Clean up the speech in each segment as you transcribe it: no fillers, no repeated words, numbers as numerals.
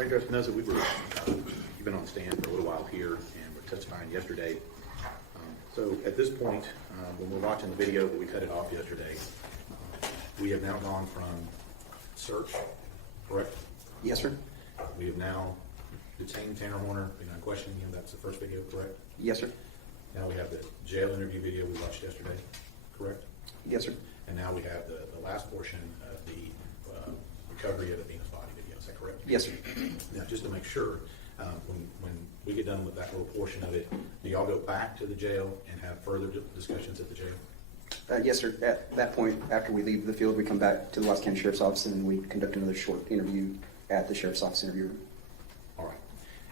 Frank Judge knows that we were, you've been on the stand for a little while here, and we're testifying yesterday. So at this point, when we're watching the video, but we cut it off yesterday, we have now gone from search, correct? Yes, sir. We have now detained Tanner Horner, we're not questioning him, that's the first video, correct? Yes, sir. Now we have the jail interview video we watched yesterday, correct? Yes, sir. And now we have the last portion of the recovery of Athena's body video, is that correct? Yes, sir. Now, just to make sure, when we get done with that little portion of it, do y'all go back to the jail and have further discussions at the jail? Yes, sir. At that point, after we leave the field, we come back to the Los County Sheriff's Office and we conduct another short interview at the Sheriff's Office interview room. All right.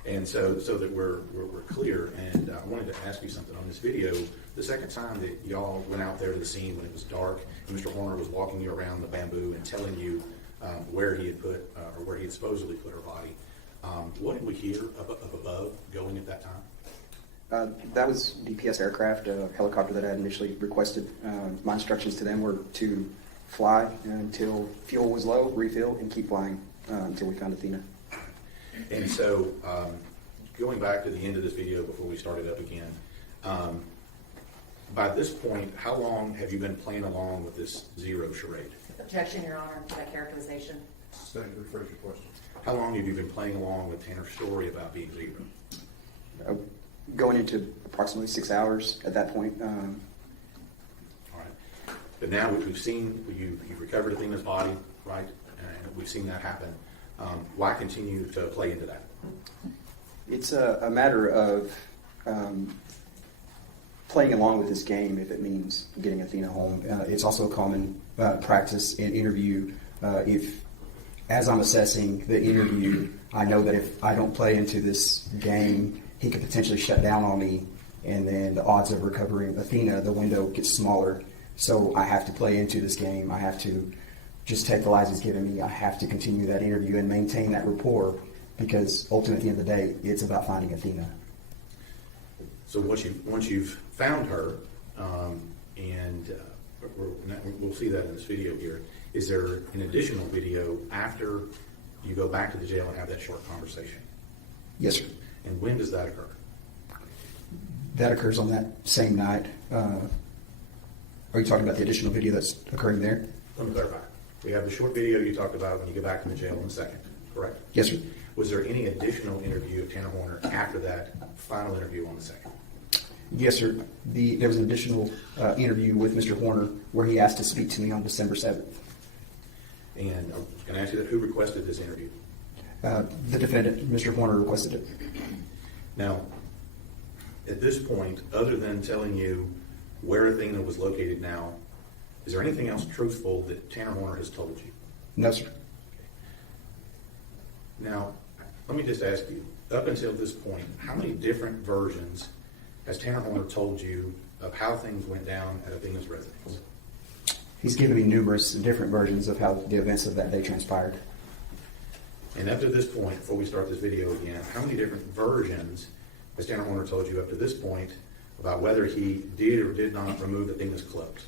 And so that we're clear, and I wanted to ask you something on this video. The second time that y'all went out there to the scene when it was dark, and Mr. Horner was walking you around the bamboo and telling you where he had put, or where he had supposedly put her body, what did we hear up above going at that time? That was DPS aircraft, a helicopter that I had initially requested. My instructions to them were to fly until fuel was low, refill, and keep flying until we found Athena. And so, going back to the end of this video before we started up again, by this point, how long have you been playing along with this zero charade? Objection, Your Honor, to that characterization. Second, rephrase your question. How long have you been playing along with Tanner's story about being zero? Going into approximately 6 hours at that point. All right. But now we've seen, you've recovered Athena's body, right? And we've seen that happen. Why continue to play into that? It's a matter of playing along with this game if it means getting Athena home. It's also a common practice in interview. If, as I'm assessing the interview, I know that if I don't play into this game, he could potentially shut down on me, and then the odds of recovering Athena, the window gets smaller. So I have to play into this game. I have to just take the lies he's given me. I have to continue that interview and maintain that rapport, because ultimately, at the end of the day, it's about finding Athena. So once you've found her, and we'll see that in this video here, is there an additional video after you go back to the jail and have that short conversation? Yes, sir. And when does that occur? That occurs on that same night. Are you talking about the additional video that's occurring there? Let me clarify. We have the short video you talked about when you get back from the jail in a second, correct? Yes, sir. Was there any additional interview of Tanner Horner after that final interview on the second? Yes, sir. There was an additional interview with Mr. Horner where he asked to speak to me on December 7th. And I was going to ask you that, who requested this interview? The defendant, Mr. Horner, requested it. Now, at this point, other than telling you where Athena was located now, is there anything else truthful that Tanner Horner has told you? No, sir. Now, let me just ask you, up until this point, how many different versions has Tanner Horner told you of how things went down at Athena's residence? He's given me numerous different versions of how the events of that day transpired. And up to this point, before we start this video again, how many different versions has Tanner Horner told you up to this point about whether he did or did not remove Athena's clothes?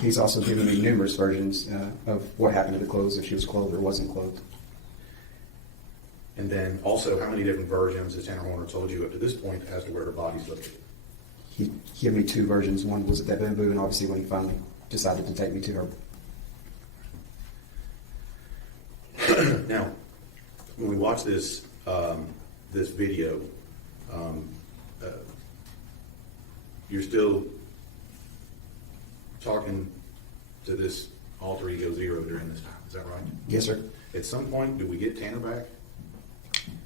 He's also given me numerous versions of what happened to the clothes, if she was clothed or wasn't clothed. And then also, how many different versions has Tanner Horner told you up to this point as to where her body's located? He gave me two versions. One was at that bamboo, and obviously when he finally decided to take me to her. Now, when we watch this this video, you're still talking to this alter ego zero during this time. Is that right? Yes, sir. At some point, do we get Tanner back?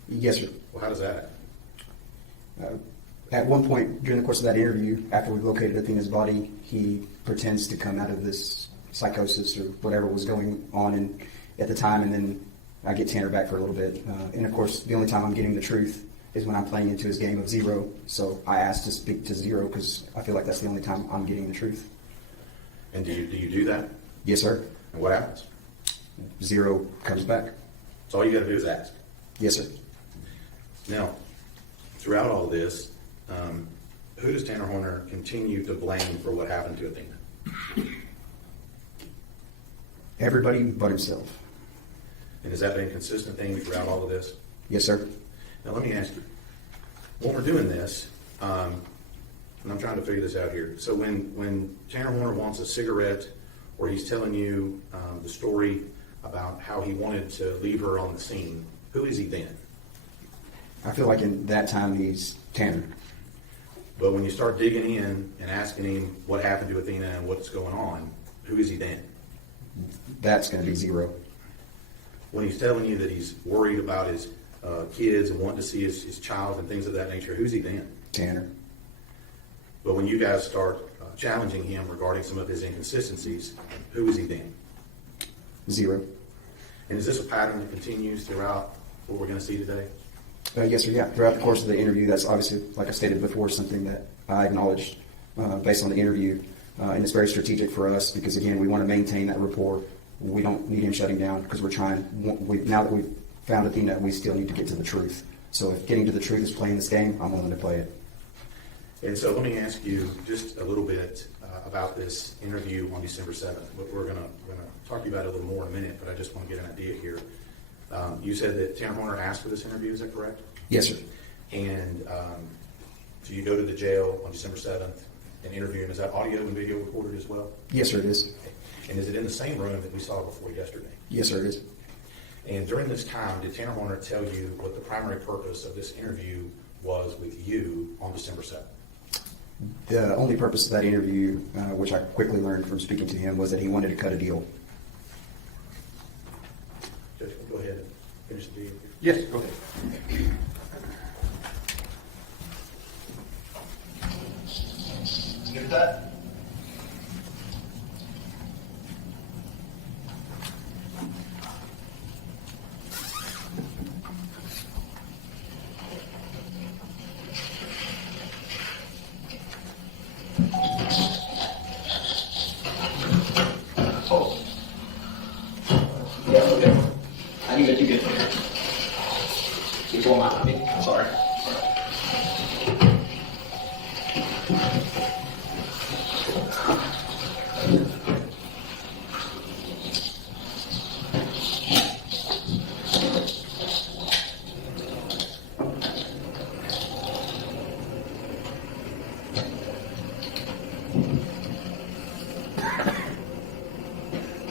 Yes, sir. Well, how does that happen? At one point during the course of that interview, after we located Athena's body, he pretends to come out of this psychosis or whatever was going on at the time, and then I get Tanner back for a little bit. And of course, the only time I'm getting the truth is when I'm playing into his game of zero. So I asked to speak to zero because I feel like that's the only time I'm getting the truth. And do you do that? Yes, sir. And what happens? Zero comes back. So all you got to do is ask. Yes, sir. Now, throughout all this, who does Tanner Horner continue to blame for what happened to Athena? Everybody but himself. And has that been a consistent thing throughout all of this? Yes, sir. Now, let me ask you, when we're doing this, and I'm trying to figure this out here. So when Tanner Horner wants a cigarette, or he's telling you the story about how he wanted to leave her on the scene, who is he then? I feel like in that time he's Tanner. But when you start digging in and asking him what happened to Athena and what's going on, who is he then? That's going to be zero. When he's telling you that he's worried about his kids and wanting to see his child and things of that nature, who's he then? Tanner. But when you guys start challenging him regarding some of his inconsistencies, who is he then? Zero. And is this a pattern that continues throughout what we're going to see today? Yes, sir. Yeah. Throughout the course of the interview, that's obviously, like I stated before, something that I acknowledged based on the interview. And it's very strategic for us because, again, we want to maintain that rapport. We don't need him shutting down because we're trying. Now that we've found Athena, we still need to get to the truth. So if getting to the truth is playing this game, I'm willing to play it. And so let me ask you just a little bit about this interview on December 7th. We're going to talk to you about it a little more in a minute, but I just want to get an idea here. You said that Tanner Horner asked for this interview, is that correct? Yes, sir. And so you go to the jail on December 7th and interview him. Is that audio and video recorded as well? Yes, sir, it is. And is it in the same room that we saw before yesterday? Yes, sir, it is. And during this time, did Tanner Horner tell you what the primary purpose of this interview was with you on December 7th? The only purpose of that interview, which I quickly learned from speaking to him, was that he wanted to cut a deal. Judge, go ahead and finish the deal. Yes, go ahead. Good with that? Oh. Yeah, okay. I knew that you did. Before my meeting. Sorry.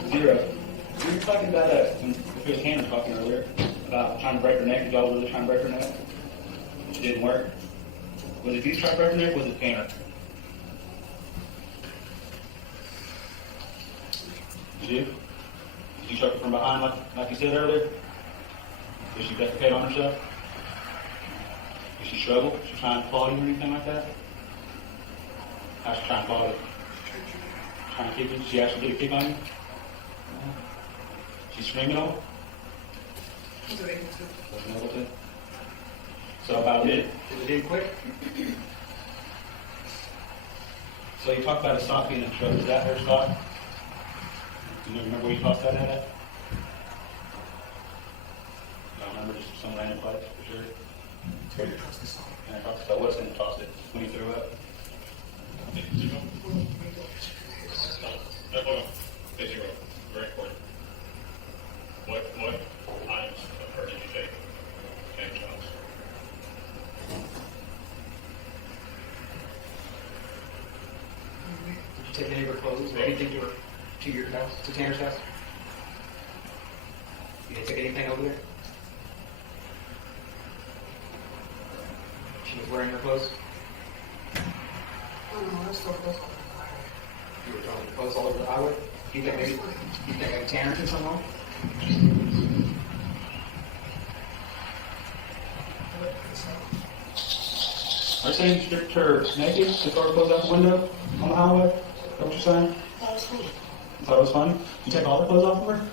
Zero. We were talking about when Chris Hannah was talking earlier about trying to break her neck. Did y'all really trying to break her neck? It didn't work. Was it you trying to break her neck? Or was it Tanner? Did you? Did you choke her from behind like you said earlier? Did she defecate on herself? Did she struggle? Did she try and claw you or anything like that? How's she trying to claw you? Trying to kick you? Did she actually get a kick on you? She's screaming on? Wasn't able to. So about it. Did it end quick? So you talked about a sock being in the truck. Is that her sock? Do you remember where you tossed that at? I don't remember, just some random place for sure. And I tossed it. So what's in the toss it when you threw up? Hold on. Say zero. Very important. What items of her did you take? And Charles. Did you take any of her clothes or anything to your house, to Tanner's house? You didn't take anything over there? She was wearing her clothes? You were throwing your clothes all over the highway? You think maybe Tanner took some home? Are you saying you stripped her naked to throw her clothes out the window on the highway? Is that what you're saying? You thought it was funny? You take all the clothes off of her?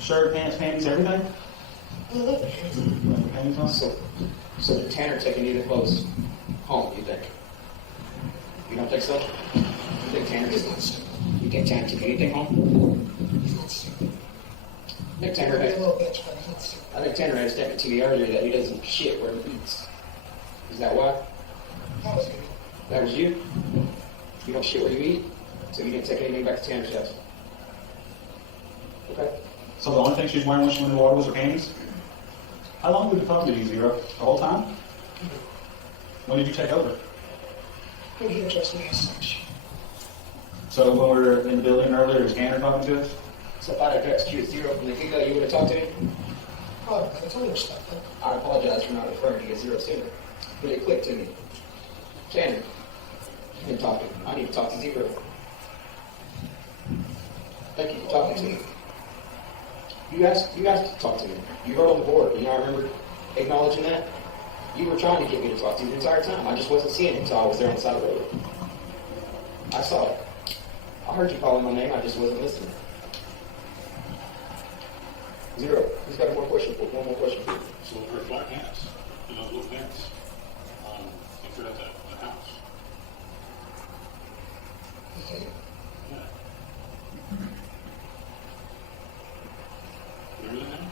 Shirt, pants, panties, everything? Panties on? So did Tanner take any of the clothes home, you think? You don't think so? You think Tanner took anything home? I think Tanner had a statement to me earlier that he doesn't shit where he eats. Is that why? That was you? You don't shit where you eat? So you didn't take anything back to Tanner's house? Okay. So the only thing she was wearing when she went in the water was her panties? How long did you talk to you, Zero? The whole time? When did you take over? When he addressed me as such. So when we were in the building earlier, is Tanner talking to us? So if I'd addressed you as Zero from the get-go, you would have talked to him? Oh, I totally respect that. I apologize for not referring to you as Zero sooner, but it clicked to me. Tanner, you've been talking. I need to talk to Zero. Thank you for talking to me. You asked to talk to me. You wrote on the board. You know, I remember acknowledging that. You were trying to get me to talk to you the entire time. I just wasn't seeing it until I was there on the side of the road. I saw it. I heard you calling my name. I just wasn't listening. Zero. Who's got one more question for you? So her black hats, little vents, if you're at the house. Okay. Yeah. You remember that?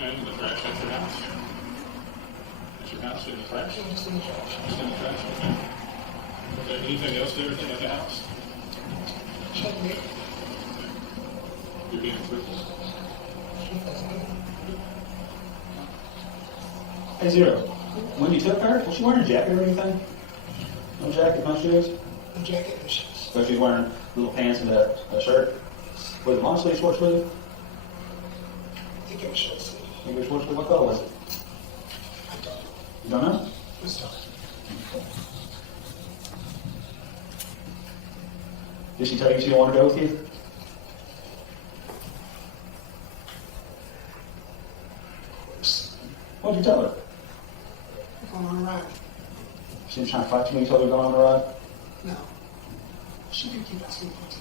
And the trash, that's your house? That's your house in the trash? Just in the trash. Just in the trash, okay. Okay, anything else there at the house? Check me. You're being truthful? Hey, Zero. When you took her, was she wearing a jacket or anything? No jacket, no shoes? The jacket and shoes. So she's wearing little pants and a shirt? Was it long sleeve, short sleeve? I think it was short sleeve. Maybe short sleeve. What color was it? I don't know. You don't know? It was dark. Did she tell you she didn't want to go with you? Of course. What did you tell her? Going on a ride. She was trying to fight you when you told her to go on the ride? No. She did keep asking me to.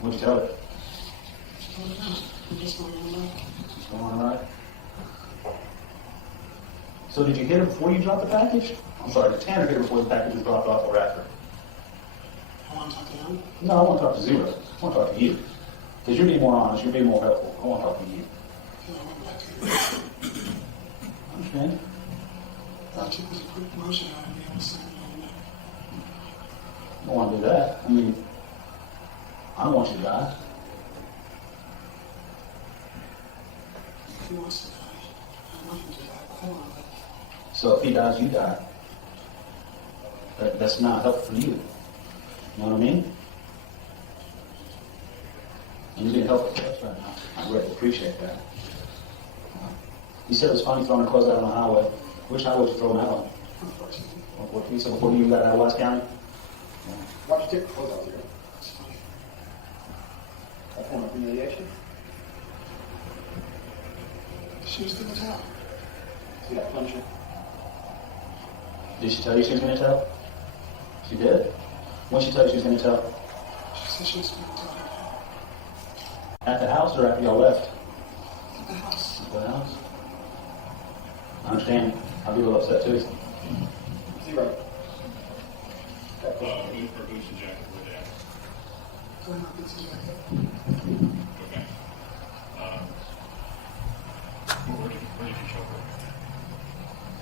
What did you tell her? She told me no. I'm just going on a ride. She's going on the ride? So did you hit her before you dropped the package? I'm sorry, did Tanner hit her before the package was dropped off or after? I want to talk to him. No, I want to talk to Zero. I want to talk to you. Because you're being more honest, you're being more helpful. I want to talk to you. And I went back to him. I understand. I thought it was a quick motion out of me. I was saying no. I don't want to do that. I mean, I don't want you to die. If he wants to die, I want him to die, but I want to live. So if he dies, you die. That's not helpful for you. You know what I mean? And you're being helpful to us right now. I really appreciate that. You said it was funny throwing her clothes out on the highway. Which highway did you throw them out on? Unfortunately. What you said before you got out of Wise County? Why'd you take the clothes out, Zero? It's funny. A form of humiliation? She was in the town. Did I punch her? Did she tell you she was going to tell? She did? When did she tell you she was going to tell? She said she was going to tell her At the house or after y'all left? at the house. At the house? I understand. I'd be a little upset too. Zero. Her boots and jacket were there. Going up into the jacket. Okay. Where did you show her?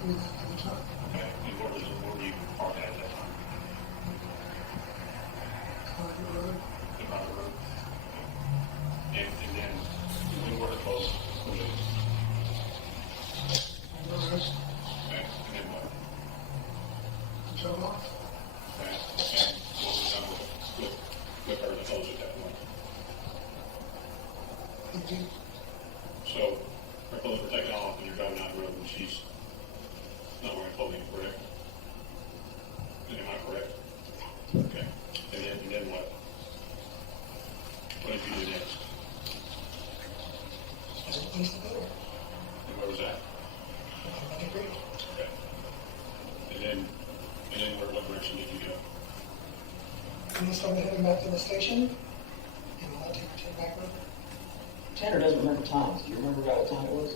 In the truck. Okay. And where were you parked at that time? Private road. The private road? And then, when were the clothes removed? Road. Okay. And then what? Drove off. Okay. And what was done with her, the clothes at that point? Indeed. So, her clothes were taken off and you're driving down the road and she's not wearing clothing, correct? Am I correct? Okay. And then what? What did you do next? I took things to go. And where was that? I'm not agreed. Okay. And then what direction did you go? And then started heading back to the station. And I'll take her to the back road. Tanner doesn't remember times. Do you remember about what time it was?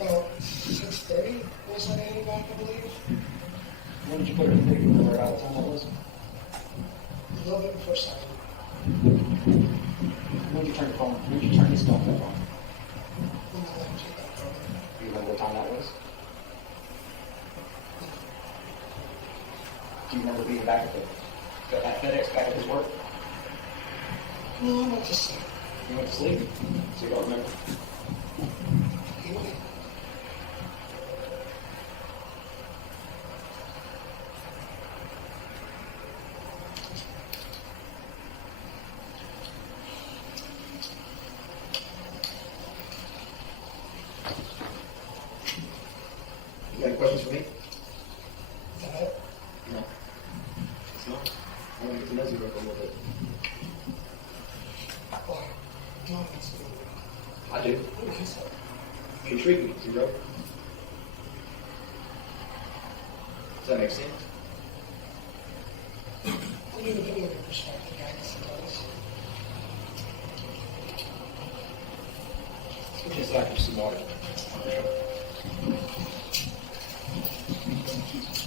About 6:30 was I heading back, I believe. When did you put her in? Do you remember about what time it was? A little bit before 7. When did you turn your phone? When did you turn his phone on? When I let him take that over. Do you remember what time that was? Do you remember being back at FedEx, back at his work? No, I went to sleep. You went to sleep, so you don't remember. He went. You got any questions for me? Is that it? No. It's not. I want to get to know you a little bit. Why? No one needs to know. I do. What did he say? You intrigue me, Zero. Does that make sense? I'll give a bit of your perspective, guys, it does. Let's get inside for some water.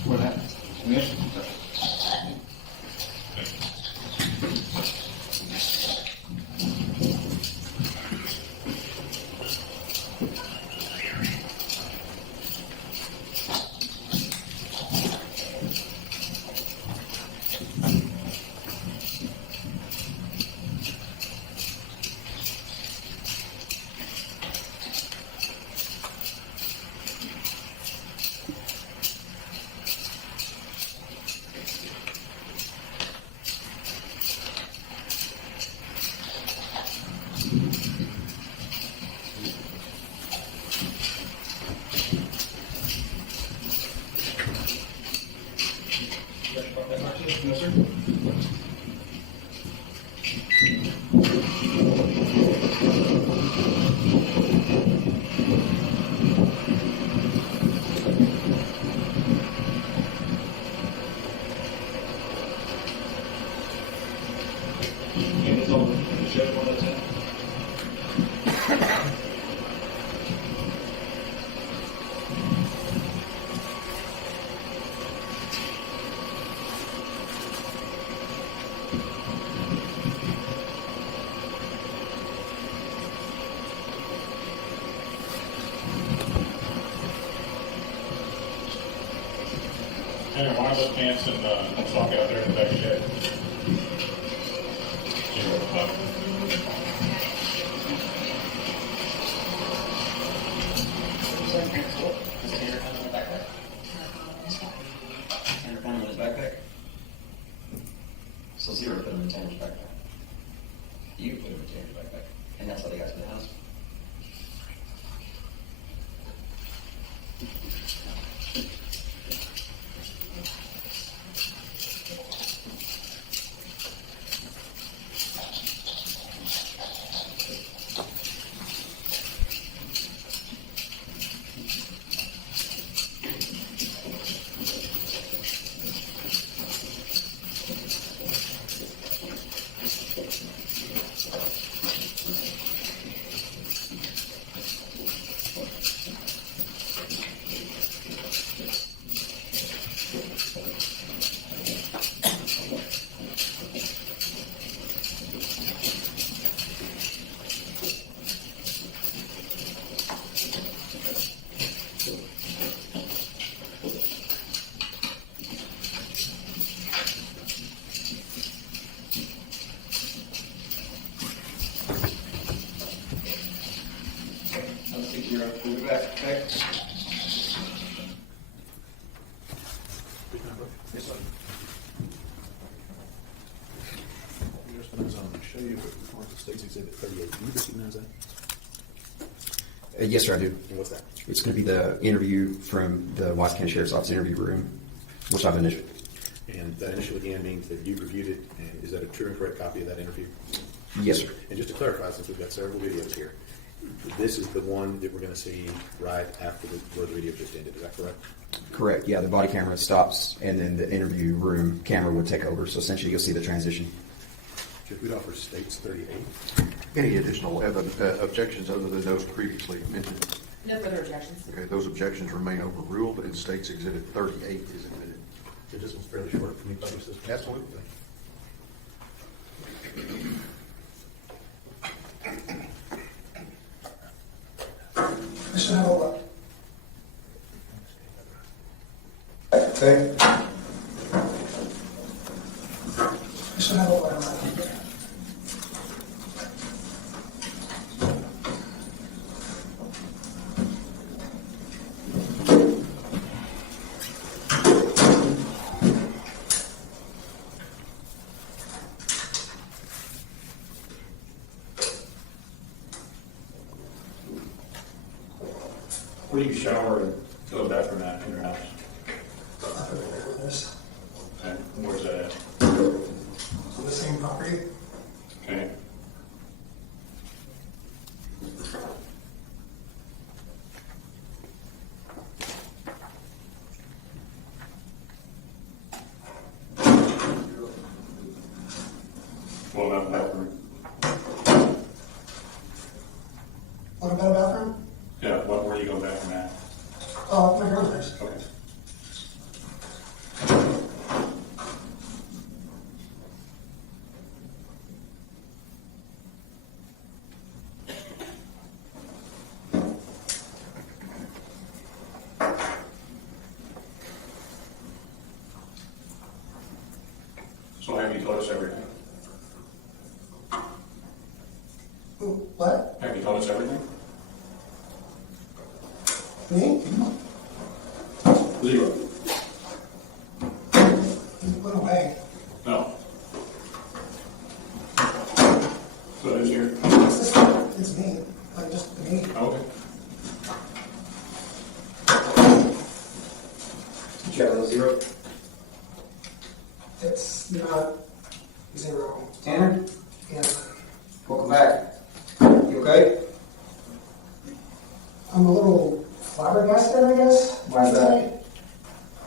What happened? Yes. No, sir. And it's on the sheriff one at a time. Tanner, wind up pants and sock out there in the back shed. Is there a gun in the backpack? Tanner found him in his backpack? So Zero put him in Tanner's backpack. You put him in Tanner's backpack. And that's how they got to the house. We'll be back, okay? Yes, sir. Just I'm going to show you what the state's exhibit 38. Do you recognize that? Yes, sir, I do. And what's that? It's going to be the interview from the Wise County Sheriff's Office interview room, which I've initialed. And that initial again means that you reviewed it, and is that a true and correct copy of that interview? Yes, sir. And just to clarify, since we've got several videos here, this is the one that we're going to see right after where the video just ended. Is that correct? Correct. Yeah, the body camera stops, and then the interview room camera would take over. So essentially, you'll see the transition. If we'd offer states 38. Any additional objections other than those previously mentioned? No further objections. Okay, those objections remain overruled and state's exhibit 38 is admitted. This one's fairly short. Can you publish this? Absolutely. should have a look. Okay. I should have a look. Where do you shower and go to the bathroom at in your house? This Okay, where's that at? on the same property. Okay. What about the bathroom? What about a bathroom? Yeah, where do you go to the bathroom at? My grandmother's. Okay. So have you told us everything? What? Have you told us everything? Me? Zero. You went away. No. So it's your, It's me. Like, just me. okay. Shadow zero. It's not zero. Tanner, Yeah. welcome back. You okay? I'm a little flabbergasted, I guess. Why is that?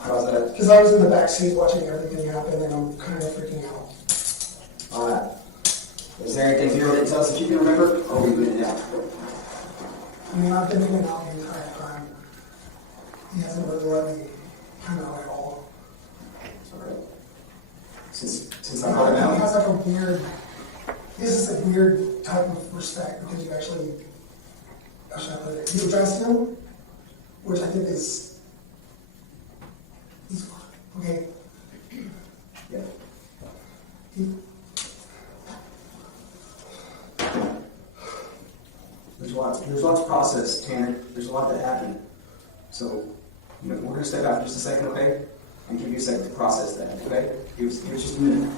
How's that? Because I was in the back seat watching everything happen, and I'm kind of freaking out. All right. Is there anything Hero didn't tell us that you can remember, or are we good now? I mean, I've been in and out the entire time. He hasn't really let me come out at all. All right. Since I brought him He out. has like a weird, he has this like weird type of respect because you actually, how should I put it? You address him, which I think is okay. Yeah. He, There's lots of process, Tanner. There's a lot that happened. So, we're going to step out for just a second, okay? And give you a second to process that, okay? Give us just a minute.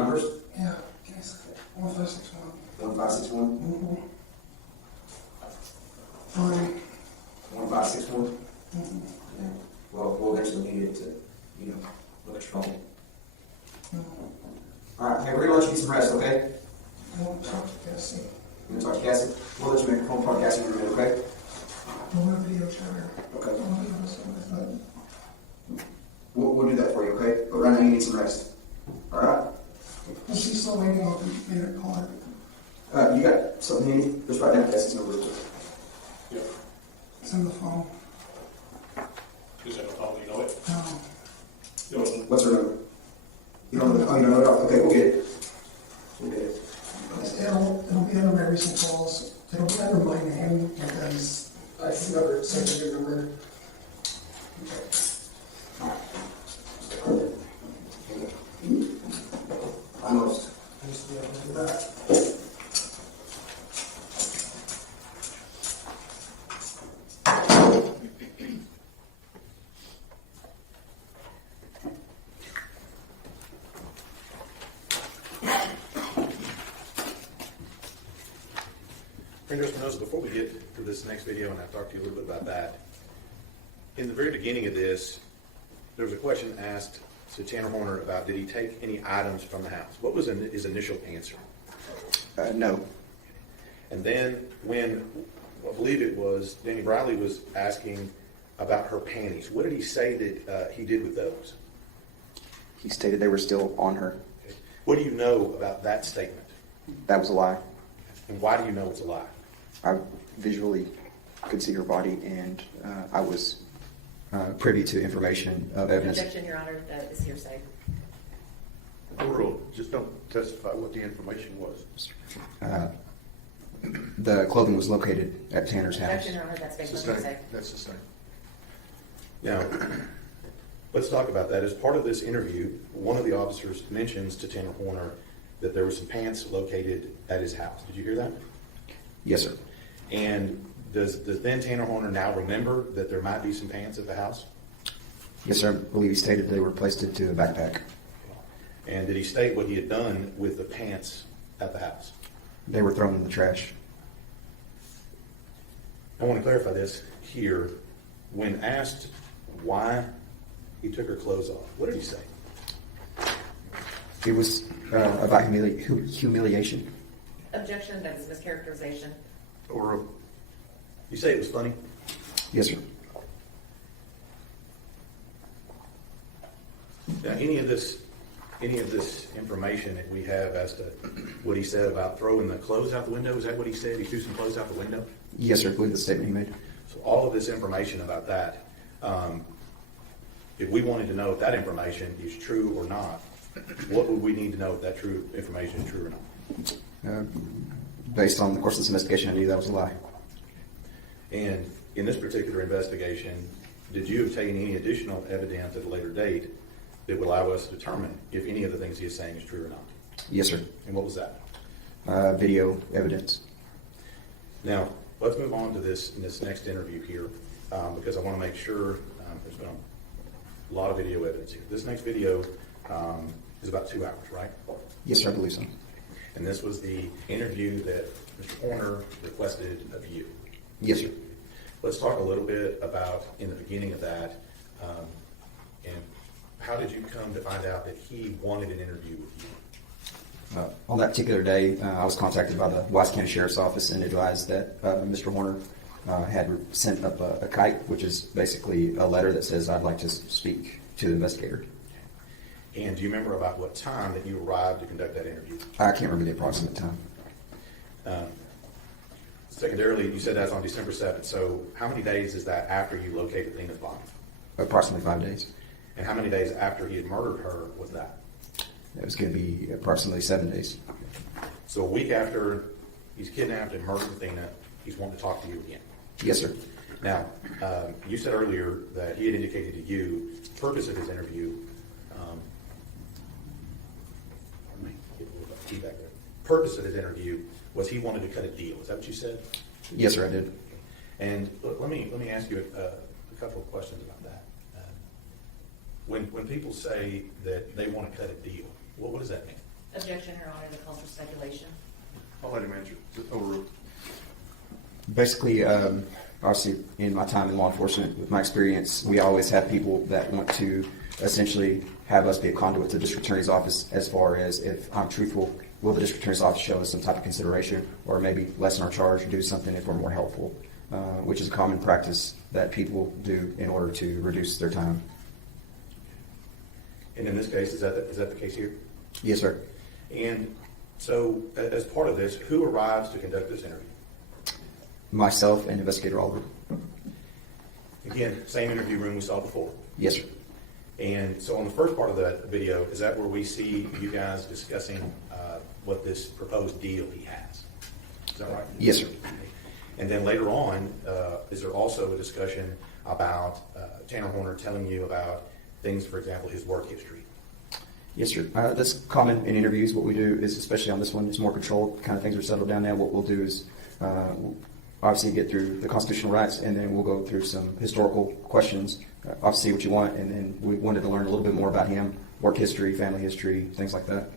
numbers? Yeah, give me a second. 1561. 1561? Mm-hmm. Fine. 1561? Mm-hmm. Yeah. Well, we'll eventually need it to, look at your phone. Mm-hmm. All right, hey, we're going to let you get some rest, okay? I want to talk to Cassie. You want to talk to Cassie? We'll let you make a phone call to Cassie in a minute, okay? I want a video chatter. Okay. I want to do this with it. We'll do that for you, okay? But right now you need some rest. All right? Is she still waiting on me to call her? You got something handy? Just write down Cassie's number. Yeah. It's in the phone. Is that a phone, you know it? No. No. What's her number? You don't know? Oh, you don't know it? Okay, we'll get it. We'll get it. It'll be under my recent calls. It'll be under my name because I never sent a number. Almost. I used to be able to do that. Fingers and noses, before we get to this next video, and I'll talk to you a little bit about that, in the very beginning of this, there was a question asked to Tanner Horner about did he take any items from the house? What was his initial answer? No. And then when, I believe it was, Danny Bradley was asking about her panties, what did he say that he did with those? He stated they were still on her. Okay. What do you know about that statement? That was a lie. And why do you know it's a lie? I visually could see her body, and I was privy to information of evidence. Objection, Your Honor, that is hearsay. Overruled. Just don't testify what the information was. The clothing was located at Tanner's house. Objection, Your Honor, that's based on Sustain. hearsay. That's the same. Now, let's talk about that. As part of this interview, one of the officers mentions to Tanner Horner that there were some pants located at his house. Did you hear that? Yes, sir. And does then Tanner Horner now remember that there might be some pants at the house? Yes, sir. I believe he stated they were placed into a backpack. And did he state what he had done with the pants at the house? They were thrown in the trash. I want to clarify this here. When asked why he took her clothes off, what did he say? It was about humiliation. Objection, that is mischaracterization. Overruled. You say it was funny? Yes, sir. Now, any of this information that we have as to what he said about throwing the clothes out the window, is that what he said? He threw some clothes out the window? Yes, sir. I believe the statement he made. So all of this information about that, if we wanted to know if that information is true or not, what would we need to know if that true information is true or not? Based on the course of this investigation, I knew that was a lie. And in this particular investigation, did you obtain any additional evidence at a later date that would allow us to determine if any of the things he is saying is true or not? Yes, sir. And what was that? Video evidence. Now, let's move on to this next interview here, because I want to make sure there's been a lot of video evidence here. This next video is about 2 hours, right? Yes, sir. I believe so. And this was the interview that Mr. Horner requested of you. Yes, sir. Let's talk a little bit about, in the beginning of that, and how did you come to find out that he wanted an interview with you? On that particular day, I was contacted by the Wise County Sheriff's Office and advised that Mr. Horner had sent up a kite, which is basically a letter that says, I'd like to speak to the investigator. And do you remember about what time that you arrived to conduct that interview? I can't remember the approximate time. Secondarily, you said that's on December 7th. So how many days is that after you located Athena's body? Approximately 5 days. And how many days after he had murdered her was that? It was going to be approximately 7 days. So a week after he's kidnapped and murdered Athena, he's wanting to talk to you again. Yes, sir. Now, you said earlier that he had indicated to you the purpose of his interview. Let me get a little bit of feedback there. Purpose of his interview was he wanted to cut a deal. Is that what you said? Yes, sir, I did. And let me ask you a couple of questions about that. When people say that they want to cut a deal, what does that mean? Objection, Your Honor, the calls for speculation. I'll let him answer. Overruled. Basically, obviously, in my time in law enforcement, with my experience, we always have people that want to essentially have us be a conduit to the district attorney's office as far as if I'm truthful, will the district attorney's office show us some type of consideration or maybe lessen our charge or do something if we're more helpful, which is a common practice that people do in order to reduce their time. And in this case, is that the case here? Yes, sir. And so, as part of this, who arrives to conduct this interview? Myself and Investigator Oliver. Again, same interview room we saw before. Yes, sir. And so on the first part of that video, is that where we see you guys discussing what this proposed deal he has? Is that right? Yes, sir. And then later on, is there also a discussion about Tanner Horner telling you about things, for example, his work history? Yes, sir. That's common in interviews. What we do is, especially on this one, it's more controlled. Kind of things are settled down now. What we'll do is obviously get through the constitutional rights, and then we'll go through some historical questions, obviously what you want, and then we wanted to learn a little bit more about him, work history, family history, things like that.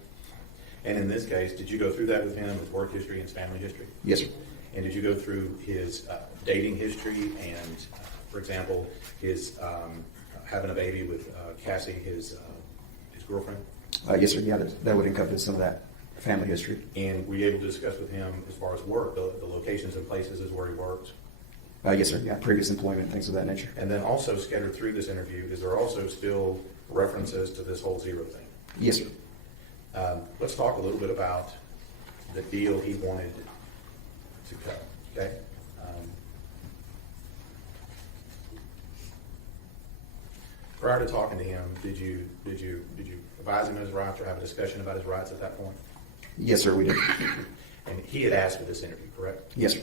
And in this case, did you go through that with him, his work history and his family history? Yes, sir. And did you go through his dating history and, for example, his having a baby with Cassie, his girlfriend? Yes, sir. Yeah, that would encompass some of that family history. And were you able to discuss with him as far as work, the locations and places is where he works? Yes, sir. Yeah, previous employment, things of that nature. And then also scattered through this interview, is there also still references to this whole zero thing? Yes, sir. Let's talk a little bit about the deal he wanted to cut, okay? Prior to talking to him, did you advise him of his rights or have a discussion about his rights at that point? Yes, sir, we did. And he had asked for this interview, correct? Yes, sir.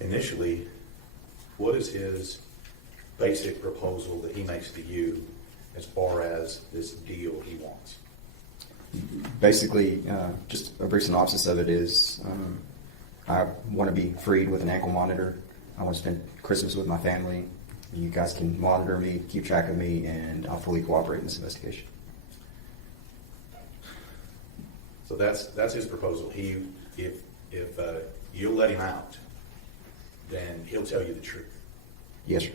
Initially, what is his basic proposal that he makes to you as far as this deal he wants? Basically, just a brief synopsis of it is I want to be freed with an ankle monitor. I want to spend Christmas with my family. You guys can monitor me, keep track of me, and I'll fully cooperate in this investigation. So that's his proposal. If you'll let him out, then he'll tell you the truth. Yes, sir.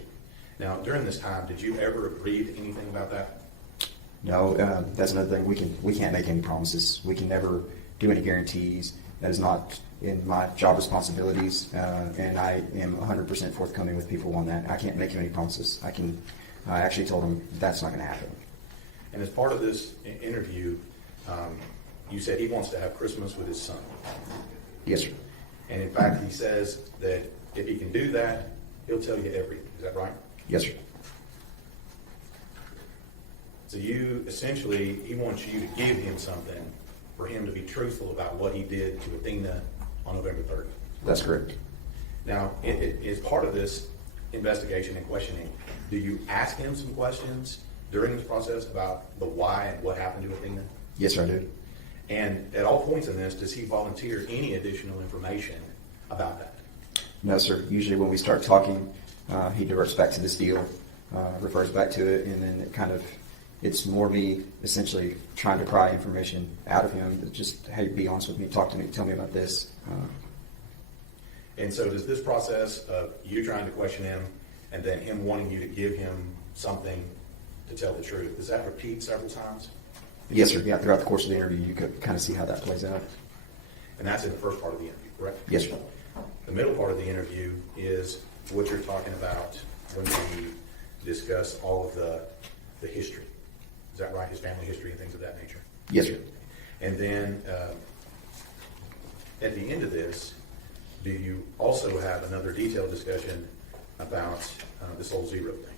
Now, during this time, did you ever agree to anything about that? No, that's another thing. We can't make any promises. We can never do any guarantees. That is not in my job responsibilities, and I am 100% forthcoming with people on that. I can't make you any promises. I actually told him that's not going to happen. And as part of this interview, you said he wants to have Christmas with his son. Yes, sir. And in fact, he says that if he can do that, he'll tell you everything. Is that right? Yes, sir. So he wants you to give him something for him to be truthful about what he did to Athena on November 30th. That's correct. Now, as part of this investigation and questioning, do you ask him some questions during this process about the why and what happened to Athena? Yes, sir, I do. And at all points in this, does he volunteer any additional information about that? No, sir. Usually when we start talking, he diverts back to this deal, refers back to it, and then it's more me essentially trying to pry information out of him. Just, hey, be honest with me, talk to me, tell me about this. And so does this process of you trying to question him and then him wanting you to give him something to tell the truth, does that repeat several times? Yes, sir. Yeah, throughout the course of the interview, you could kind of see how that plays out. And that's in the first part of the interview, correct? Yes, sir. The middle part of the interview is what you're talking about when we discuss all of the history. Is that right? His family history and things of that nature. Yes, sir. And then at the end of this, do you also have another detailed discussion about this whole zero thing?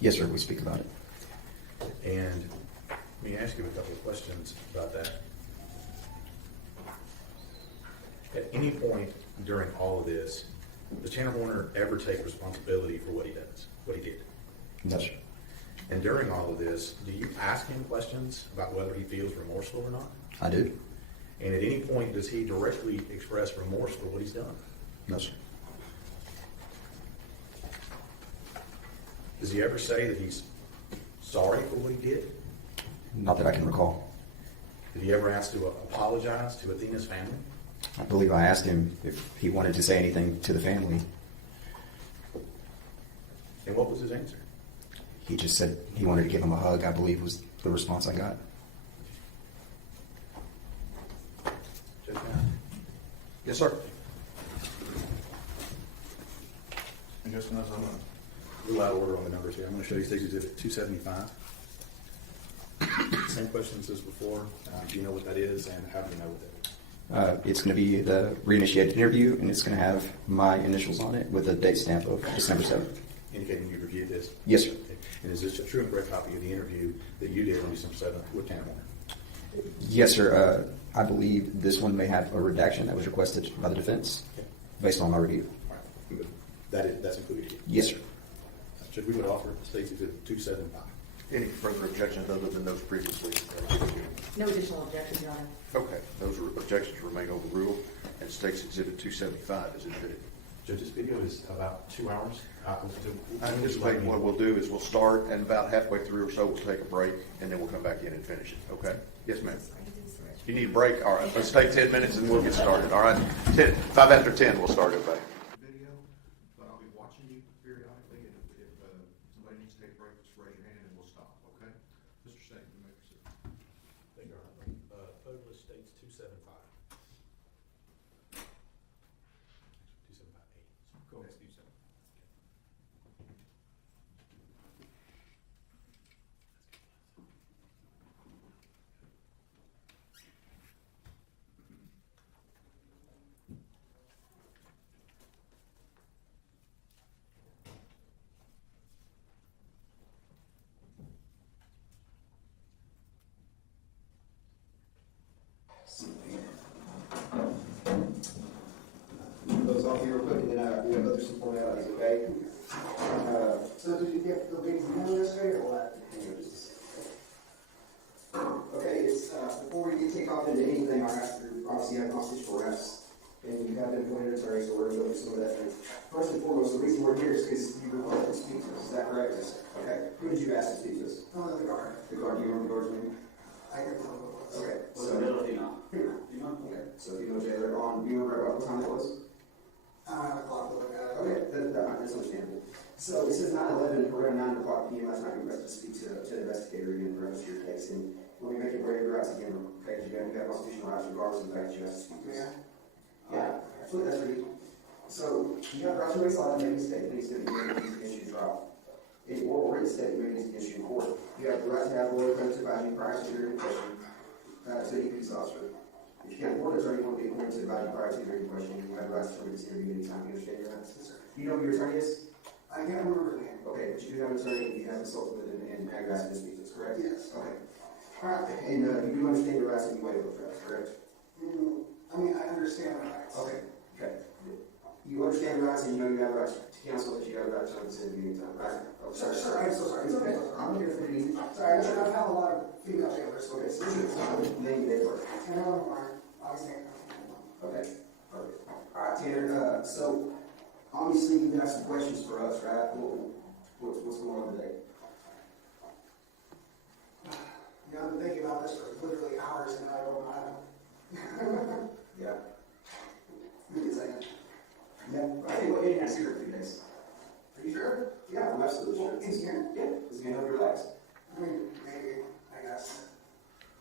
Yes, sir. We speak about it. And let me ask you a couple of questions about that. At any point during all of this, does Tanner Horner ever take responsibility for what he does, what he did? No, sir. And during all of this, do you ask him questions about whether he feels remorseful or not? I do. And at any point, does he directly express remorse for what he's done? No, sir. Does he ever say that he's sorry for what he did? Not that I can recall. Did he ever ask to apologize to Athena's family? I believe I asked him if he wanted to say anything to the family. And what was his answer? He just said he wanted to give him a hug, I believe was the response I got. Judge Brown? Yes, sir. And just as I'm A little out of order on the numbers here. I'm going to show you State's Exhibit 275. Same questions as before. Do you know what that is, and how do you know what that is? It's going to be the reinitiated interview, and it's going to have my initials on it with a date stamp of December 7th. Indicating you reviewed this? Yes, sir. Okay. And is this a true and correct copy of the interview that you did on December 7th with Tanner Warner? Yes, sir. I believe this one may have a redaction that was requested by the defense Okay. based on my review. All right. That's included here? Yes, sir. Judge, we would offer State's Exhibit 275. Any further objections other than those previously? No additional objections, Your Honor. Okay, those objections remain overruled, and State's Exhibit 275 is admitted. Judge, this video is about 2 hours. I anticipate what we'll do is we'll start, and about halfway through or so, we'll take a break, and then we'll come back in and finish it, okay? Yes, ma'am. You need a break? All right, let's take 10 minutes and we'll get started, all right? 5 after 10, we'll start, okay? Video, but I'll be watching you periodically, and if somebody needs to take a break, just raise your hand and we'll stop, okay? Mr. State, you may proceed. Thank you, Your Honor. Total is State's 275. 275A. Go ahead, Steve. Those off here real quick, and then we have other some formalities, okay? So did you get the big deal yesterday or what? Okay, it's, before we take off into anything, I have to obviously have constitutional arrests, and you have been appointed attorney, so we're going to go through some of that things. First and foremost, the reason we're here is because you requested to speak to us, is that correct? Okay, who did you ask to speak to us? The guard. The guard, do you remember the guard's name? I can tell what it was. Okay, so. Okay, so you know Jailer, do you remember what time it was? I don't have a clock to look at it. Okay, that's understandable. So it says 9/11, around 9 o'clock p.m. last night, you requested to speak to an investigator in reference to your case, and let me make it very your rights again, okay, you have constitutional rights regardless of the fact that you have to speak to us. Yeah, absolutely, that's really. So you have the right to raise life and make a statement against your trial. In oral written statement against you in court, you have the right to have a lawyer present to advise you prior to your question to any police officer. If you can't afford an attorney, you want to be appointed to advise you prior to your question, you have the right to terminate this interview anytime. You understand your rights? Yes, sir. Do you know who your attorney is? I can't remember the name. Okay, but you do have an attorney, and you have consulted with him, and have asked him to speak to us, correct? Yes. Okay. All right, and you do understand your rights and you waive those rights, correct? I mean, I understand the rights. Okay. Okay. You understand your rights and you know you have rights to counsel that you have rights to this interview anytime, right? Okay. Sir, I'm so sorry. It's okay. I'm here for you. Sorry, I've had a lot of female jailers. Okay, so name they work. Tanner Warner, obviously. Okay, perfect. All right, Tanner, so obviously you've got some questions for us, right? What's going on today? You know, I've been thinking about this for literally hours and I don't know. Yeah. Give me a second. Yeah. I think what you didn't ask here for a few days. Are you sure? Yeah, I'm absolutely sure. It's here. Yeah, it's gonna help you relax. I mean, maybe, I guess.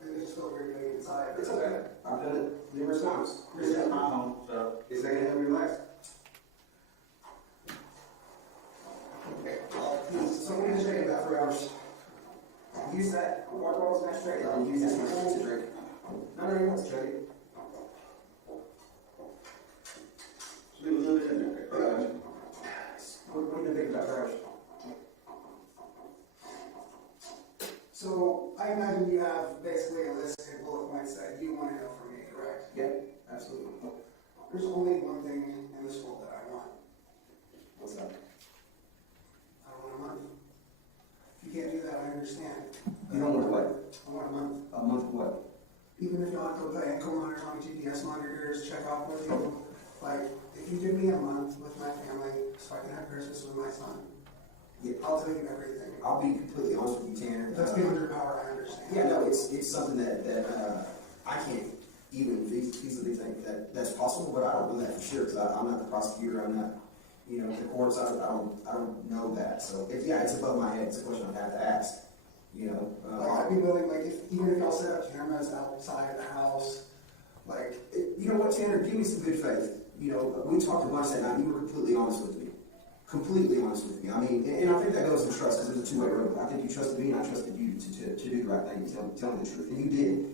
It just felt weird doing it inside. It's okay. I've done it numerous times. This is my home, so. Is that gonna help you relax? Okay. So what did you think about 3 hours? Use that water bottle smash straight and use this one to drink. No, you want to drink it. Leave a little bit in there. What do you think about trash? So I imagine you have basically a list of bullet points that you want to know from me, correct? Yeah, absolutely. There's only one thing in this world that I want. What's that? I don't want a month. If you can't do that, I understand. You don't want what? I want a month. A month of what? Even if you have to put ankle monitors on GPS monitors, check out with you. Like, if you give me a month with my family so I can have Christmas with my son, Yeah, I'll tell you everything. I'll be completely honest with you, Tanner. If that's beyond your power, I understand. Yeah, no, it's something that I can't even easily think that's possible, but I don't know that for sure, because I'm not the prosecutor, I'm not, you know, the courts, I don't know that. So, it's above my head, it's a question I'd have to ask, you know. Like, I'd be willing, like, even if y'all set up cameras outside the house, like, You know what, Tanner, give me some good faith. You know, we talked a bunch that night, you were completely honest with me. Completely honest with me. I mean, and I think that goes to trust, because there's a two-way road. I think you trusted me, and I trusted you to do the right thing, and tell me the truth. And you did.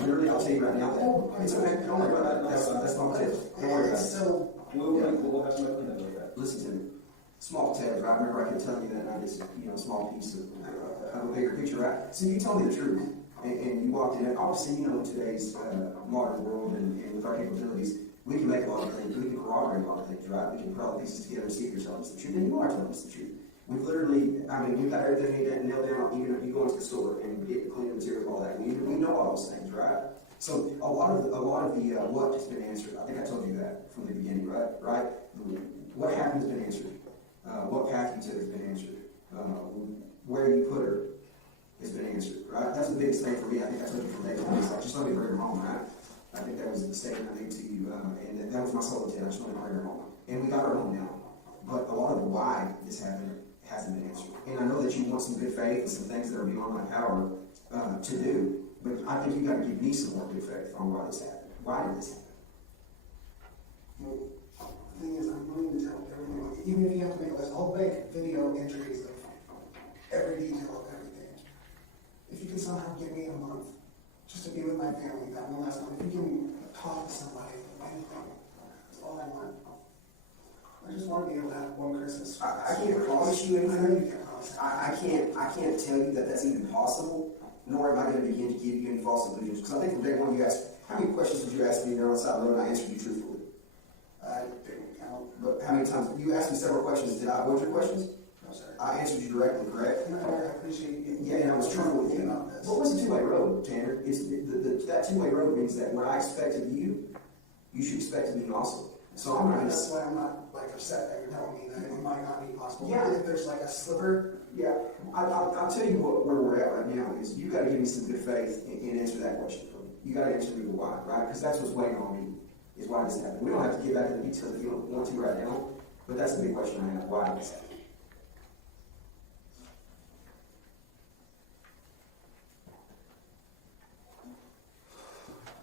Literally, I'll tell you right now that it's okay. Don't worry about that. That's not it. Don't worry about it. so, We'll have somebody clean up with that. Listen to me. Small details, right? Remember I kept telling you that night, it's, you know, a small piece of a bigger picture, right? So you told me the truth, and you walked in, and obviously, you know, in today's modern world and with our capabilities, we can make a lot of things, we can corroborate a lot of things, right? We can put all the pieces together and see if you're telling us the truth, and you are telling us the truth. We've literally, I mean, we've got everything nailed down, even if you go into the store and get the cleaning materials, all that. We know all those things, right? So a lot of the what has been answered. I think I told you that from the beginning, right? What happened has been answered. What path you took has been answered. Where you put her has been answered, right? That's the biggest thing for me. I think I told you from day one. It's like, just let me bring her home, right? I think that was the statement I made to you, and that was my solo intent. I just want to bring her home, and we got her home now. But a lot of the why this happened hasn't been answered. And I know that you want some good faith and some things that are beyond my power to do. But I think you got to give me some more good faith on why this happened. Why did this happen? well, the thing is, I'm willing to tell everything. Like, even if you have to make a list, I'll make video entries of every detail of everything. If you can somehow give me a month just to be with my family, that one last month, if you can talk to somebody, anything, that's all I want. I just want to be able to have one Christmas. I can't promise you I know anything. you can't promise. I can't tell you that that's even possible, nor am I going to begin to give you any false illusions. Because I think from day one you asked, how many questions did you ask me there on the side of the road, and I answered you truthfully. I didn't count. But how many times? You asked me several questions. Did I avoid your questions? No, sir. I answered you directly, correct? I appreciate you. Yeah, and I was truthful with you. about this. What was a two-way road, Tanner? That two-way road means that what I expect of you, you should expect of me also. So I'm not going That's to... why I'm not like upset that you're telling me that it might not be possible. Yeah. If there's like a sliver, Yeah, I'll tell you where we're at right now is you got to give me some good faith and answer that question for me. You got to answer me the why, right? Because that's what's weighing on me, is why this happened. We don't have to get back into the details if you don't want to right now, but that's the big question I have, why this happened.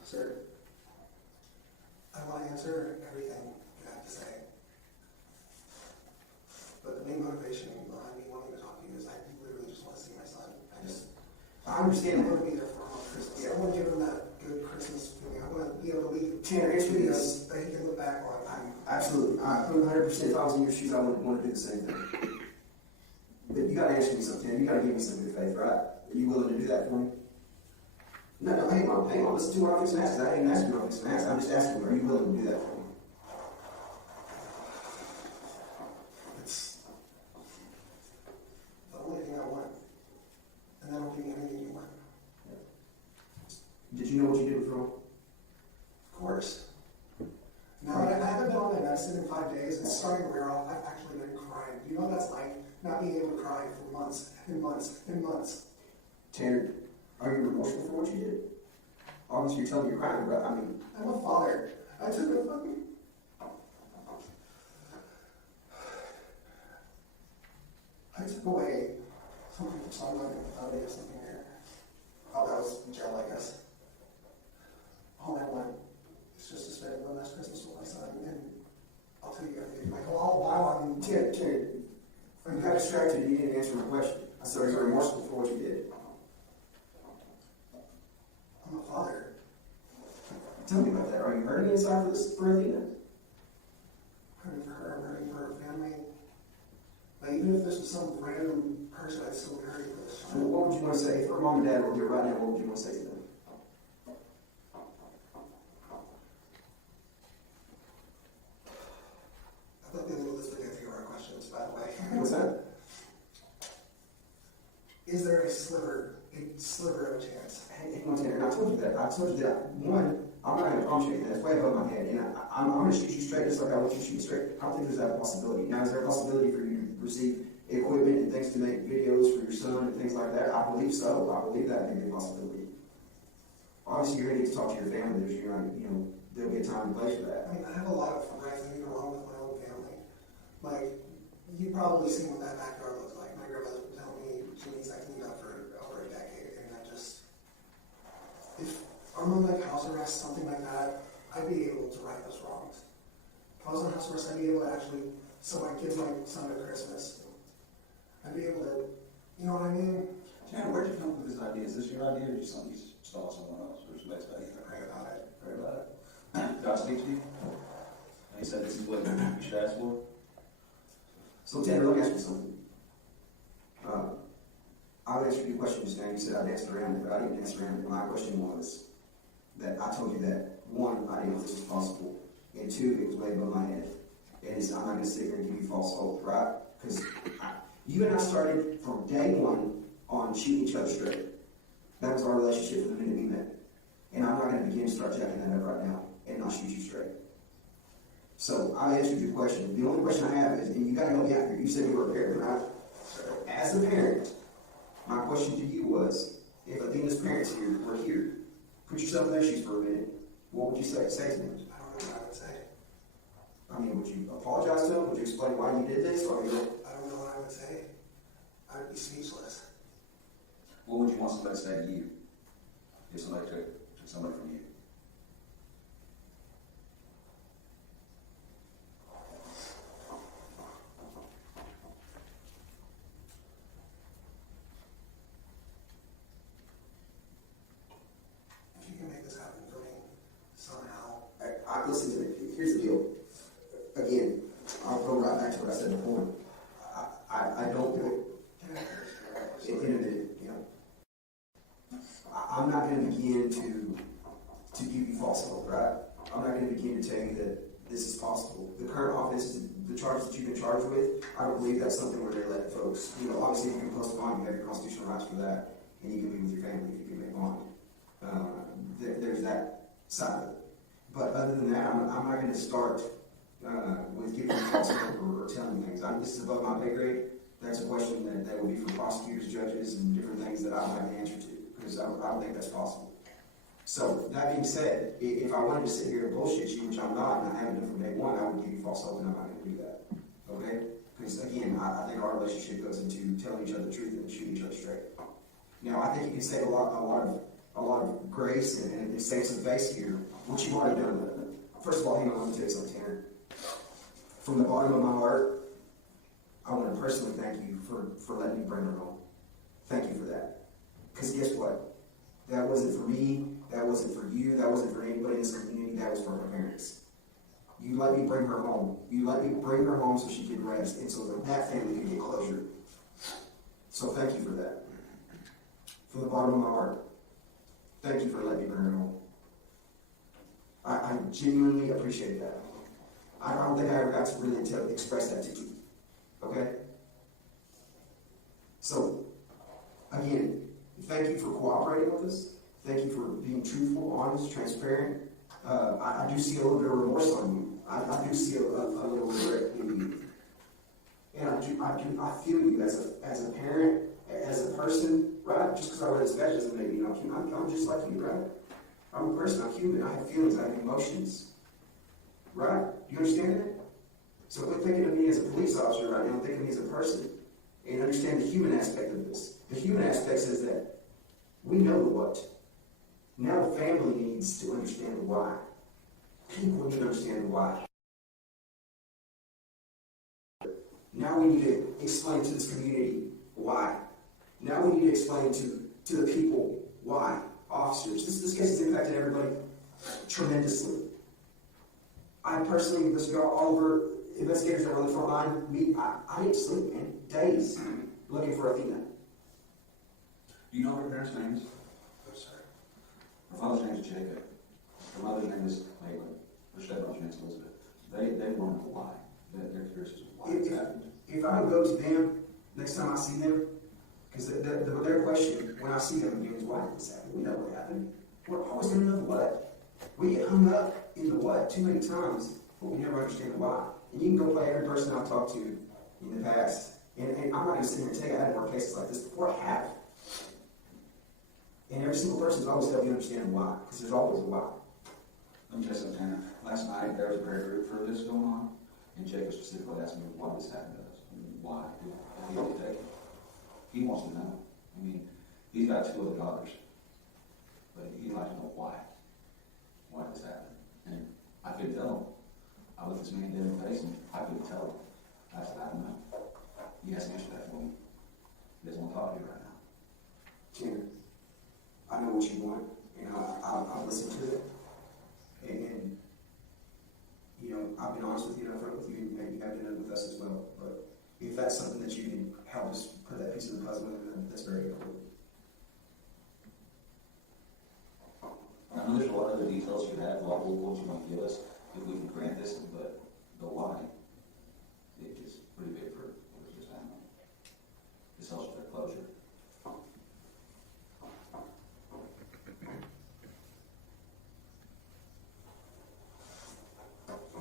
sir, I want to answer everything you have to say. But the main motivation behind me wanting to talk to you is I literally just want to see my son. I understand I want that. to be there for him on Christmas. I want to give him that good Christmas feeling. I want to be able to leave Tanner, answer me this. that he can look back on. Absolutely. 100%. If I was in your shoes, I would want to do the same thing. But you got to answer me something. You got to give me some good faith, right? Are you willing to do that for me? No, hang on. Listen to what I'm fixing to ask. I ain't asking what I'm fixing to ask. I'm just asking, are you willing to do that for me? It's the only thing I want. And that'll give me anything you want. Did you know what you did was wrong? Of course. Now, I haven't been on my medicine in 5 days. It's starting to wear off. I've actually been crying. You know what that's like? Not being able to cry for months and months and months. Tanner, are you remorseful for what you did? Obviously, you're telling me you're crying, but I mean, I'm a father. I took a fucking... I took away something from someone and thought they had something there. Oh, that was jail, I guess. All I want is just to spend one last Christmas with my son, and I'll tell you everything. Like, while I'm... Tanner, you got distracted. You didn't answer my question. I said, are you remorseful for what you did? I'm a father. Tell me about that. Are you hurting inside for Athena? I'm hurting for her. I'm hurting for her family. Like, even if this was some random person, I'd still be hurting for this So child. what would you want to say if her mom and dad were here right now? What would you want to say to them? I thought the little list would get through our questions, by the way. What's that? Is there a sliver of a chance? Hang on, Tanner. I told you that. One, I'm not going to promise you anything. That's way above my head. And I'm going to shoot you straight just like I want you to shoot straight. I don't think there's that possibility. Now, is there a possibility for you to receive equipment I believe so. I believe that may be a possibility. Obviously, you're going to need to talk to your family. There'll be a time and place for that. I mean, I have a lot of right things wrong with my own family. Like, you've probably seen what that backyard looks like. My grandmother would tell me she needs that cleaned up for over a decade, and if I'm on like house arrest, something like that, I'd be able to right those wrongs. If I was on house arrest, I'd be able to actually, so my kids might son at Christmas. I'd be able to, you know what I mean? Tanner, where'd you come up with this idea? Is this your idea, or just something you saw someone else, or somebody's idea? Pray about it. Pray about it. God speak to you? And he said this is what you should ask for? So, Tanner, let me ask you something. I would answer your question just now. You said I danced around it, but I didn't dance around it. My question was that I told you that, one, I didn't know if this was possible, and two, it was way above my head. And I'm not going to sit here and give you false hope, right? Because you and I started from day one on shooting each other straight. That was our relationship from the minute we met. And I'm not going to begin to start jacking that up right now and not shoot you straight. So I answered your question. The only question I have is, and you got to help me out here. You said you were a parent, right? As a parent, my question to you was, if Athena's parents here were here, put yourself in their shoes for a minute, what would you say to them? I don't know what I would say. I mean, would you apologize to them? Would you explain why you did this? Or I don't know what I would say. I would be speechless. What would you want somebody to say to you if somebody took somebody from you? If you can make this happen for me somehow. I listen to me. Here's the deal. Again, I'll go right back to what I said before. I don't do it in a minute, you know. I'm not going to begin to give you false hope, right? I'm not going to begin to tell you that this is possible. The current offense, the charges that you've been charged with, I don't believe that's something where they let folks, obviously if you can post a bond, you have your constitutional rights for that, and you can be with your family if you can make bond. There's that side of it. But other than that, I'm not going to start with giving you false hope or telling things. This is above my pay grade. That's a question that would be for prosecutors, judges, and different things that I don't have the answer to, because I don't think that's possible. So, that being said, if I wanted to sit here and bullshit you, which I'm not, and I haven't done from day one, I would give you false hope, and I'm not going to do that. Okay? Because, again, I think our relationship goes into telling each other the truth and shooting each other straight. Now, I think you can say a lot of grace and save some face here, which you've already done. First of all, hang on, let me tell you something, Tanner. From the bottom of my heart, I want to personally thank you for letting me bring her home. Thank you for that. Because guess what? That wasn't for me. That wasn't for you. That wasn't for anybody in this community. That was for her parents. You let me bring her home. You let me bring her home so she could rest and so that family could get closure. So thank you for that. From the bottom of my heart, thank you for letting me bring her home. I genuinely appreciate that. I don't think I ever got to really express that to you. Okay? So, again, thank you for cooperating with us. Thank you for being truthful, honest, transparent. I do see a little bit of remorse on you. I do see a little regret in you. And I feel you as a parent, as a person, right? Just because I read this badge doesn't make me not human. I'm just like you, right? I'm a person, I'm human, I have feelings, I have emotions. Right? Do you understand that? So quit thinking of me as a police officer right now, think of me as a person. And understand the human aspect of this. The human aspect says that we know the what. Now the family needs to understand the why. People need to understand the why. Now we need to explain to this community why. Now we need to explain to the people why. Officers. This case has impacted everybody tremendously. I personally, this girl, all over investigators that were on the front line, I didn't sleep, man. Days looking for Athena. Do you know what her parents' names? I'm sorry. Her father's name is Jacob. Her mother's name is Caitlin. Her stepmother's name is Elizabeth. They want to know why. Their curious is why this happened. If I would go to them next time I see them, because their question when I see them again is, why did this happen? We know what happened. We're always going to know the what. We get hung up in the what too many times, but we never understand the why. And you can go play every person I've talked to in the past. And I'm not going to sit here and tell you I had more cases like this before. I have. And every single person's always helped you understand why, because there's always a why. Let me tell you something, Tanner. Last night, there was a prayer group for this going on, and Jacob specifically asked me why this happened to us. Why did he get taken? He wants to know. I mean, he's got 2 other daughters, but he'd like to know why this happened. And I couldn't tell him. I looked this man dead in the face, and I couldn't tell him. I said, I don't know. He has to answer that for me. He doesn't want to talk to you right now. Tanner, I know what you want, and I'll listen to it. And, you know, I've been honest with you, and upfront with you, and maybe you have been with us as well. But if that's something that you can help us put that piece of the puzzle in, then that's very important. I know there's a lot of other details you have, a lot of what you want to give us, if we can grant this, but the why, it is pretty big for what just happened. This helps with their closure.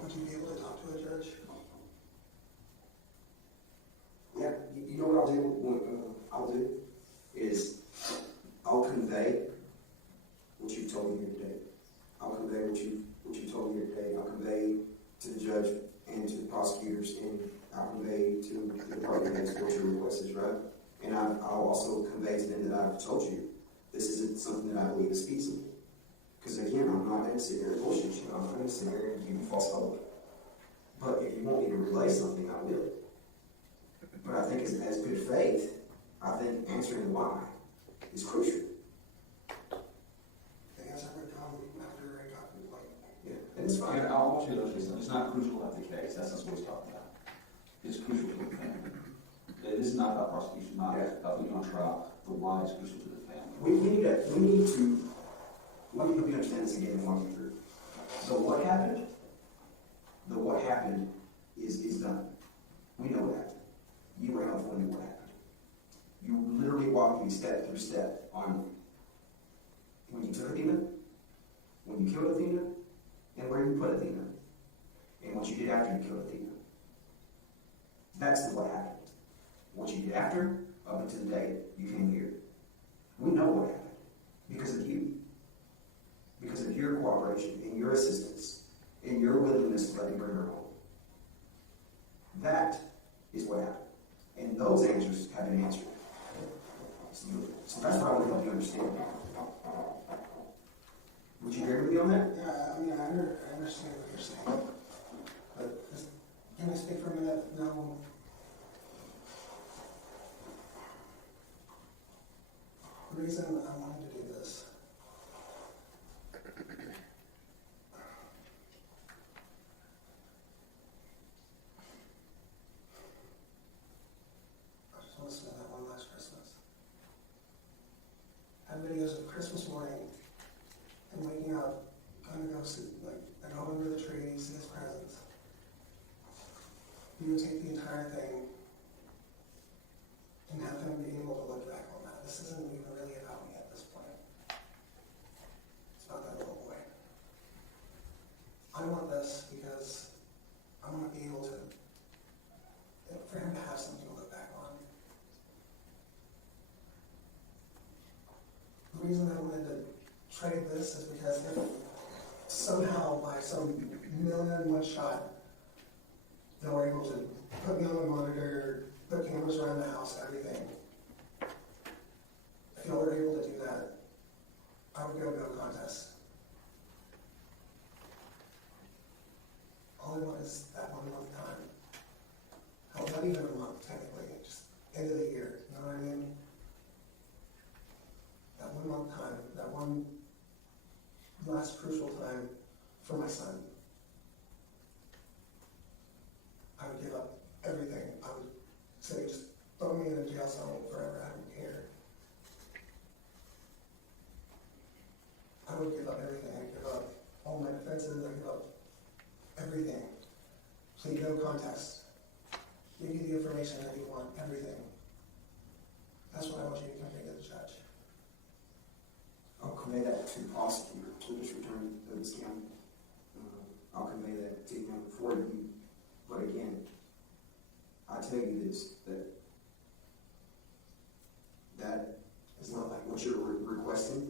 Would you be able to talk to a judge? Yeah, you know what I'll do is I'll convey what you've told me here today. I'll convey what you told me here today. I'll convey to the judge and to the prosecutors, and I'll convey to the department heads what your request is, right? And I'll also convey to them that I've told you this isn't something that I believe is feasible. Because again, I'm not going to sit here and bullshit you. I'm not going to sit here and give you false hope. But if you want me to relay something, I will. But I think as good faith, I think answering why is crucial. I guess I would come after I got the light. Yeah, and it's fine. Yeah, I want you to understand, it's not crucial about the case, that's not what he's talking about. It's crucial to the family. This is not about prosecution, not about putting you on trial. The why is crucial to the family. We need to let me help you understand this again and walk you through. So what happened is done. We know what happened. You were helpful in what happened. You literally walked me step through step on when you took Athena, when you killed Athena, and where you put Athena, and what you did after you killed Athena. That's what happened. What you did after, up until the day you came here. We know what happened because of you. Because of your cooperation and your assistance and your willingness to let me bring her home. That is what happened. And those answers have been answered. So that's what I want to help you understand. Would you agree with me on that? Yeah, I mean, I understand what you're saying. But can I speak for a minute? No. The reason I wanted to do this I just want to spend that one last Christmas. I have videos of Christmas morning and waking up, going to go see, I go under the tree, see his presents. You would take the entire thing and have them be able to look back on that. This isn't even really about me at this point. It's about that little boy. I want this because I want to be able to, for him to have something to look back on. The reason I wanted to trade this is because if somehow by some million-and-one shot they were able to put me on the monitor, put cameras around the house, everything. If y'all were able to do that, I would go to a contest. All I want is that 1 month time. Hell, not even a month, technically, just end of the year, you know what I mean? That 1 month time, that one last crucial time for my son. I would give up everything. I would say, just throw me in a jail cell forever. I don't care. I would give up everything. I'd give up all my defenses. I'd give up everything. Plead no contest. Give you the information that you want, everything. That's what I want you to convey to the judge. I'll convey that to the prosecutor, to this return of this county. I'll convey that to him for you. But again, I tell you this, that is not like what you're requesting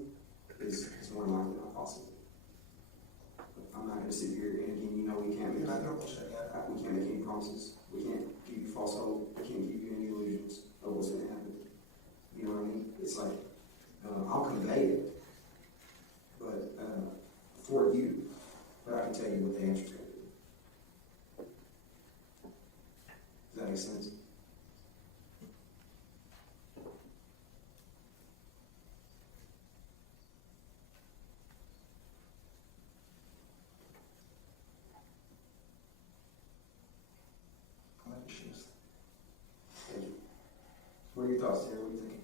What are your thoughts, Sarah? What are you thinking?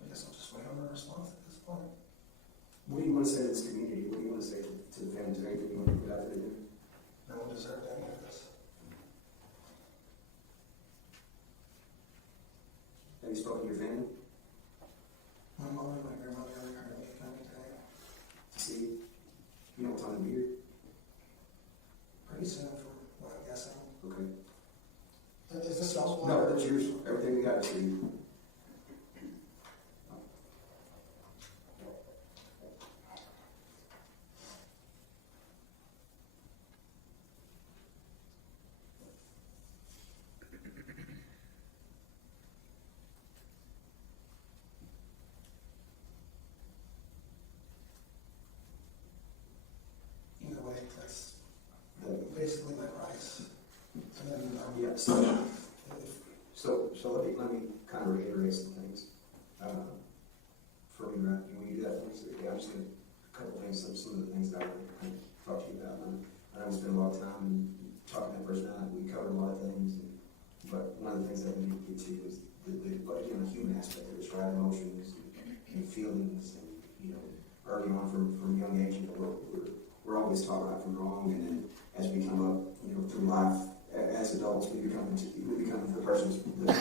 I guess I'll just wait on a response at this point. What do you want to say to this community? What do you want to say to the family? Is there anything you want to put out there to do? No one deserved any of this. Have you spoken to your family? My mom and my grandmother are currently coming today. To see, you know what time to be here? Pretty soon from what I'm guessing. Okay. Is this y'all's water? No, that's yours. Everything we got is for you. Either way, that's basically my price. And then, Yeah, so let me kind of reiterate some things. For me, right, when you do that, yeah, I'm just going to, a couple of things, some of the things that I want to kind of talk to you about. I know we spent a lot of time talking that first night, we covered a lot of things, but one of the things that we need to get to is the human aspect of it, right? Emotions and feelings, and, you know, early on from a young age, you know, we're always taught right from wrong, and then as we come up, you know, through life, as adults, we become the persons that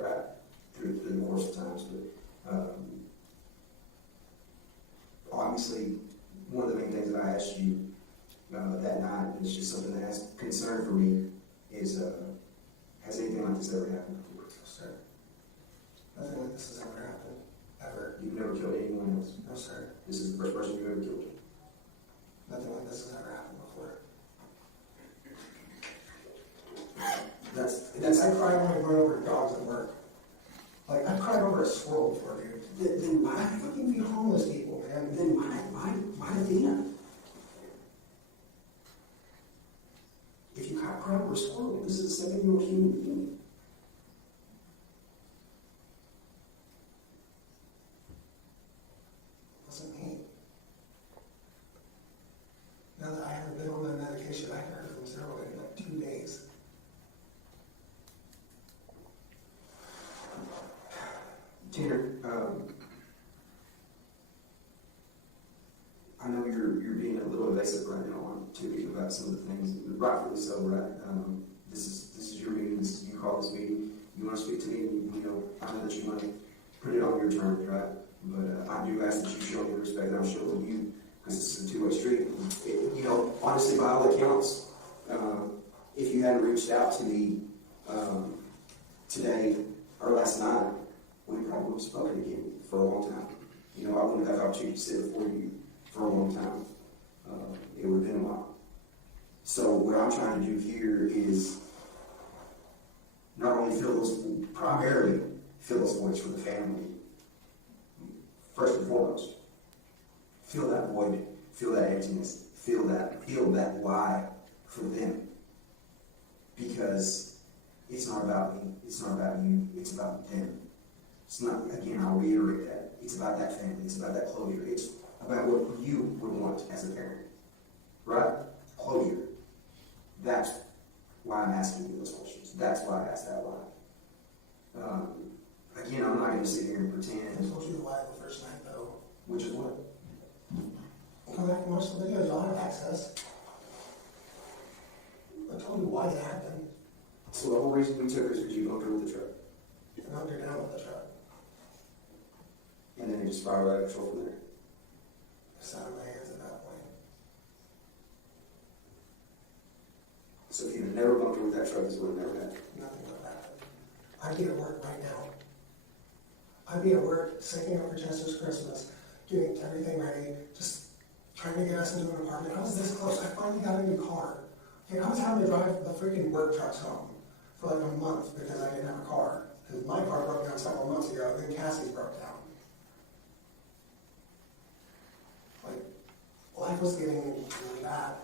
right through the course of times. But obviously, one of the main things that I asked you that night, and it's just something that has concern for me, is has anything like this ever happened before? No, sir. Nothing like this has ever happened. Ever. You've never killed anyone else? No, sir. This is the first person you've ever killed? Nothing like this has ever happened before. That's I cried when I run over dogs at work. Like, I cried over a squirrel before, dude. Then why fucking feed homeless people, man? Then why Athena? If you cry over a squirrel, this is a 7-year-old human being. It wasn't me. Now that I haven't been on that medication, I haven't heard from zero in like 2 days. Tanner, I know you're being a little evasive right now on TV about some of the things, rightfully so, right? This is your meeting. You call this meeting. You want to speak to me, and you know, I know that you want to put it on your terms, right? But I do ask that you show me respect, and I'm showing you, because this is a two-way street. You know, honestly, by all accounts, if you hadn't reached out to me today or last night, we probably would have spoken again for a long time. You know, I wouldn't have had the opportunity to sit before you for a long time. It would have been a while. So what I'm trying to do here is not only primarily fill those voids for the family, first and foremost. Fill that void, feel that emptiness, feel that why for them. Because it's not about me, it's not about you, it's about them. It's not, again, I'll reiterate that. It's about that family, it's about that closure. It's about what you would want as a parent. Right? Closure. That's why I'm asking you those questions. That's why I asked that why. Again, I'm not going to sit here and pretend. I told you the lie the first night, though. Which is what? Come back and watch the videos. Y'all have access. I told you why it happened. So the whole reason we took her is because you bumped her with the truck. And I'm down with the truck. And then it just spiraled out of control from there. I sat on my hands at that point. So if you had never bumped her with that truck, this would have never happened. Nothing would have happened. I'd be at work right now. I'd be at work, saving up for Chester's Christmas, getting everything ready, just trying to get us into an apartment. I was this close. I finally got a new car. Okay, I was having to drive the freaking work trucks home for like a month because I didn't have a car. Because my car broke down several months ago, then Cassie's broke down. Like, life was getting really bad.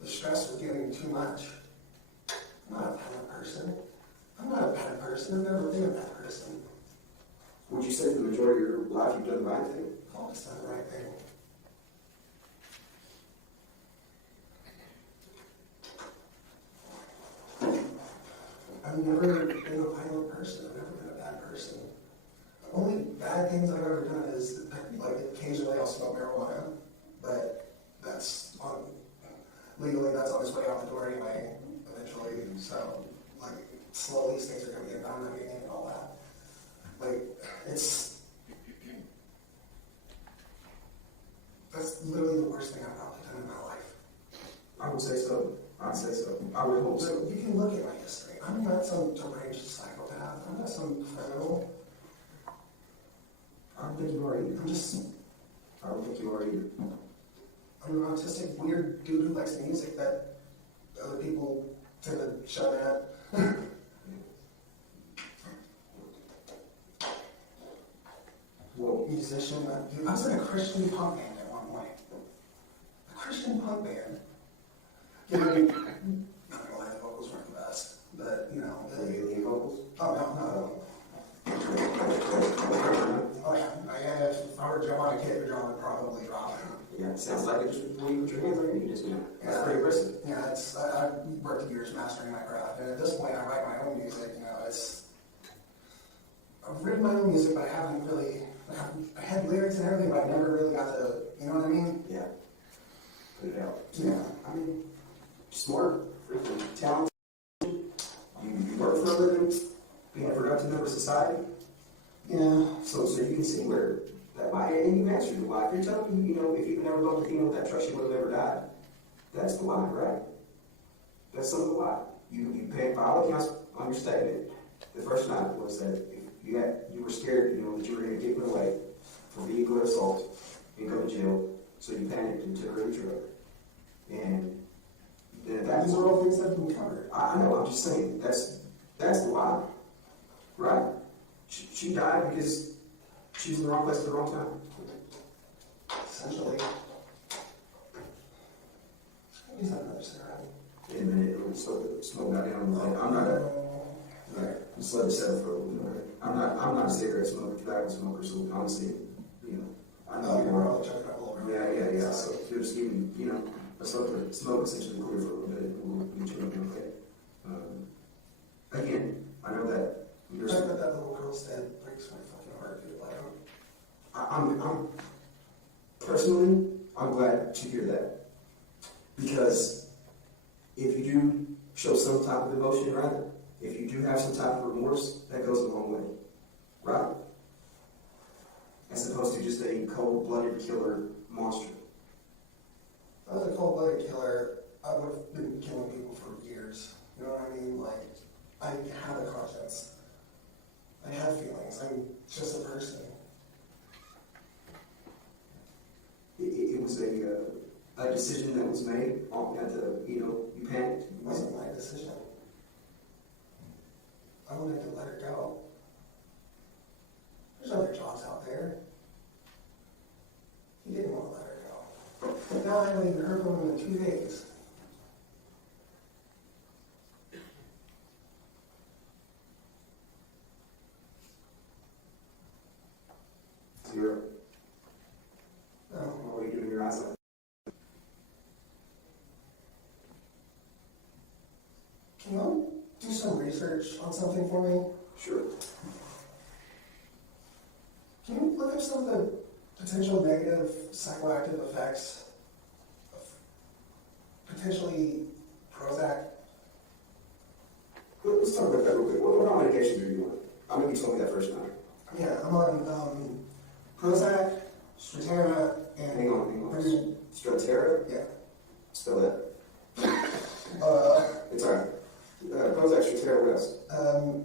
The stress was getting too much. I'm not a bad person. I'm not a bad person. I've never been a bad person. Would you say for the majority of your life you've done the right thing? I've always done the right thing. I've never been a violent person. I've never been a bad person. The only bad things I've ever done is, like, occasionally I'll smoke marijuana, but that's on, legally that's on its way out the door anyway, eventually. So, like, slowly these things are going to get down and and all that. Like, that's literally the worst thing I've probably done in my life. I would say so. I'd say so. I would hope so. So you can look at my history. I'm not some deranged psychopath. I'm not some criminal. I don't think you are either. I don't think you are either. I'm an autistic, weird dude who likes music that other people tend to shut at. Well, Musician. I was in a Christian punk band at one point. A Christian punk band. You know, I'm not gonna lie, the vocals weren't the best, but you know. the alien vocals. Oh no. Oh yeah. If I were Joe on a kid, Joe would probably drop it. Yeah, sounds like it just when you put your hands on it, you just, that's pretty impressive. Yeah, I worked years mastering my craft, and at this point, I write my own music. You know, I've written my own music, but I haven't really. I had lyrics and everything, but I never really got to. You know what I mean? Yeah. Put it out. Yeah. I mean, smart, freaking talented. You work for a living, being a productive member of society. Yeah. So you can see where that might, and you answered the why. If you're telling me, if you never loved Athena with that trust, you would have never died. That's the why, right? That's some of the why. You paid by all accounts on your statement. The first night was that if you were scared, that you were going to get put away for vehicular assault and go to jail, so you panicked and took her in the truck. And then These are all things that have been covered. I know. I'm just saying that's the why, right? She died because she was in the wrong place at the wrong time. Essentially. He's not another cigarette. And then it was smoke got down. I'm not a. Just let it settle for a little bit. I'm not a cigarette smoker, tobacco smoker. So honestly, I know We're all chucking up a little bit. Yeah. So you're just giving, smoke essentially clear for a little bit. We'll get you okay. Again, I know that. The fact that little girl's dead breaks my fucking heart, dude. Like, I'm personally, I'm glad to hear that, because if you do show some type of emotion, right? If you do have some type of remorse, that goes a long way, right? As opposed to just a cold-blooded killer monster. if I was a cold-blooded killer, I would have been killing people for years. You know what I mean? Like, I have a conscience. I have feelings. I'm just a person. It was a decision that was made at the, you panicked. It wasn't my decision. I wanted to let her go. There's other jobs out there. He didn't want to let her go. But now I haven't even heard from him in 2 days. Zero. No. What are you doing your eyes up? Can you do some research on something for me? Sure. Can you look up some of the potential negative psychoactive effects of potentially Prozac? Let's talk about that real quick. What medications are you on? I know you told me that first night. Yeah, I'm on Prozac, Strattera, and... Hang on. Strattera? Yeah. Spell that. It's alright. Prozac, Strattera, what else?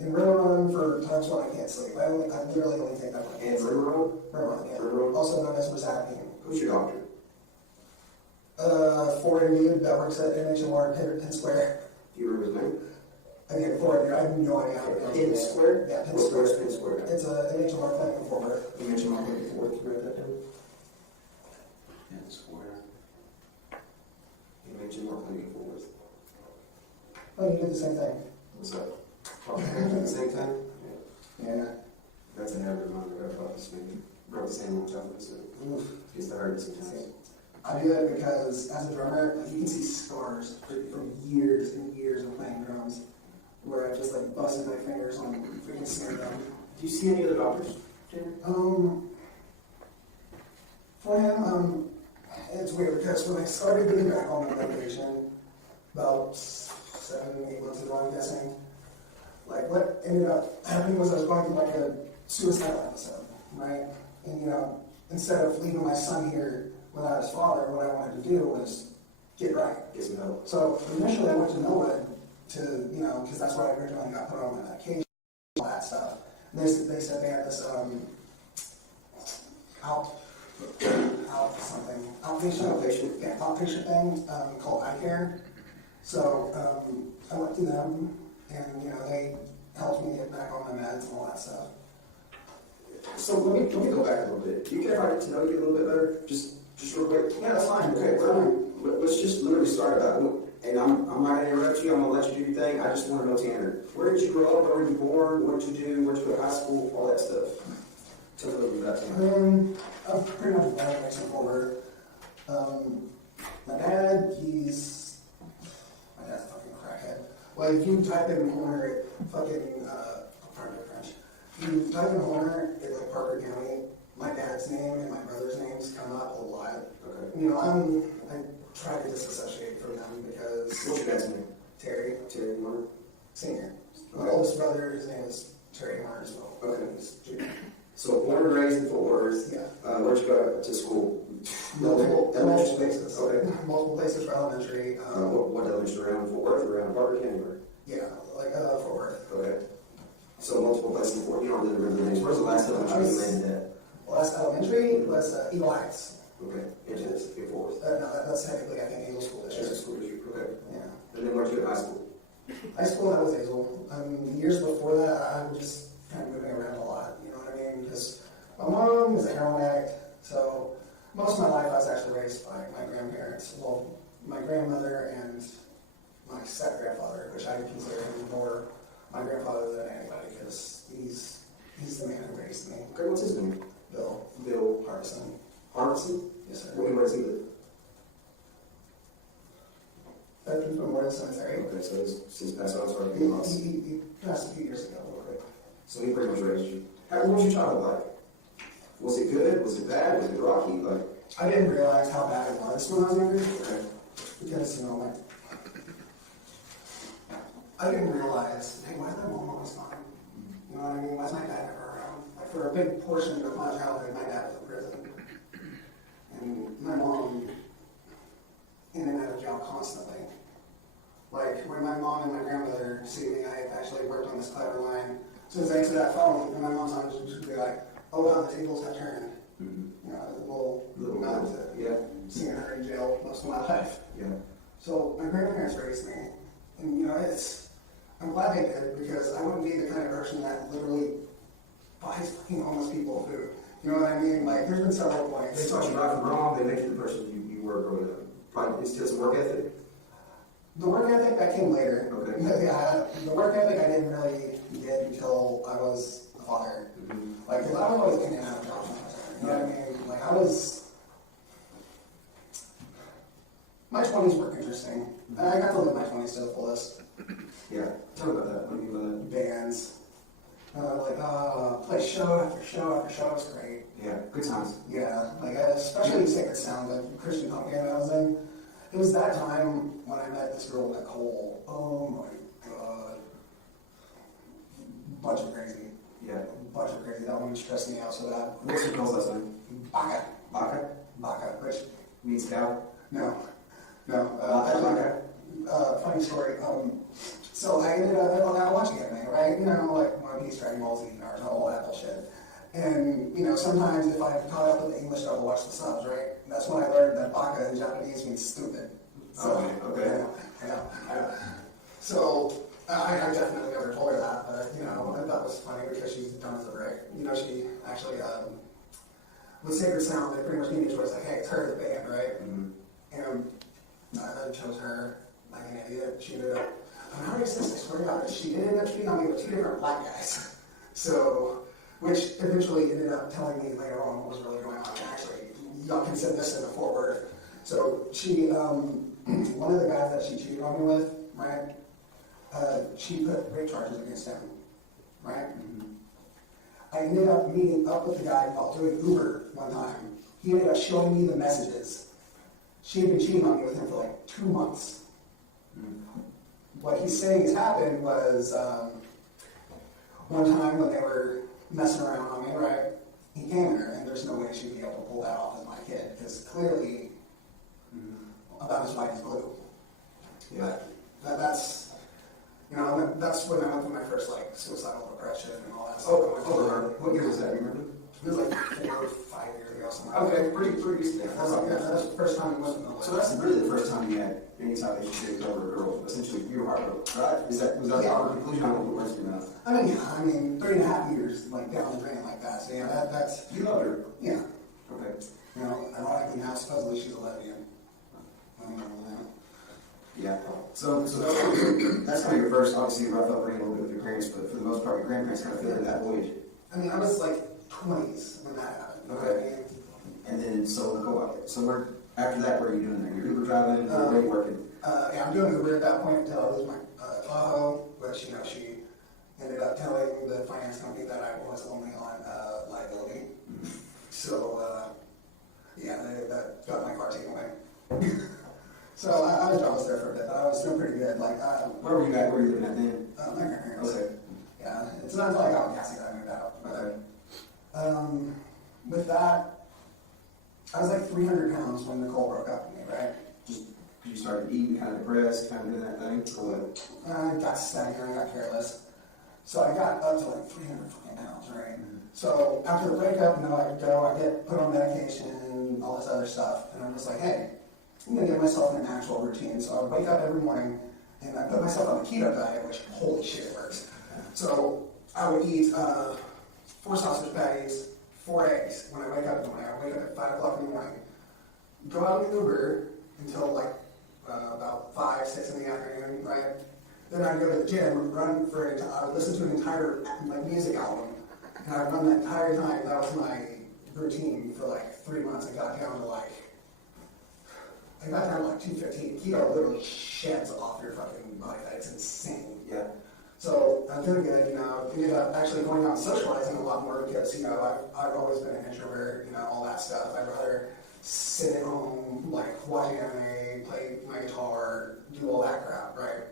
In Ritalin for times when I can't sleep. I literally only take that one. And Ritalin? Ritalin, yeah. Ritalin. Also known as Razapine. Who's your doctor? Foreign dude that works at NHMR Penn Square. Do you remember his name? Again, foreign dude, I have no idea how to pronounce Penn it. Square? Yeah, Penn What's Square. Penn Square? It's a NHMR clinic in Fort Worth. You mentioned my name before. Can you write that down? Penn Square. You mentioned my clinic in Fort Worth. Oh, you did the same thing. What's up? At the same time? Yeah. That's a habit of mine. I thought this maybe broke the same old childhood, so Oof. it's the hurt sometimes. I do that because as a drummer, like, you can see scars from years and years of playing drums. where I just like busted my fingers on freaking snare drum. Do you see any other doctors, Tanner? For him, it's weird because when I started getting back on my medication, about 7-8 months ago, I'm guessing, like what ended up happening was I was going through like a suicidal episode, right? And you know, instead of leaving my son here without his father, what I wanted to do was get right, get some help. So initially I went to NOLA to, you know, because that's where I originally got put on my medication, all that stuff. And they said they had this outpatient thing called eye care. So I went to them, and you know they helped me get back on my meds and all that stuff. So let me go back a little bit. Do you care if I get to know you a little bit better? Just real quick. Yeah, that's fine. Okay, let's just literally start about it. And I'm not going to interrupt you. I'm going to let you do your thing. I just want to know, Tanner, where did you grow up? Where were you born? What did you do? Where did you go to high school? All that stuff. Tell me a little bit about Tanner. I'm pretty much a mixing forward. My dad's a fucking crackhead. Well, if you type in Horner, fucking, pardon my French. If you type in Horner in like Parker County, my dad's name and my brother's names come up a lot. Okay. You know, I try to disassociate from them because. What's your dad's name? Terry Warner. Senior. My oldest brother, his name is Terry Warner as well. Okay. He's junior. So born and raised in Fort Worth. Yeah. Where'd you go to school? Multiple Elementary places. Okay. Multiple places for elementary. What elementary around Fort Worth or around Parker County? Or? Yeah, like Fort Worth. Okay. So multiple places in Fort. You don't really remember the names. Where's the last elementary you landed at? Last elementary was Eagle Heights. Okay. Into Fort Worth. No, that's technically I think Eagle School District. School district. Okay. Yeah. And then where'd you go to high school? High school I was Hazel. Years before that I was just kind of moving around a lot. You know what I mean? Because my mom is a heroin addict, so most of my life I was actually raised by my grandparents. Well, my grandmother and my step-grandfather, which I consider him more my grandfather than anybody, because he's the man who raised me. Okay, what's his name? Bill Hardison. Hardison? Yes, sir. Where does he live? Veterans Memorial Cemetery. Okay, so since passed on, sorry, He passed a few years ago. Okay. So he pretty much raised you. What was your childhood like? Was it good? Was it bad? Was it rocky? Like, I didn't realize how bad it was when I was younger. okay. Because, you know, I didn't realize, hey, why is my mom always gone? You know what I mean? Why is my dad never around? Like, for a big portion of my childhood, my dad was in prison. And my mom in and out of jail constantly. Like, when my mom and my grandmother see me, I actually worked on this clever line. As soon as I answer that phone, and my mom's on, she'd just be like, oh, how the tables have turned. Mm-hmm. You know, a little nod to Yeah. seeing her in jail most of my life. Yeah. So my grandparents raised me, and you know, I'm glad they did, because I wouldn't be the kind of person that literally buys fucking homeless people food. You know what I mean? Like, there's been several points. They taught you right from wrong. They make you the person you were growing up. Probably instill some work ethic. The work ethic, that came later. Okay. Yeah, the work ethic I didn't really get until I was a father. Mm-hmm. Like, because I was always in and out of jobs. You know what I mean? Like, my 20s were interesting. And I got to live my 20s to the fullest. Yeah. Tell me about that. What do you mean by that? Bands. Play show after show after show. It was great. Yeah. Good times. Yeah, like especially Sacred Sound, the Christian punk band I was in. It was that time when I met this girl, Nicole. Oh my god. Bunch of crazy. Yeah. Bunch of crazy. That one stressed me out so bad. What's your girl's last name? Baka. Baka? Baka, which, Means cow? no. Baka. Funny story. So I ended up watching anime, right? You know, like One Piece, Dragon Ball Z, Naruto, all that bullshit. And, you know, sometimes if I caught up with the English, I would watch the subs, right? And that's when I learned that baka in Japanese means stupid. So, Okay. I know. So, I definitely never told her that, but, you know, I thought it was funny because she's dumb as a brick. You know, she actually, with Sacred Sound, they pretty much gave me a choice, like, hey, it's her, the band, right? Mm-hmm. And I chose her like an idiot. She ended up, I'm not racist, I swear to God, she ended up cheating on me with 2 different black guys. So, which eventually ended up telling me later on what was really going on. Actually, y'all can send this in the Fort Worth. So she, one of the guys that she cheated on me with, right? she put rape charges against him, right? I ended up meeting up with the guy while doing Uber one time. He ended up showing me the messages. She had been cheating on me with him for like 2 months. What he's saying has happened was one time when they were messing around on me, right? He came there, and there's no way she'd be able to pull that off as my kid, because clearly about as white as blue. Yeah. That's, you know, that's when I went through my first like suicidal depression and all that stuff. What year was that? You remember? It was like 4 or 5 years ago, something. Okay, pretty recent. That's the first time we went in the So that's really the first time you had any type of issue over a girl. Essentially, you were heartbroken, right? Was that the conclusion on what words your mouth? I mean, 3.5 years like down the drain like that. So yeah, that's You loved her. yeah. Okay. You know, ironically now supposedly she's a lesbian. I don't know that. Yeah. So that's kind of your first, obviously, rough upbringing a little bit with your parents, but for the most part, your grandparents kind of filled in that void. I mean, I was like 20s when that happened. You know what I mean? And then, so after that, what are you doing there? You're Uber driving, where are you working? Yeah, I'm doing Uber at that point until I lose my Tahoe, which, you know, she ended up telling the finance company that I was only on liability. So, yeah, that got my car taken away. So I was jobless there for a bit, but I was doing pretty good. Like, Where were you at? Where were you living at then? my grandparents. Okay. Yeah, it's not until I got gassy that I moved out. But, Okay. with that, I was like 300 pounds when Nicole broke up with me, right? Just you started eating, kind of depressed, kind of doing that thing, or what? I got stagnant, I got careless. So I got up to like 300 fucking pounds, right? So after the breakup, you know, I get put on medication, all this other stuff, and I'm just like, hey, I'm gonna get myself in an actual routine. So I wake up every morning and I put myself on the keto diet, which holy shit it works. So I would eat 4 sausage patties, 4 eggs when I wake up in the morning. I wake up at 5 o'clock in the morning, go out in the Uber until like about 5, 6 in the afternoon, right? Then I'd go to the gym, run for I would listen to an entire like music album, and I'd run that entire time. That was my routine for like 3 months. I got down to like 215. Keto literally sheds off your fucking body fat. It's insane. Yeah. So I'm doing good, you know. Ended up actually going out and socializing a lot more because, you know, I've always been an introvert, you know, all that stuff. I'd rather sit at home, like, watch anime, play my guitar, do all that crap, right?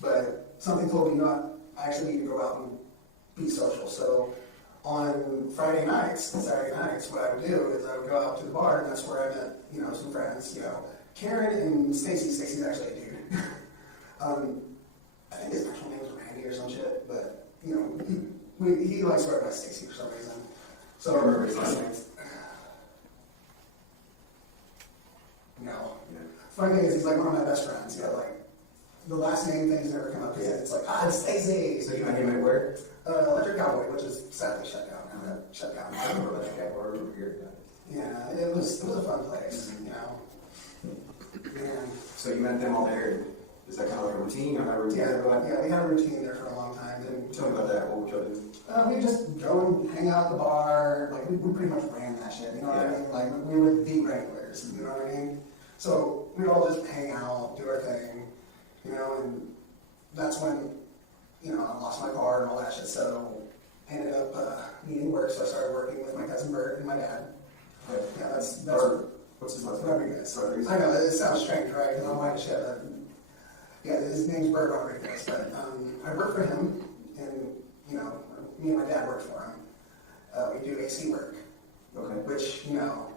But something told me, you know what, I actually need to go out and be social. So on Friday nights and Saturday nights, what I would do is I would go out to the bar, and that's where I met, you know, some friends, you know. Karen and Stacy. Stacy's actually a dude. I think his actual name was Randy or some shit, but, you know, he likes to go by Stacy for some reason. So I remember his last name. No. Yeah. Funny thing is, he's like one of my best friends. Yeah, like, the last name things never come up because it's like, it's Stacy. So you met him at where? Electric Cowboy, which is sadly shut down. Now. Shut down. I remember that guy over here. Yeah, it was a fun place, you know. And So you met them all there. Is that kind of like a routine? You have a routine? yeah, we had a routine there for a long time. And Tell me about that. What would you do? we just go and hang out at the bar. Like, we pretty much ran that shit, you know what I mean? Like, we were the regulars, you know what I mean? So we'd all just hang out, do our thing, you know, and that's when, you know, I lost my car and all that shit. So I ended up needing work, so I started working with my cousin Bert and my dad. Yeah, that's What's his last name? Rodriguez. I know, it sounds strange, right? Because I'm white as shit. Yeah, his name's Bert Rodriguez, but I work for him, and, you know, me and my dad work for him. We do AC work, Okay. which, you know,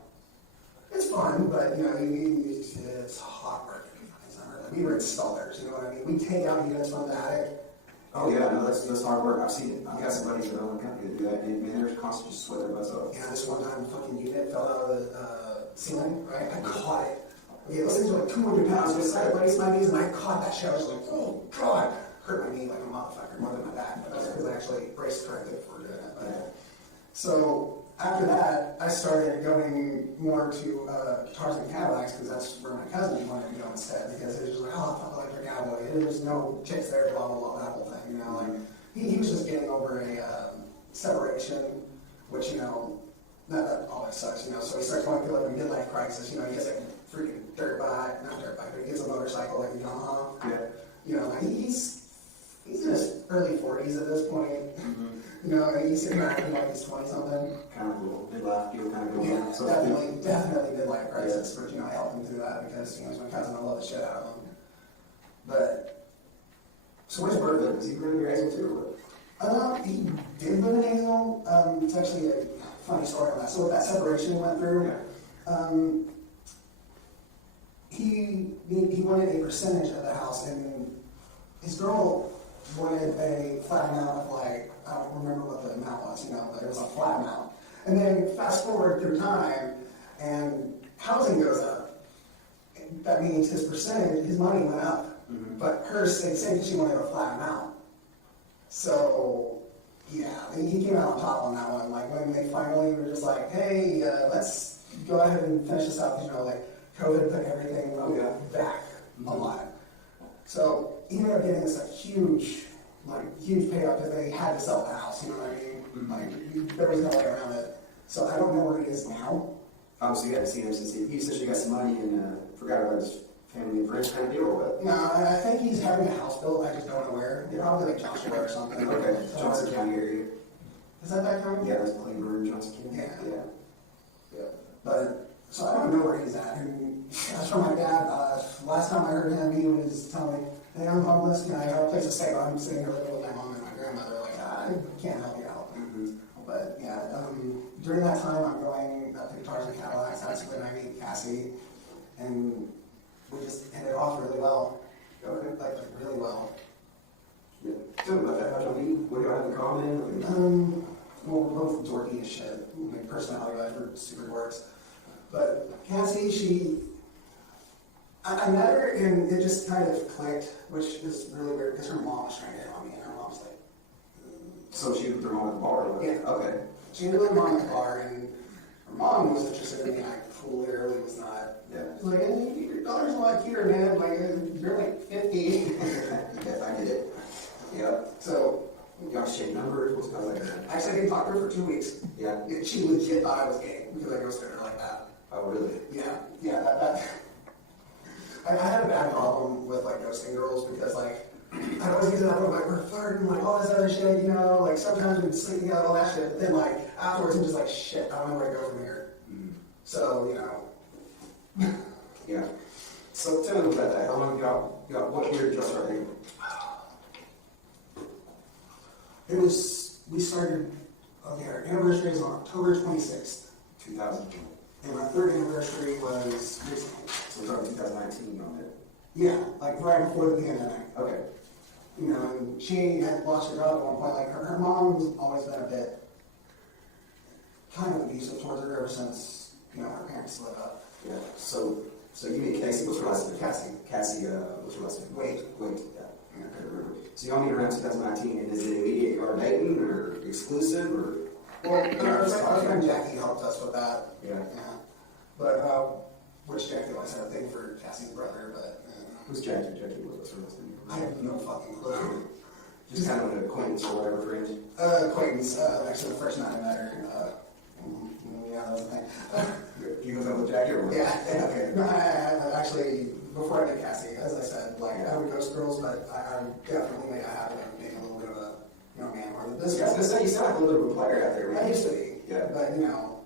it's fun, but, you know, it's hot work in the summer. Like, we were installers, you know what I mean? We take out units from the attic. Oh yeah, no, that's hard work. I've seen it. I've got some buddies that own a company that do that. And man, they're constantly just sweating their butts off. Yeah, this one time, the fucking unit fell out of the ceiling, right? I caught it. Yeah, those things were like 200 pounds. I decided to raise my knees, and I caught that shit. I was like, oh, God. Hurt my knee like a motherfucker, more than my back. But that's because I actually braced correctly for doing it. But, so after that, I started going more to guitars and Cadillacs, because that's where my cousin wanted to go instead. Because it was just like, oh, fuck Electric Cowboy. There was no chicks there, blah, blah, blah, that whole thing. You know, like, he was just getting over a separation, which, you know, that always sucks, you know. So he starts going through like a midlife crisis. You know, he gets like a freaking not dirt bike, but he gets a motorcycle like a Yamaha. Yeah. You know, like he's early 40s at this point. You know, and he's sitting around like he's 20-something. Kind of cool. Midlife, you kind of going Yeah, on. So definitely midlife crisis. But, you know, I helped him through that because, you know, he's my cousin. I love the shit out of him. But, So where's Bert live? Is he living here Hazel too, or what? he did live in Hazel. It's actually a funny story on that. So with that separation we went through, he wanted a percentage of the house, and his girl wanted a flat amount of, like, I don't remember what the amount was, you know, but it was a flat amount. And then fast forward through time, and housing goes up. That means his percentage, his money went up. But hers stayed the same because she wanted a flat amount. So, yeah, he came out on top on that one. Like, when they finally were just like, hey, let's go ahead and finish this up, you know, like, COVID put everything back a lot. So, he ended up getting this, like, huge payout because they had to sell the house, you know what I mean? Like, there was no way around it. So, I don't know where he is now. So you hadn't seen him since he essentially got some money and forgot about his family and friends kind of deal, or what? No, I think he's having a house built. I just don't know where. Probably like Joshua or something. Okay, Johnson County area. Is that county? Yeah, that's Cleveland, Johnson County. Yeah. But, so I don't know where he's at. And as for my dad, last time I heard him, he was telling me, hey, I'm homeless, can I have a place to stay? I'm sitting here living with my mom and my grandmother. Like, I can't help you out. But, yeah, during that time, I'm going up to Guitars and Cadillacs. That's when I meet Cassie. And we just hit it off really well. Like, really well. Yeah. Tell me about that. How'd y'all meet? What do y'all have in common? Well, we're both dorky as shit. Like, personality-wise, we're super dorks. But Cassie, I met her and it just kind of clicked, which is really weird because her mom was trying to hit on me, and her mom's like, So she was with her mom at the bar? Or what? yeah. Okay. She ended up mom at the bar, and her mom was interested in me. I clearly was not. Yeah. She's like, hey, your daughter's a lot cuter, man. Like, you're like 50. Yeah, I get it. Yeah. So, Y'all exchange numbers? What's kind of like that? actually, I didn't talk to her for 2 weeks. Yeah. And she legit thought I was gay because I ghosted her like that. Oh, really? Yeah, that I had a bad problem with, like, ghosting girls because, like, I'd always use that, like, we're flirting, like, all this other shit, you know, like, sometimes we'd sleep together, all that shit, but then, like, afterwards, I'm just like, shit, I don't know where to go from here. So, you know. Yeah. So tell me about that. How long y'all what year did y'all start dating? We started, okay, our anniversary is on October 26th. 2000. And my third anniversary was recently. So it's already 2019 on it. Yeah, like right before the pandemic. Okay. You know, and she had lost her job at one point. Like, her mom's always been a bit kind of abusive towards her ever since, you know, her parents split up. Yeah. So you meet Casey. What's her last name? Cassie, what's her last name? Wade. Yeah. I couldn't remember. So y'all meet around 2019, and is it immediate? Y'all dating or exclusive or? Well, our friend Jackie helped us with that. Yeah. But, which Jackie always had a thing for Cassie's brother, but. Who's Jackie? Jackie, what's her last name? I have no fucking clue. Just kind of an acquaintance or whatever, friends. Acquaintance, actually the first night I met her, yeah, that was the thing. You hook up with Jackie or what? Yeah, okay. No, I actually, before I met Cassie, as I said, like, I would ghost girls, but I definitely made a habit of being a little bit of a, you know, man. Or this Yeah, I was gonna say, you sound like a little bit of a player out there, I man. used to be. Yeah. But, you know,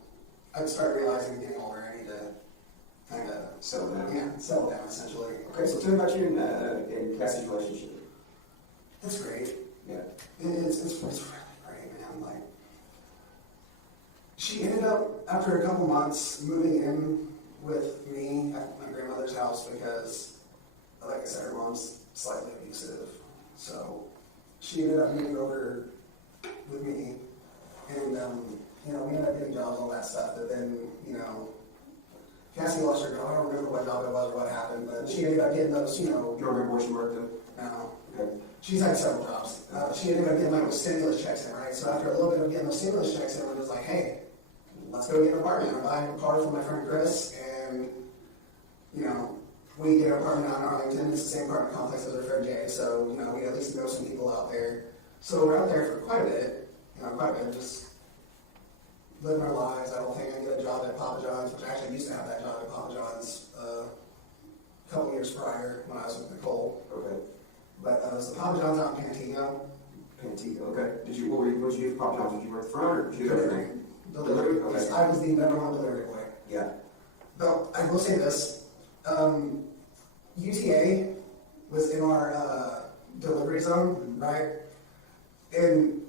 I started realizing getting older, I need to kind of Settle down. Yeah, settle down, essentially. Okay, so tell me about you and Cassie's relationship. It's great. Yeah. It's really great, man. Like, she ended up, after a couple months, moving in with me at my grandmother's house because, like I said, her mom's slightly abusive. So she ended up moving over with me, and you know, we ended up getting jobs, all that stuff. But then, you know, Cassie lost her job. I don't remember what job it was or what happened, but she ended up getting those, you know. Do you remember where she worked in? No. Okay. She's had several jobs. She ended up getting like those stimulus checks in, right? So after a little bit of getting those stimulus checks in, it was like, hey, let's go get an apartment. I'm buying a car for my friend Chris, and, you know, we get an apartment out in Arlington. It's the same apartment complex as our friend Jay, so, you know, we at least know some people out there. So we're out there for quite a bit, just living our lives. I don't think I get a job at Papa John's, which I actually used to have that job at Papa John's a couple years prior when I was with Nicole. Okay. But it was the Papa John's out in Pantino. Antique, okay. What did you do for Papa John's? Did you work the front or did you do everything? Delivery. Okay. I was the number one delivery boy. Yeah. Though, I will say this, UTA was in our delivery zone, right? And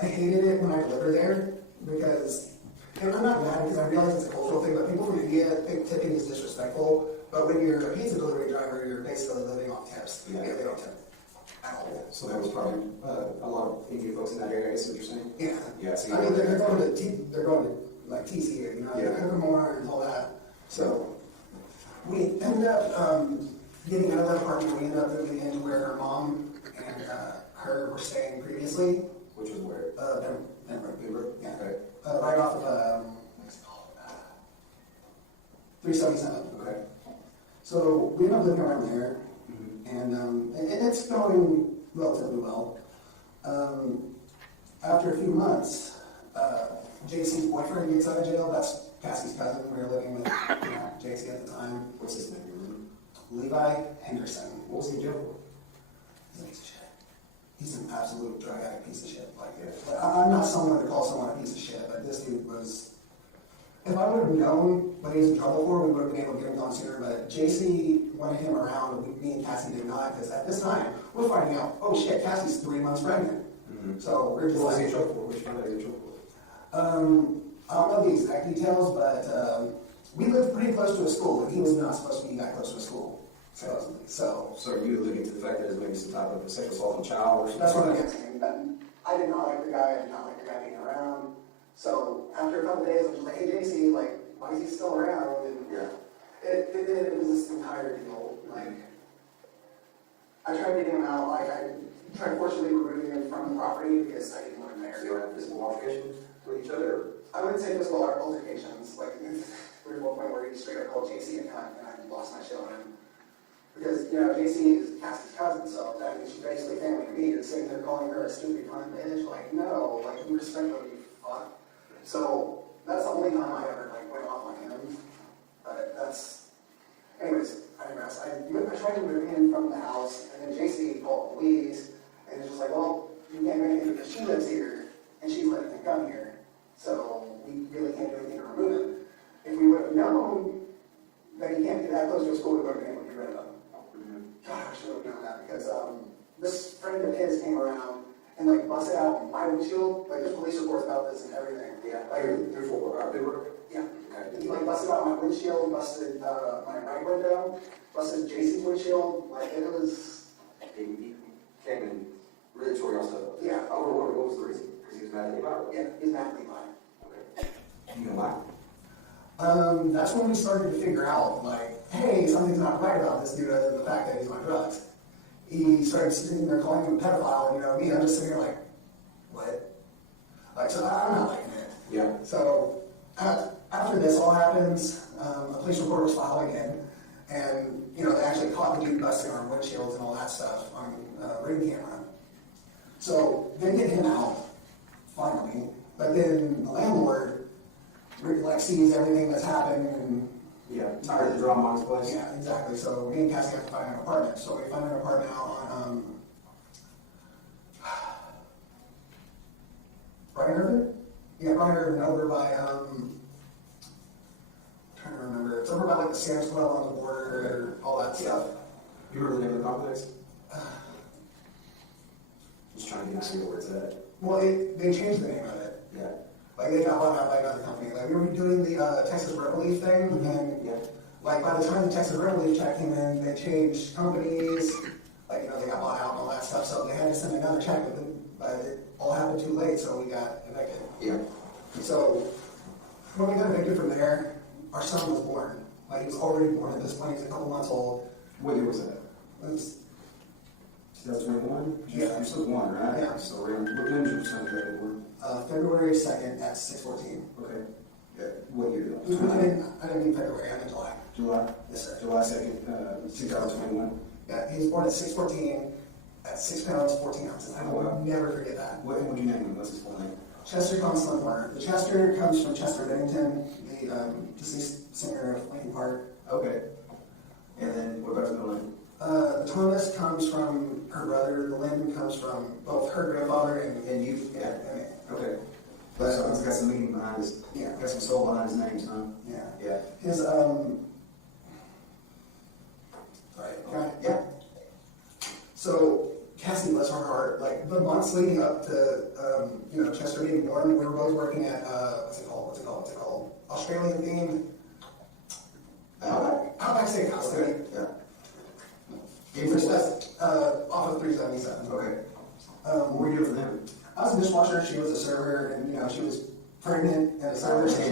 I hated it when I delivered there because, and I'm not mad because I realize it's a cultural thing, but people from India think tipping is disrespectful. But when you're a pizza delivery driver, you're basically living off tips. Yeah. They don't tip at all. So that was probably a lot of Indian folks in that area, I guess what you're saying? Yeah. Yeah, so I mean, they're going to like TC, you know, Yeah. Kokomore and all that. So we ended up getting out of that apartment. We ended up moving into where her mom and her were staying previously. Which was where? Denver. Yeah. Okay. Right off of what's it called? 377. Okay. So we ended up living around there, and it's going relatively well. After a few months, JC's boyfriend gets out of jail. That's Cassie's cousin. We were living with JC at the time. What's his name? Levi Henderson. What was he in jail for? He's a piece of shit. He's an absolute drug addict piece of shit. I'm not someone to call someone a piece of shit, but this dude was. If I would have known what he was in trouble for, we would have been able to get him gone sooner. But JC wanted him around, and me and Cassie did not, because at this time, we're finding out, oh shit, Cassie's 3 months pregnant. So we're just What was he like, in trouble for? Which one was he in trouble for? I don't know the exact details, but we lived pretty close to a school, and he was not supposed to be that close to a school, supposedly. So So are you alluding to the fact that there's maybe some type of a sexual assault on a child or something? that's what I'm asking. I did not like the guy. I did not like the guy being around. So after a couple of days, I was just like, hey, JC, like, why is he still around? And it was this entire deal. Like, I tried getting him out. Like, I tried forcibly removing him from the property because I didn't want him there. So you don't have physical altercations with each other? I wouldn't say physical altercations. Like, there was one point where he straight up called JC a cunt, and I lost my shit on him. Because, you know, JC is Cassie's cousin, so that means she's basically family to me. And sitting there calling her a stupid cunt bitch, like, no, like, you respect her, you fuck. So that's the only time I ever like went off on him. But that's, anyways, I digress. I tried to move him from the house, and then JC called the police, and it's just like, well, you can't do anything because she lives here, and she's letting him come here. So we really can't do anything to remove him. If we would have known that he can't get that close to a school, we would have been able to get rid of him. God, I should have known that because this friend of his came around and like busted out my windshield. Like there's police reports about this and everything. Yeah, like Through Fort yeah. Okay. He like busted out my windshield, busted my right window, busted JC's windshield. Like it was. He came in really tore y'all stuff up. Yeah. What was the reason? Because he was mad at Levi? Yeah, he's mad at Levi. Okay. You gonna lie? That's when we started to figure out like, hey, something's not right about this dude other than the fact that he's on drugs. He started sitting there calling him a pedophile, and you know me, I'm just sitting here like, what? Like, so I'm not liking it. Yeah. So after this all happens, a police report was filed again, and you know they actually caught the dude busting on windshields and all that stuff on ring camera. So they get him out finally, but then the landlord like sees everything that's happened and. Yeah, tired of the drama on his place. Yeah, exactly. So me and Cassie have to find an apartment. So we found an apartment out on Brian Irvin? Yeah, Brian Irvin over by I'm trying to remember. It's over by like the Sam's Club on the border, all that stuff. You remember the name of the complex? Just trying to get an idea where it's at. Well, they changed the name of it. Yeah. Like they got bought out by another company. Like we were doing the Texas Rent Relief thing, and Yeah. like by the time the Texas Rent Relief check came in, they changed companies. Like you know they got bought out and all that stuff, so they had to send another check. But it all happened too late, so we got evicted. Yeah. So when we got evicted from there, our son was born. Like he was already born at this point. He was a couple months old. What year was that? It was 2021? Yeah. You still one, right? Yeah. So when was your son born? February 2nd at 6:14. Okay. Yeah. What year though? I didn't mean February. I meant July. July? Yes, sir. July 2nd, 2021. Yeah, he was born at 6:14 at 6 pounds 14 ounces. I will never forget that. What would you name him? What's his full name? Chester Constantine Warner. The Chester comes from Chester Bennington, the deceased singer of Linkin Park. Okay. And then what about his middle name? The Thomas comes from her her brother. The land comes from both her grandfather And you, yeah, and me. okay. But someone's got some meaning behind his, Yeah. got some soul behind his names, huh? Yeah. Yeah. His, yeah. So, Cassie, bless her heart, like, the months leading up to, Chester being born, we were both working at, what's it called? Australian themed, Outback Steakhouse. Okay, yeah. Game for Steph, off of 377. Okay. What were you doing for them? I was a dishwasher, she was a server, and, she was pregnant and a server, so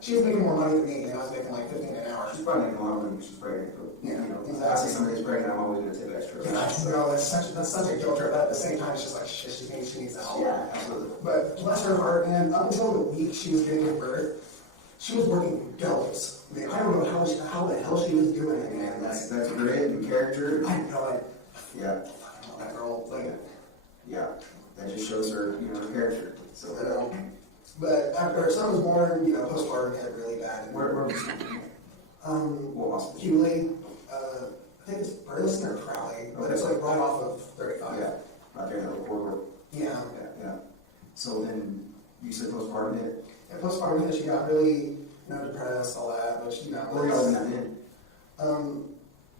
she was making more money than me, and I was making like 15 an hour. She's probably making a lot of money when she's pregnant, but, Yeah, exactly. I see somebody's pregnant, I'm always gonna tip extra. And I know that's such a guilt trip, but at the same time, it's just like, shit, she needs the help. Yeah, absolutely. But bless her heart, man, up until the week she was giving birth, she was working doubles. I mean, I don't know how the hell she was doing it, man. That's grit and character. I know, Yeah, that girl, like, yeah. That just shows her, her character. So, but after her son was born, postpartum hit really bad. where was she? What hospital? Hewley, I think it's Burleson or Crowley, but it's like right off of 35. Yeah, right there in that little corridor. Yeah. Yeah. So then, you said postpartum hit? And postpartum hit, she got really, depressed, all that, which, Where y'all in that then?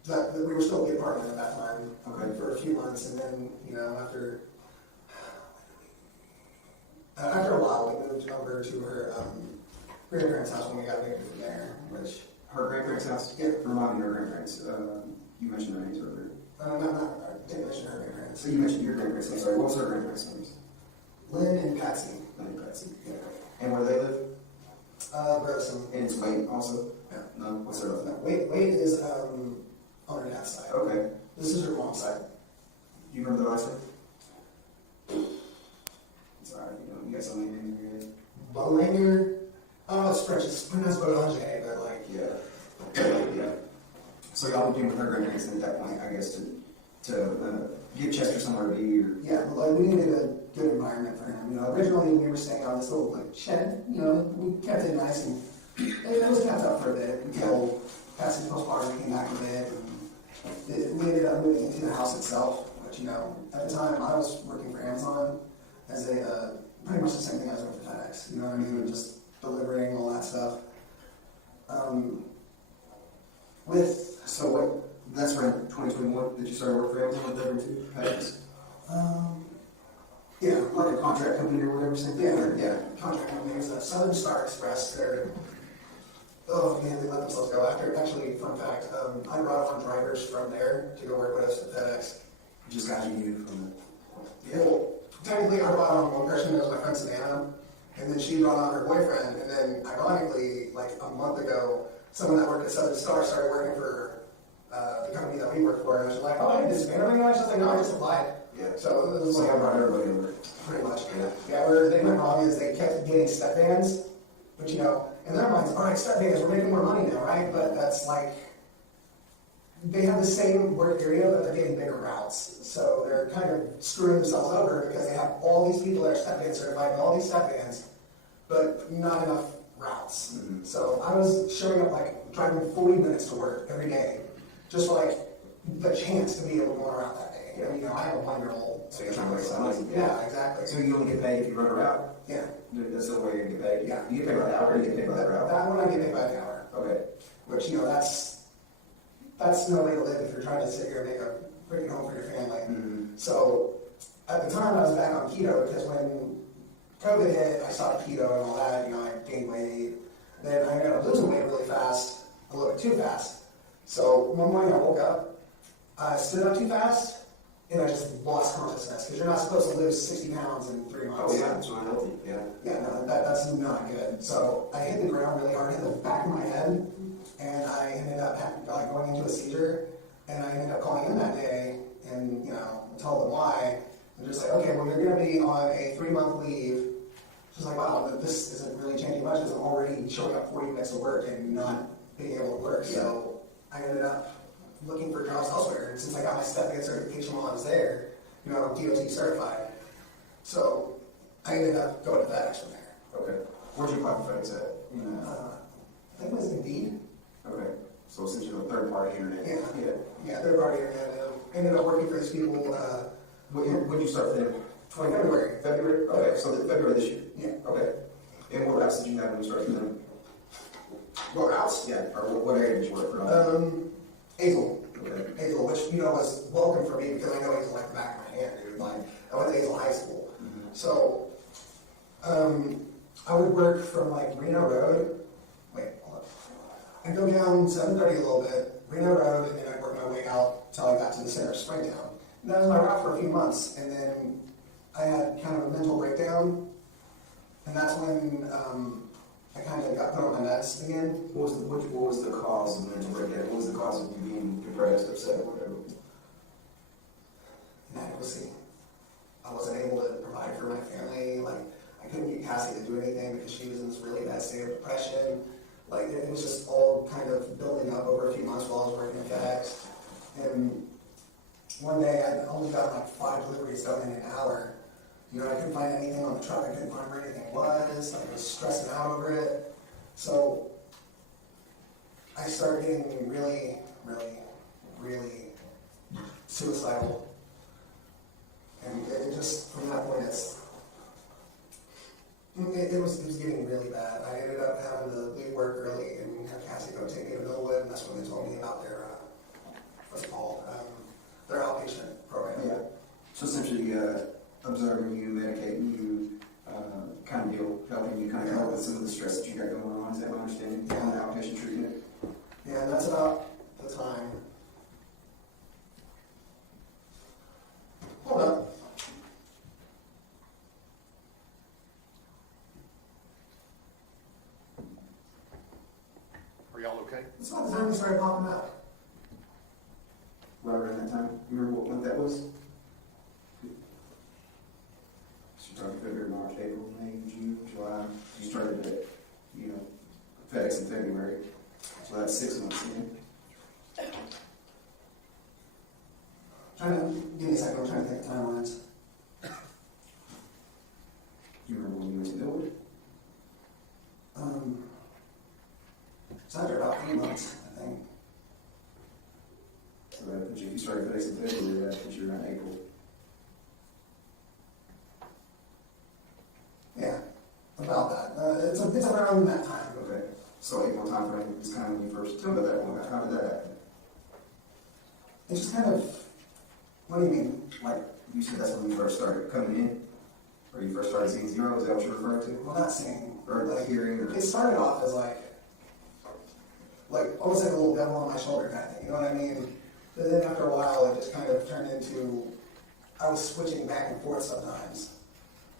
that we were still in the apartment at that time. Okay. For a few months, and then, after a while, we moved over to her grandparents' house when we got evicted from there, which... Her grandparents' house? Yeah. Remind me of her grandparents. You mentioned their names earlier. I didn't mention her grandparents. So you mentioned your grandparents. I'm sorry. What was her grandparents' names? Lynn and Patsy. Lynn and Patsy. Yeah. And where they live? Burleson. And it's Wade also? Yeah. No? What's her other No, name? Wade is on her dad's side. Okay. This is her mom's side. Do you remember the last name? Sorry, you got so many names in your head. Bolanger. Oh, it's French. It's pronounced Bolanger, but like... Yeah. So y'all moved in with her grandparents at that point, I guess, to give Chester somewhere to be, or... Yeah, but like we needed a good environment for him. Originally we were staying on this little like shed. We kept it nice and it was kept up for a bit until past his postpartum came back with it. And we ended up moving into the house itself, which at the time I was working for Amazon as a pretty much the same thing I was doing for FedEx. You know what I mean? Just delivering all that stuff. So what, that's around 2021 that you started working for Amazon with delivering to FedEx? Yeah, Like a contract company or whatever, same thing? yeah. Contract company was Southern Star Express. Oh man, they let themselves go. Actually, fun fact, I brought on drivers from there to go work with us at FedEx. Just got you from the... Well, technically, I brought on one person, that was my friend Savannah, and then she brought on her boyfriend, and then ironically, like a month ago, someone that worked at Southern Star started working for the company that we work for, and I was like, oh, hey, this Savannah, I was just like, no, I just applied. Yeah. So it was So like, I brought everybody over. pretty much, yeah. Where they went wrong is they kept getting step vans, but in their minds, all right, step vans, we're making more money now, right? But that's like, they have the same work area, but they're getting bigger routes. So they're kind of screwing themselves over because they have all these people that are step van certified and all these step vans, but not enough routes. Mm-hmm. So I was showing up like driving 40 minutes to work every day, just for like the chance to be able to go on a route that day. I have a 1-year-old. So you're trying to make some money. Yeah, exactly. So you only get paid if you run a route? Yeah. That's the way you're going to get paid? Yeah. You get paid by the hour or you get paid by the route? That one I get paid by the hour. Okay. Which, that's no way to live if you're trying to sit here and make a freaking home for your family. Mm-hmm. So, at the time I was back on keto because when COVID hit, I stopped keto and all that, I gained weight. Then I ended up losing weight really fast, a little bit too fast. So, one morning I woke up, I stood up too fast, and I just lost consciousness because you're not supposed to lose 60 pounds in 3 months. Oh, yeah, it's not healthy, yeah. Yeah, no, that's not good. So I hit the ground really hard, hit the back of my head, and I ended up going into a seizure. And I ended up calling in that day and told them why. They're just like, okay, well, you're going to be on a 3-month leave. She's like, wow, this isn't really changing much because I'm already showing up 40 minutes to work and not being able to work. So I ended up looking for jobs elsewhere. And since I got my step-in certification while I was there, DOT certified. So I ended up going to FedEx from there. Okay. Where'd you apply for FedEx at? I think it was Indeed. Okay. So essentially a third-party internet. Yeah, third-party internet. ended up working for these people, When did you start for them? February. February? Okay, so February this year. Yeah. Okay. And what routes did you have when you started for them? What routes? Yeah, or what area did you work from? Azel. Okay. Hazel, which, you know, was welcome for me because I know Hazel like the back of my hand, dude. Like, I went to Hazel High School. So, I would work from like Reno Road. Wait, hold up. I'd go down 730 a little bit, Reno Road, and then I'd work my way out till I got to the center of Springtown. And that was my route for a few months. And then I had kind of a mental breakdown. And that's when I kind of got put on my meds again. What was the cause of mental breakdown? What was the cause of you being depressed, upset, or whatever? Inadequacy. I wasn't able to provide for my family. Like, I couldn't get Cassie to do anything because she was in this really bad state of depression. Like, it was just all kind of building up over a few months while I was working at FedEx. And one day I only got like 5 deliveries done in an hour. You know, I couldn't find anything on the truck. I couldn't find where anything was. I was stressing out over it. So I started getting really, really, really suicidal. And it just, from that point, it was getting really bad. I ended up having to leave work early and have Cassie go take me to Millwood, and that's when they told me about their, what's it called, their outpatient program. Yeah. So essentially, observing you, medicating you, kind of helping you kind of help with some of the stress that you got going on. Is that my understanding? Yeah. On the outpatient treatment. Yeah, and that's about the time. Hold up. Are y'all okay? It's about the time they started popping out. Right around that time. You remember what month that was? So you're talking February, March, April, May, June, July. You started at, FedEx in February. So that's 6 months in. Give me a second, I'm trying to think of timelines. You remember when you went to Millwood? It's after about 3 months, I think. So that puts you, if you started FedEx in February, that puts you around April. Yeah, about that. It's around that time. Okay. So April time frame is kind of when you first, tell me about that one. How did that happen? It's just kind of, what do you mean? Like, you said that's when you first started coming in? Or you first started seeing zero? Is that what you're referring to? Well, not seeing. Or like hearing? Or... It started off as like almost like a little devil on my shoulder kind of thing, you know what I mean? But then after a while, it just kind of turned into, I was switching back and forth sometimes.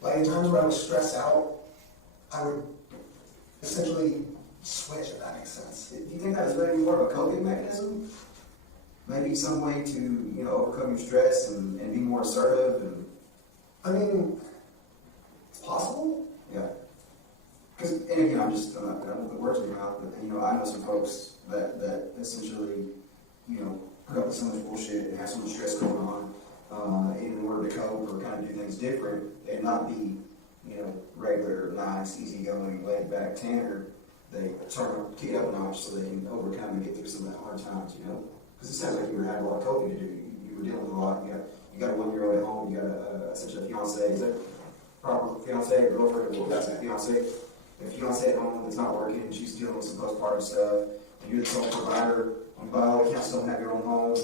Like in times where I was stressed out, I would essentially switch, if that makes sense. Do you think that was maybe more of a coping mechanism? Maybe some way to, overcome your stress and be more assertive? And I mean, it's possible. Yeah. Because, and again, I don't put words in your mouth, but, I know some folks that essentially, put up with so much bullshit and have so much stress going on in order to cope or kind of do things different and not be, regular, nice, easygoing, laid back Tanner. They kick it up a notch so they can overcome and get through some of the hard times, Because it sounds like you had a lot of coping to do. You were dealing with a lot. You got a 1-year-old at home. You got essentially a fiance. Is that proper fiance or girlfriend? Or that's a fiance. A fiance at home that's not working and she's dealing with some postpartum stuff. And you're the sole provider. And by all accounts, don't have your own home.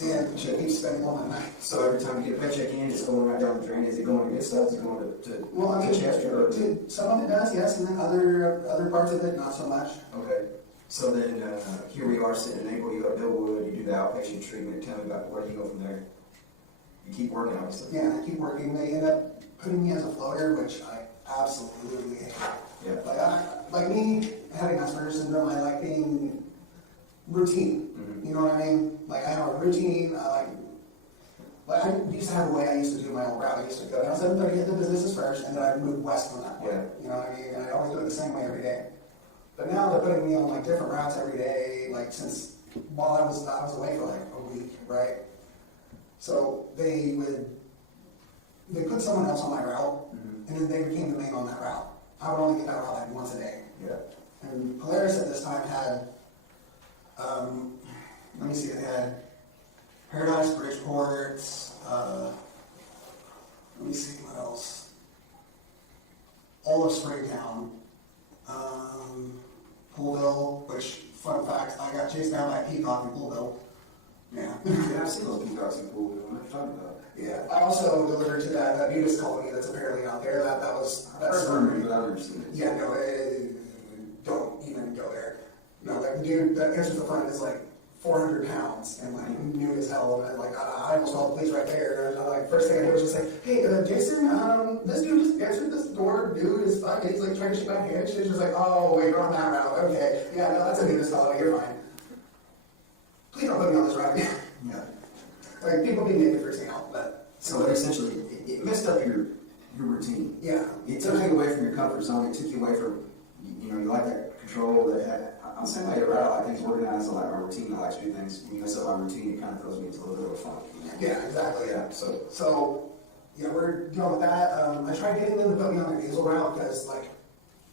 And she keeps spending all my money. So every time you get a paycheck in, it's going right down the drain. Is it going to good stuff? Is it going to Well, I mean, Chester? Or some of it does, yes, and then other parts of it, not so much. Okay. So then here we are sitting in April. You go to Billwood. You do the outpatient treatment. Tell me about where do you go from there? You keep working, obviously. Yeah, I keep working. They end up putting me as a floater, which I absolutely hate. Yeah. Like me having Asperger's syndrome, I like being routine. Mm-hmm. You know what I mean? Like I have a routine. Like I used to have a way I used to do my own route. I used to go down 7:30, hit the businesses first, and then I'd move west from that point. Yeah. You know what I mean? And I always do it the same way every day. But now they're putting me on like different routes every day. Like since while I was away for like a week, right? So they put someone else on my route, and then they became the main on that route. I would only get that route like once a day. Yeah. And Polaris at this time had, let me see, they had Paradise, Bridgeport, let me see what else. All of Springtown, Poolville, which, fun fact, I got chased down by a peacock in Poolville. Yeah. Yeah, I've seen those peacocks in pool. What are you talking about? Yeah. I also delivered to that nudist colony that's apparently out there. That's But I've never seen it. Yeah, no, don't even go there. No, that dude that answers the front is like 400 pounds and like nude as hell. And like, I almost called the police right there. And like, first thing I did was just say, hey, Jason, this dude just answered this door. Dude is fucking, he's like trying to shake my hand. She's just like, oh, wait, you're on that route. Okay. Yeah, no, that's a nudist colony. You're fine. Please don't put me on this route again. Yeah. Like, people be naked freaking out, but. So essentially, it messed up your routine. Yeah. It took you away from your comfort zone. It took you away from, you like that control. I'm saying like a route. I think it's organized. I like my routine. I like to do things. When you mess up my routine, it kind of throws me into a little bit of a funk. Yeah, exactly. Yeah. So, we're dealing with that. I tried getting them to put me on the Hazel route because, like,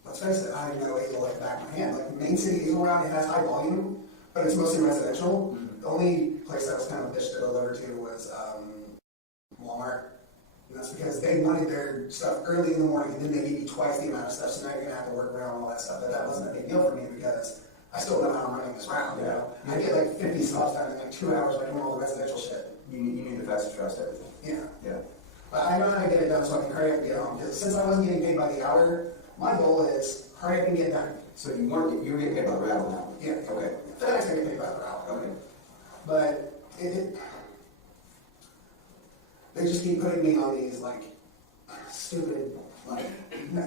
let's face it, I know Hazel like the back of my hand. Like, Main City Hazel route, it has high volume, but it's mostly residential. Mm-hmm. The only place that was kind of a bitch to deliver to was Walmart. And that's because they wanted their stuff early in the morning, and then they give you twice the amount of stuff, so now you're going to have to work around all that stuff. But that wasn't a big deal for me because I still know how I'm running this route, you know? I get like 50 stops done in like 2 hours by doing all the residential shit. You need the fastest routes to everything. Yeah. Yeah. But I know how to get it done so I can hurry up and get home. Because since I wasn't getting paid by the hour, my goal is hurry up and get done. So you were getting paid by the route now? Yeah. Okay. FedEx I get paid by the route. Okay. But they just keep putting me on these like stupid, like,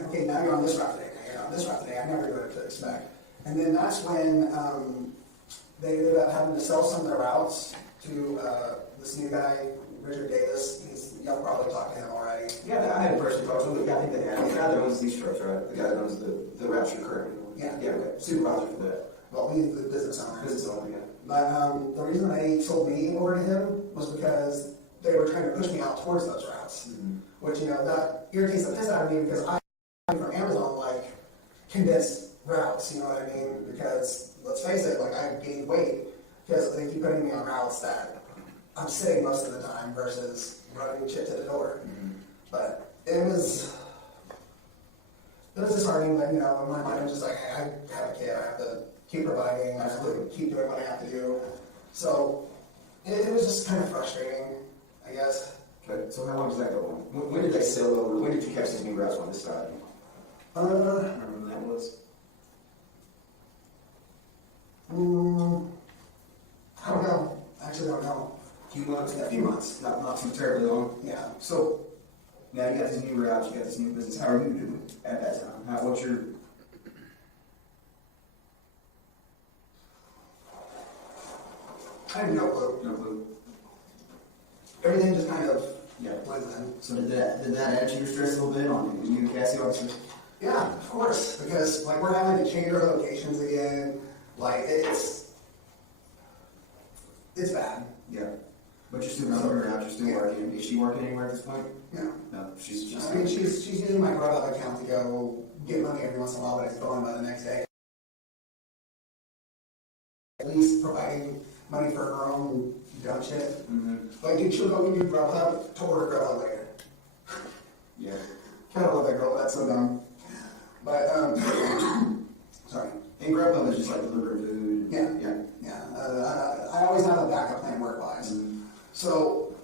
okay, now you're on this route today, now you're on this route today. I never knew what to expect. And then that's when they ended up having to sell some of their routes to this new guy, Richard Davis. Y'all probably talked to him already. Yeah, I had a person talk to him. I think they have. The guy that owns these trucks, right? The guy that owns the routes you're currently on. Yeah. Yeah, okay. Supervisor for that. Well, he's the business owner. Business owner, yeah. But the reason they sold me over to him was because they were trying to push me out towards those routes. Mm-hmm. Which, that irritates the piss out of me because I'm from Amazon, like, condensed routes, you know what I mean? Because, let's face it, like, I gained weight because they keep putting me on routes that I'm sitting most of the time versus running shit to the door. Mm-hmm. But it was disheartening, but, in my mind, I'm just like, hey, I have a kid, I have to keep providing, I have to keep doing what I have to do. So, it was just kind of frustrating, I guess. Okay, so how long does that go on? When did they sell over? When did you catch these new routes on this side? Remember when that was? I don't know. Actually, I don't know. A few months. Not too terribly long. Yeah. So, now you got these new routes, you got this new business. How are you doing at that time? What's your... I have no clue. No clue. Everything just kind of Yeah. blends in. So did that add to your stress a little bit on you and Cassie officers? Yeah, of course. Because, like, we're having to change our locations again. Like, it's bad. Yeah. But you're still running her out, you're still working. Is she working anywhere at this point? Yeah. No, she's I mean, she's using my Grubhub account to go get money every once in a while, but it's gone by the next day. At least providing money for her own dumb shit. Mm-hmm. Like, dude, she'll go give you Grubhub to order Grubhub later. Yeah. Kind of love that girl, that's so dumb. But, sorry. And Grubhub is just like delivering food. Yeah. Yeah. Yeah. I always have a backup plan work-wise. Mm-hmm. So,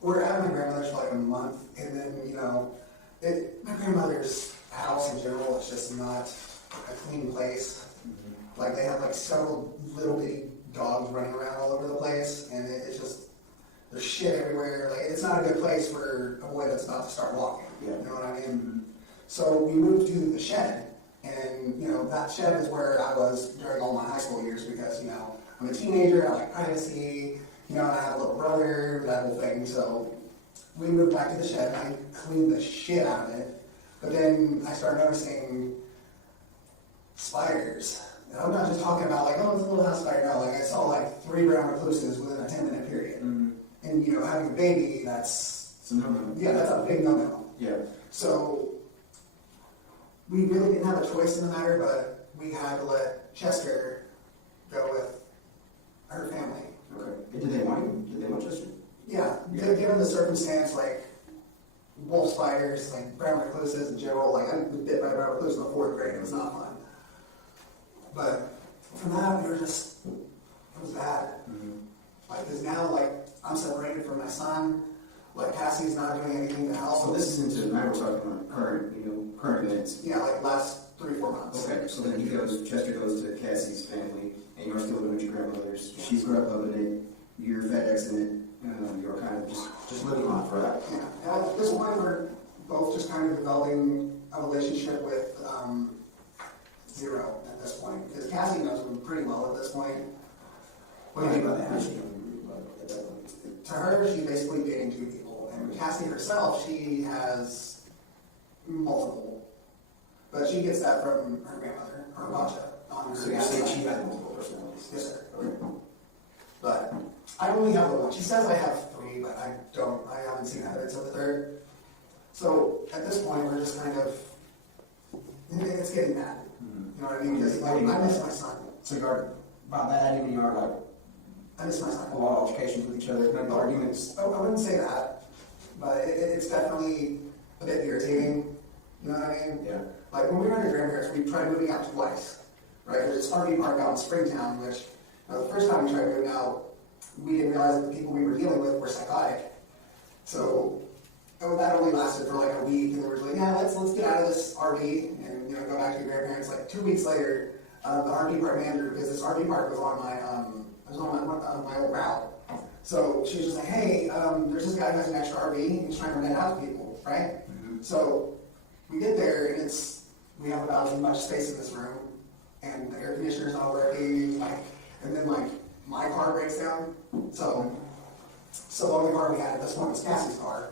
we're at my grandmother's for like a month, and then, my grandmother's house in general is just not a clean place. Mm-hmm. Like, they have like several little bitty dogs running around all over the place, and it's just, there's shit everywhere. Like, it's not a good place for a boy that's about to start walking. Yeah. You know what I mean? Mm-hmm. So we moved to the shed, and, that shed is where I was during all my high school years because, I'm a teenager, I like privacy, and I have a little brother, that whole thing. So we moved back to the shed, and I cleaned the shit out of it. But then I started noticing spiders. And I'm not just talking about like, oh, it's a little house spider. No, like I saw like 3 brown recluses within a 10-minute period. Mm-hmm. And having a baby, that's a no-no. Yeah, that's a big no-no. Yeah. So we really didn't have a choice in the matter, but we had to let Chester go with her family. Okay. given the circumstance, like wolf spiders, like brown recluses in general, like I was bit by a brown recluse in the 4th grade. It was not fun. But from that, it was bad. Like, because now, like, I'm separated from my son. Like, Cassie's not doing anything to help. So this is into, now we're talking about current events. Yeah, like last 3-4 months. Okay, so then Chester goes to Cassie's family, and you're still living with your grandmother's. She's grandmother, you're FedExing it, you're kind of just living life, right? Yeah, and at this point, we're both just kind of developing a relationship with Zero at this point. Because Cassie knows me pretty well at this point. What do you mean by that? To her, she's basically dating 2 people. And Cassie herself, she has multiple. But she gets that from her grandmother, her Pacha, on her So you're saying she has multiple personalities? Yes, sir. But I only have the one. She says I have 3, but I haven't seen evidence of the 3rd. So at this point, we're just kind of, it's getting bad. You know what I mean? Because like, I miss my son. So you're, by that, I mean you're like, I miss my son. a lot of altercations with each other, maybe arguments. I wouldn't say that, but it's definitely a bit irritating. You know what I mean? Yeah. Like when we were at your grandparents, we tried moving out twice, right? There's this RV park out in Springtown, which the first time we tried moving out, we didn't realize that the people we were dealing with were psychotic. So that only lasted for like a week, and they were like, yeah, let's get out of this RV and go back to your grandparents. Like 2 weeks later, the RV park manager, because this RV park was on my old route. So she was just like, hey, there's this guy who has an extra RV, and he's trying to rent it out to people, right? So we get there, and we have about as much space in this room, and the air conditioner's not working, and then my car breaks down. So the only car we had at this point was Cassie's car.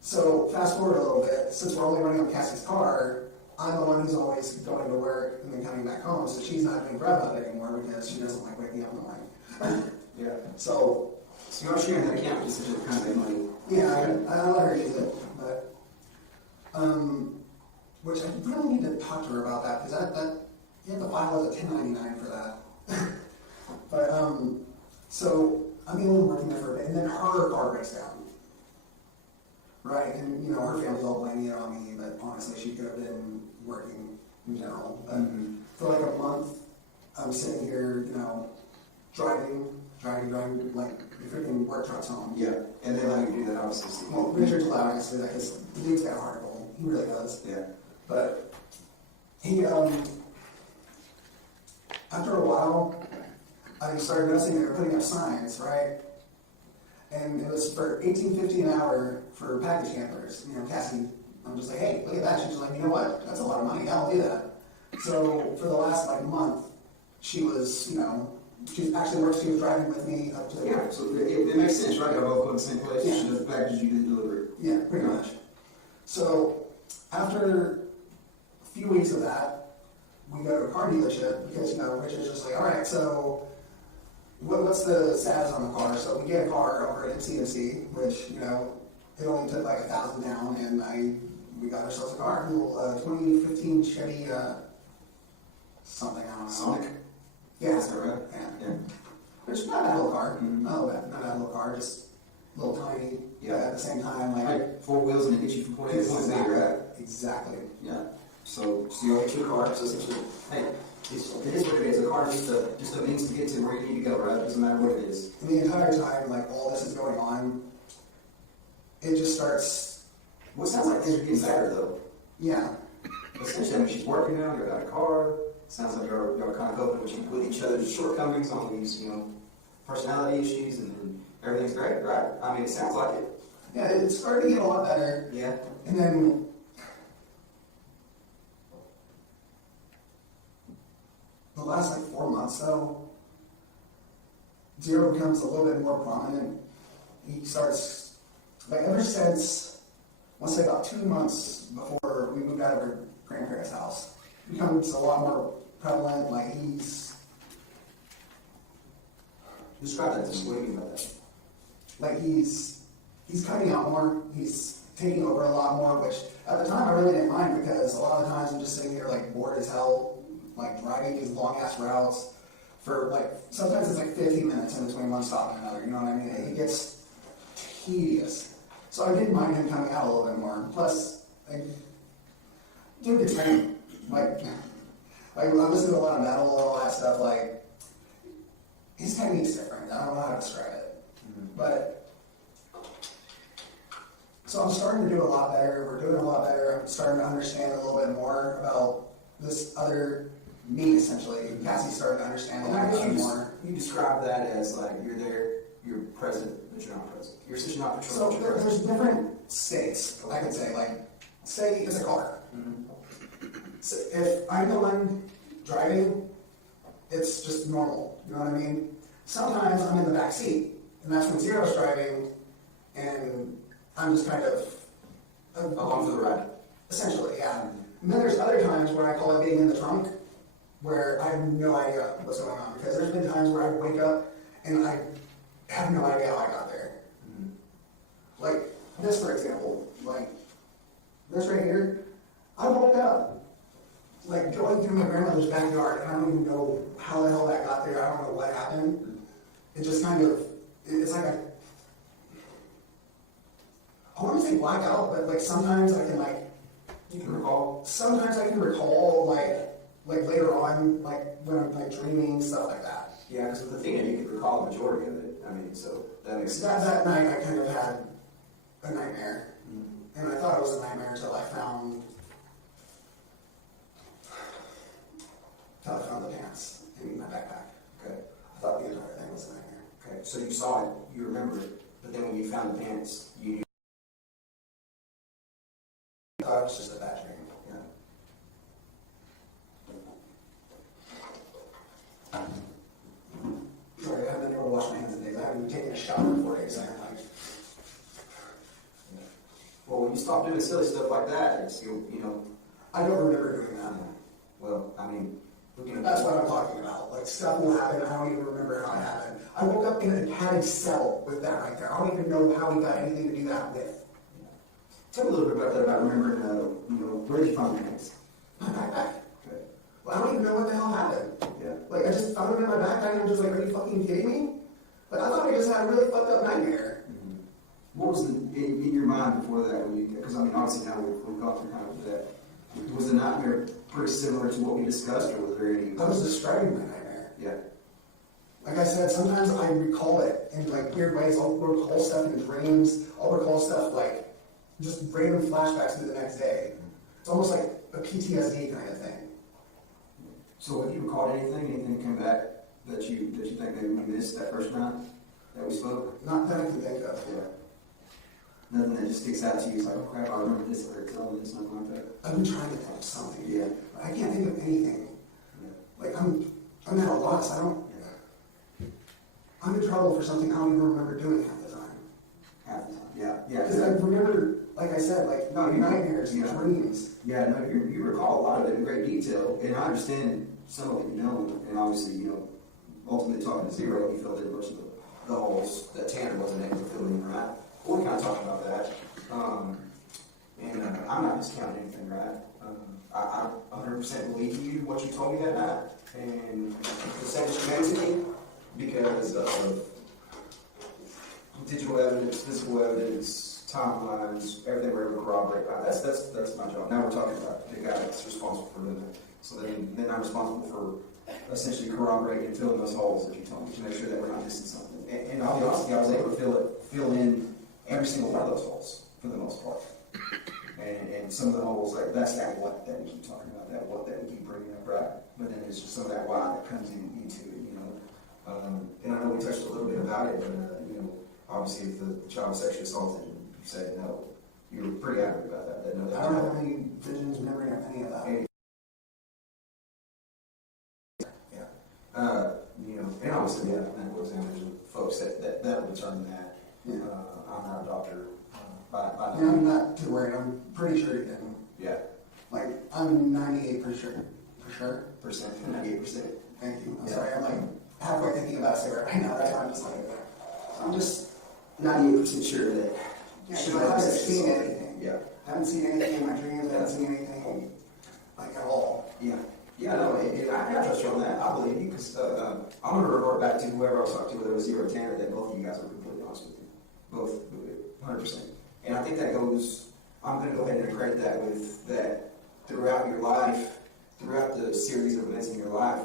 So fast forward a little bit, since we're only running on Cassie's car, I'm the one who's always going to work and then coming back home, so she's not doing grub hub anymore because she doesn't like waking up in the morning. Yeah. So you're sharing that account just to kind of make money. yeah, I let her use it, but which I really need to talk to her about that because that you have to file as a 1099 for that. But so I'm the only one working there for a bit, and then her car breaks down. Right, and her family's all blaming it on me, but honestly, she could have been working in general. But for like a month, I'm sitting here, driving, like the freaking work trucks home. Yeah, and then how you do that, obviously. Well, Richard's allowed to say that because the dude's got a heart goal. He really does. Yeah. But he, after a while, I started noticing they were putting up signs, right? And it was for $18.50 an hour for package handlers. Cassie, I'm just like, hey, look at that. She's like, you know what? That's a lot of money. I'll do that. So for the last month, she was, she actually worked. She was driving with me up to the Yeah, so it makes sense, right? Y'all both go to the same place. Yeah. She does the packages, you do the delivery. Yeah, pretty much. So after a few weeks of that, we go to a car dealership because Richard's just like, all right, so what's the status on the car? So we get a car over at CNC, which it only took like $1,000 down, and we got ourselves a car, a little 2015 Chevy something, I don't know. Sonic? Yeah, That's right. Yeah. It's not a bad little car. Not a bad little car, just a little tiny. Yeah. At the same time, Like 4 wheels and it gets you from point A to point B, right? Exactly. Yeah. So you own 2 cars, so essentially, hey, it is what it is. A car is just a means to get to where you need to go, right? It doesn't matter what it is. And the entire time, all this is going on, it just starts. Well, it sounds like things are getting better, though. Yeah. Essentially, I mean, she's working now, you got a car. Sounds like you're kind of coping with each other's shortcomings on these, personality issues, and everything's great, right? I mean, it sounds like it. Yeah, it's starting to get a lot better. Yeah. And then the last 4 months, though, Zero becomes a little bit more prominent. He starts, ever since, I want to say about 2 months before we moved out of our grandparents' house, he becomes a lot more prevalent. Describe that to me. What do you mean by that? He's coming out more. He's taking over a lot more, which at the time I really didn't mind because a lot of the times I'm just sitting here bored as hell, driving these long ass routes for sometimes it's 15 minutes in between one stop and another. You know what I mean? He gets tedious. So I did mind him coming out a little bit more. Plus, like, dude gets trained. Like I listen to a lot of metal and all that stuff. Like, his technique's different. I don't know how to describe it. But, so I'm starting to do a lot better. We're doing a lot better. I'm starting to understand a little bit more about this other me, essentially. Cassie's starting to understand a And I little guess bit more. you describe that as like you're there, you're present, but you're not present. You're essentially not So patrolling, but you're there's present. different states, I could say. Like, say it's a car. So if I'm the one driving, it's just normal. You know what I mean? Sometimes I'm in the back seat, and that's when Zero's driving, and I'm just kind of Along for the ride. essentially, yeah. And then there's other times where I call it being in the trunk, where I have no idea what's going on. Because there's been times where I wake up and I have no idea how I got there. Like this, for example, like this right here, I woke up like going through my grandmother's backyard, and I don't even know how the hell that got there. I don't know what happened. It just kind of, it's like I want to say blackout, but like sometimes I can like, You can recall. sometimes I can recall like later on, like when I'm like dreaming, stuff like that. Yeah, because with Athena, you can recall the majority of it. I mean, so that makes So sense. that night I kind of had a nightmare, and I thought it was a nightmare until I found the pants in my backpack. Okay. I thought the entire thing was a nightmare. Okay. So you saw it, you remember it, but then when you found the pants, you knew. I thought it was just a bad dream. Yeah. Sorry, I haven't been able to wash my hands in days. I haven't taken a shower in 4 days. I'm like, Well, when you stop doing silly stuff like that, it's you know. I don't remember doing that. Well, I mean, looking at That's what I'm talking about. Like, stuff will happen, I don't even remember how it happened. I woke up in a padded cell with that right there. I don't even know how we got anything to do that with. Tell me a little bit about that, about remembering, where did you find the pants? My backpack. Okay. Well, I don't even know what the hell happened. Yeah. Like, I just found them in my backpack and I'm just like, are you fucking kidding me? Like, I thought I just had a really fucked up nightmare. What was in your mind before that? When you, because I mean, obviously now we've gone through kind of that. Was the nightmare pretty similar to what we discussed, or was there any? I was describing my nightmare. Yeah. Like I said, sometimes I recall it in like weird ways. I'll recall stuff in dreams. I'll recall stuff like just random flashbacks to the next day. It's almost like a PTSD kind of thing. So have you recalled anything come back that you think maybe we missed that first night that we spoke? Not that I can think of. Yeah. Nothing that just sticks out to you. It's like, oh crap, I remember this or something like that. I've been trying to think of something. Yeah. But I can't think of anything. Yeah. Like I'm at a loss. I'm in trouble for something I don't even remember doing half the time. Half the time. Yeah. Yeah. Because I remember, like I said, like No, you- nightmares, yeah. dreams. Yeah, no, you recall a lot of it in great detail, and I understand some of it, and obviously, ultimately talking to Zero, he filled in most of the holes that Tanner wasn't able to fill in, right? Well, we kind of talked about that, and I'm not discounting anything, right? I 100% believe you, what you told me that night, and the second you gave to me, because of digital evidence, physical evidence, timelines, everything we're able to corroborate by. That's my job. Now we're talking about the guy that's responsible for doing that. So then I'm responsible for essentially corroborating and filling those holes that you told me to make sure that we're not missing something. And I'll be honest with you, I was able to fill in every single one of those holes for the most part. And some of the holes, like that's that what that we keep talking about, that what that we keep bringing up, right? But then there's just some of that why that comes into it, and I know we touched a little bit about it, but obviously if the child was sexually assaulted, you said no. You were pretty adamant about that. No, I don't have any visions, memory of any of that. And obviously, yeah, medical examiners and folks that will determine that. Yeah. I'm not a doctor. By And I'm not too worried. I'm pretty sure you didn't. yeah, Like, I'm 98% for sure. 98%. Thank you. I'm Yeah. sorry. I'm like halfway thinking about cigarette right now. That's why I'm just like, I'm just, 98% sure that. yeah, 'cause I haven't seen anything. Yeah. I haven't seen anything in my dreams. I haven't seen anything, like, at all. Yeah. Yeah, no, I trust you on that. I believe you because I'm going to revert back to whoever I was talking to, whether it was Zero or Tanner, that both of you guys are completely honest with me. Both. 100%. And I think that goes, I'm going to go ahead and credit that with that throughout your life, throughout the series of events in your life,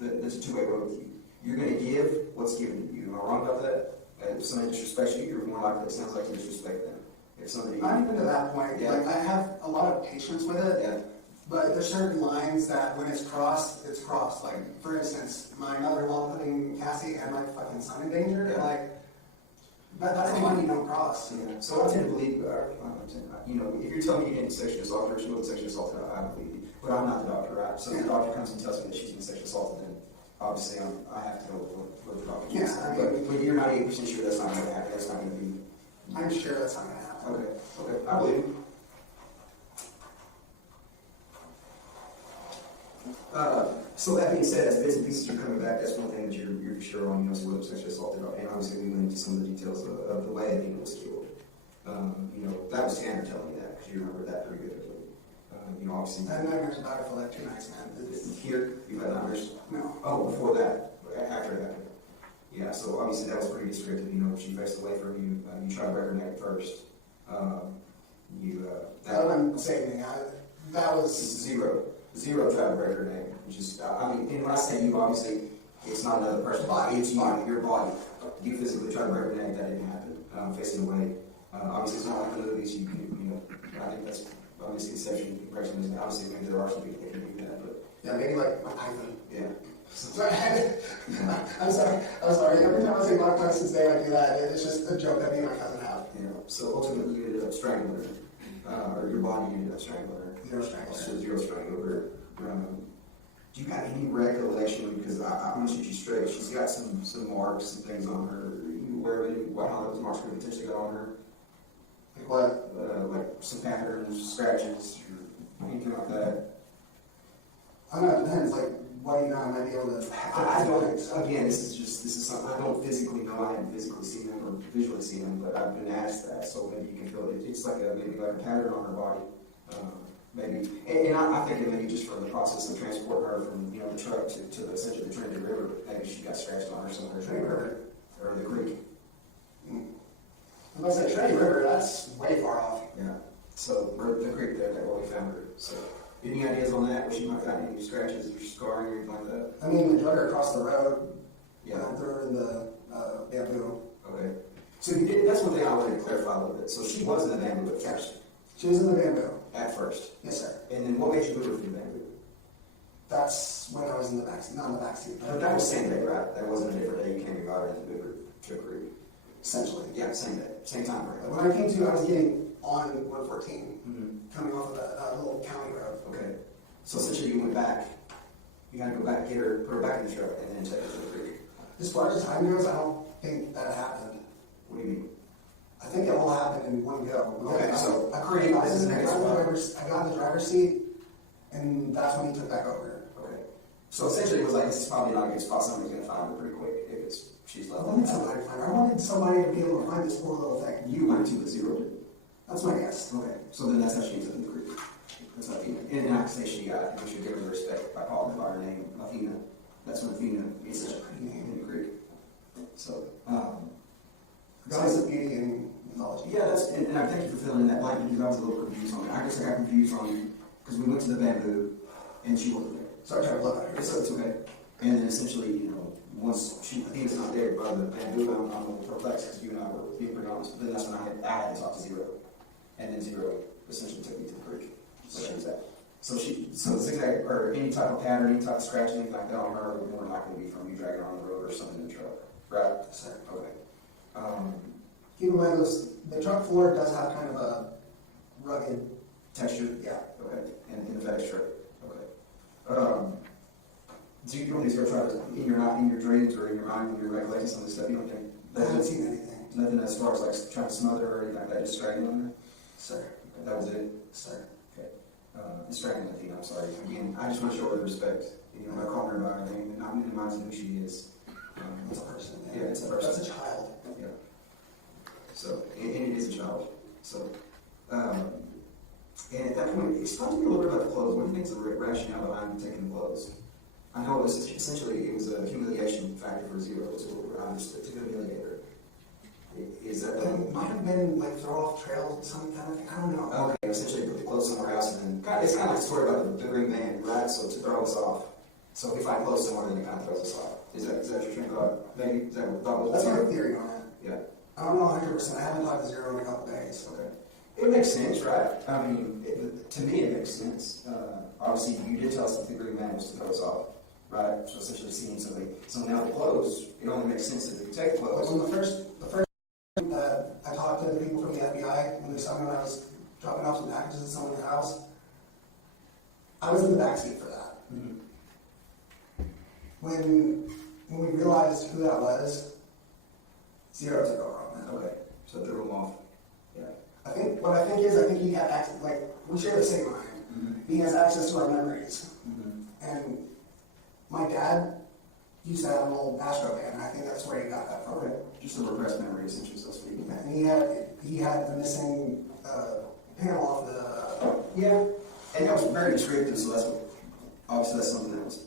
there's a two-way road with you. You're going to give what's given to you. Am I wrong about that? If somebody disrespects you, you're more likely, it sounds like you disrespect them. If somebody... Not even to that point. Yeah. Like, I have a lot of patience with it. Yeah. But there's certain lines that when it's crossed, it's crossed. Like, for instance, my mother-in-law putting Cassie and my fucking son in danger. Yeah. Like, that's the line you don't cross. Yeah. So I tend to believe, you know, if you're telling me you didn't sexually assault her, she wasn't sexually assaulted, I believe you. But I'm not the doctor, right? So if the doctor comes and tells me that she's been sexually assaulted, then obviously I have to know what the doctor Yeah, says. I mean- But you're not 80% sure that's not going to happen. That's not going to be... I'm sure that's not going to happen. Okay, okay. I believe you. So that being said, as bits and pieces are coming back, that's one thing that you're sure on, you know, so whether sexually assaulted, and obviously we went into some of the details of the way Athena was killed. You know, that was Tanner telling me that, because you remember that pretty vividly. You know, obviously... I had nightmares about it for like 2 nights, man. Here, you had nightmares? No. Oh, before that, after that. Yeah, so obviously that was pretty descriptive, you know, she faced away from you, you tried to break her neck first. That's what I'm saying. That was... Zero tried to break her neck, which is, I mean, and when I say you, obviously, it's not another person's body, it's you, your body. You physically tried to break her neck, that didn't happen, facing away. Obviously, it's not like the movies, you know, I think that's obviously exception, impression, obviously, maybe there are some people that can do that, but... Yeah, maybe like my Python. Yeah. I'm sorry. Every time I say Mark Tyson's Day, I do that. It's just a joke that me and my cousin have. You know, so ultimately you ended up strangling her, or your body ended up strangling her. Zero strangling her. Do you got any recollection, because I'm going to shoot you straight, she's got some marks and things on her. Are you aware of how those marks could potentially got on her? Like what? Like some patterns, scratches, or anything like that? I don't know, it depends. Like, what do you know? I might be able to... I don't, again, this is something I don't physically know. I haven't physically seen them or visually seen them, but I've been asked that, so maybe you can feel it. It's like maybe like a pattern on her body, maybe. And I think that maybe just from the process of transporting her from, you know, the truck to essentially the Trinity River, maybe she got scratched on her somewhere, Trinity River, or the creek. If I say Trinity River, that's way far off. Yeah. So the creek there, where we found her. So any ideas on that? Where she might have gotten any scratches or scarring or anything like that? I mean, we drug her across the road. Yeah. Threw her in the bamboo. Okay. So you did, that's one thing I wanted to clarify a little bit. So she was in the bamboo at first? She was in the bamboo. At first? Yes, sir. And then what made you move her from the bamboo? That's when I was in the backseat, not in the backseat. But that was same day, right? That wasn't a different day. You came and got her and moved her to a creek. Essentially. Yeah, same day, same time, right? When I came to, I was getting on 114, coming off of that little county road. Okay. So essentially you went back. You had to go back, get her, put her back in the truck, and then take her to the creek. As far as time goes, I don't think that happened. What do you mean? I think it all happened in one go. Okay, so I creek is the next one. I got in the driver's seat, and that's when he took back over. Okay. So essentially it was like, this is probably not a good spot. Somebody's going to find her pretty quick if she's I left. wanted somebody to find her. I wanted somebody to be able to find this poor little thing. You went to the zero. That's my guess. Okay. So then that's how she ends up in the creek. That's how Athena. And I can say she got, we should give her the respect by calling her by her name, Athena. That's when Athena is such a pretty name in the creek. So, Goddess of beauty and mythology. yeah, and I thank you for filling in that blank because I was a little confused on it. I guess I got confused on, because we went to the bamboo and she wasn't there. Sorry, trying to look at her. It's okay. And then essentially, you know, once Athena's not there by the bamboo, I'm a little perplexed because you and I were being pretty honest. But then that's when I had to talk to Zero. And then Zero essentially took me to the creek. So she was at. So zigzag, or any type of pattern, any type of scratch, anything like that on her would more than likely be from you dragging her on the road or something in the truck. Right? Sir. Okay. Keep in mind, the truck floor does have kind of a rugged Texture? Yeah. Okay. And in the FedEx truck? Okay. Do you want to try to, in your dreams or in your mind when you're recollecting some of this stuff, you don't think I haven't seen anything. nothing as far as like trying to smother her or anything like that, just strangling her? Sir. Okay, that was it? Sir. Okay. Strangling Athena, I'm sorry. Again, I just want to show her respect. You know, I call her by her name and not minimizing who she is. It's a person. Yeah, it's a person. That's a child. Yeah. So, and it is a child. So, and at that point, explain to me a little bit about the clothes. What do you think is the rationale behind taking the clothes? I know it was essentially a humiliation factor for Zero to humiliate her. Is that It might have been like throw off trails, some kind of thing, I don't know. okay? Essentially, put the clothes somewhere else, and then it's kind of like the story about the green van, right? So to throw us off. So if we find clothes somewhere, then it kind of throws us off. Is that your train of thought? Maybe is that what thought was? That's my theory on it. Yeah. I don't know 100%. I haven't talked to Zero in a couple days. Okay. It makes sense, right? I mean, to me, it makes sense. Obviously, you did tell us that the green man was to throw us off, right? So essentially, seeing somebody. So now the clothes, it only makes sense that if you take the But clothes. when the first that I talked to the people from the FBI when they saw me when I was dropping off some packages at someone's house, I was in the backseat for that. Mhm. When we realized who that was, Zero took over on that. Okay. So threw them off. Yeah. I think he had access, like, we share the same mind. Mm-hmm. He has access to our memories. Mm-hmm. And my dad used to have an old Astro van, and I think that's where he got that from. Okay. Just a repressed memory, essentially, so to speak. And he had the missing panel off the. Yeah. And that was very descriptive, so obviously that's something that was,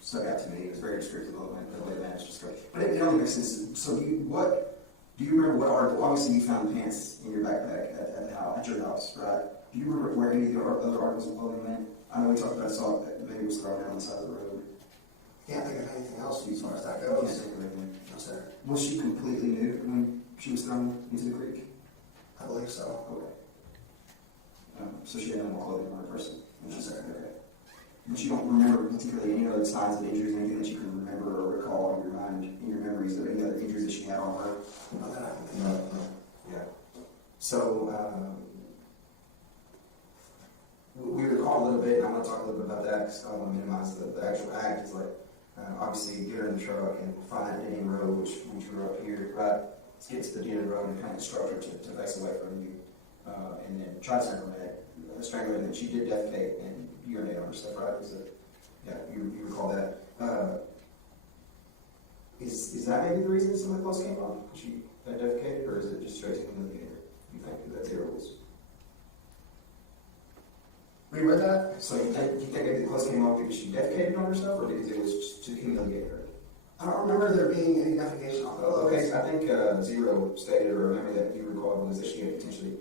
stuck out to me. It was very descriptive of the way the man was described. But it only makes sense. So do you remember what article? Obviously, you found pants in your backpack at the house, at your house, right? Do you remember where any of the other articles of clothing went? I know we talked about assault that maybe was thrown down on the side of the road. Can't think of anything else as far as that Can't goes. think of anything. No, sir. Was she completely nude when she was thrown into the creek? I believe so. Okay. So she had no more clothing on her person. No, sir. Okay. But you don't remember particularly any other signs of injuries, anything that you can remember or recall in your mind, in your memories, of any other injuries that she had on her? Not that I can think of. Yeah. So, we recall a little bit, and I'm going to talk a little bit about that because I don't want to minimize the actual act. It's like, obviously, get her in the truck and find that dead end road, which we drew up here, right? Let's get to the dead end road and kind of instruct her to face away from you, and then try to strangle her, and then she did defecate and urinate on herself, right? Yeah, you recall that. Is that maybe the reason some of the clothes came off? She defecated, or is it just straight to humiliate her? You think that Zero was? Reread that? So you think maybe the clothes came off because she defecated on herself, or because it was just to humiliate her? I don't remember there being any defecation on the clothes. Okay, I think Zero stated, or a memory that you recalled, was that she had potentially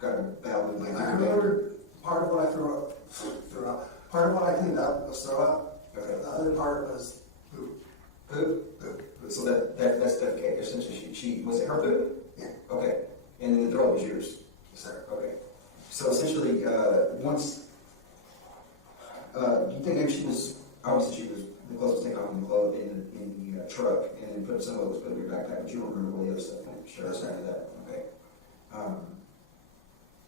got a bowel movement. I remember part of what I threw up. Part of what I cleaned up was throw up. Okay. The other part was poop. Poop? So that's defecated. Essentially, she was it her poop? Yeah. Okay. And then the throw was yours? Yes, sir. Okay. So essentially, once, do you think maybe she was, obviously the clothes was taken off in the truck, and then some of it was put in your backpack, but you don't remember all the other stuff? Sure, that's right. That. Okay.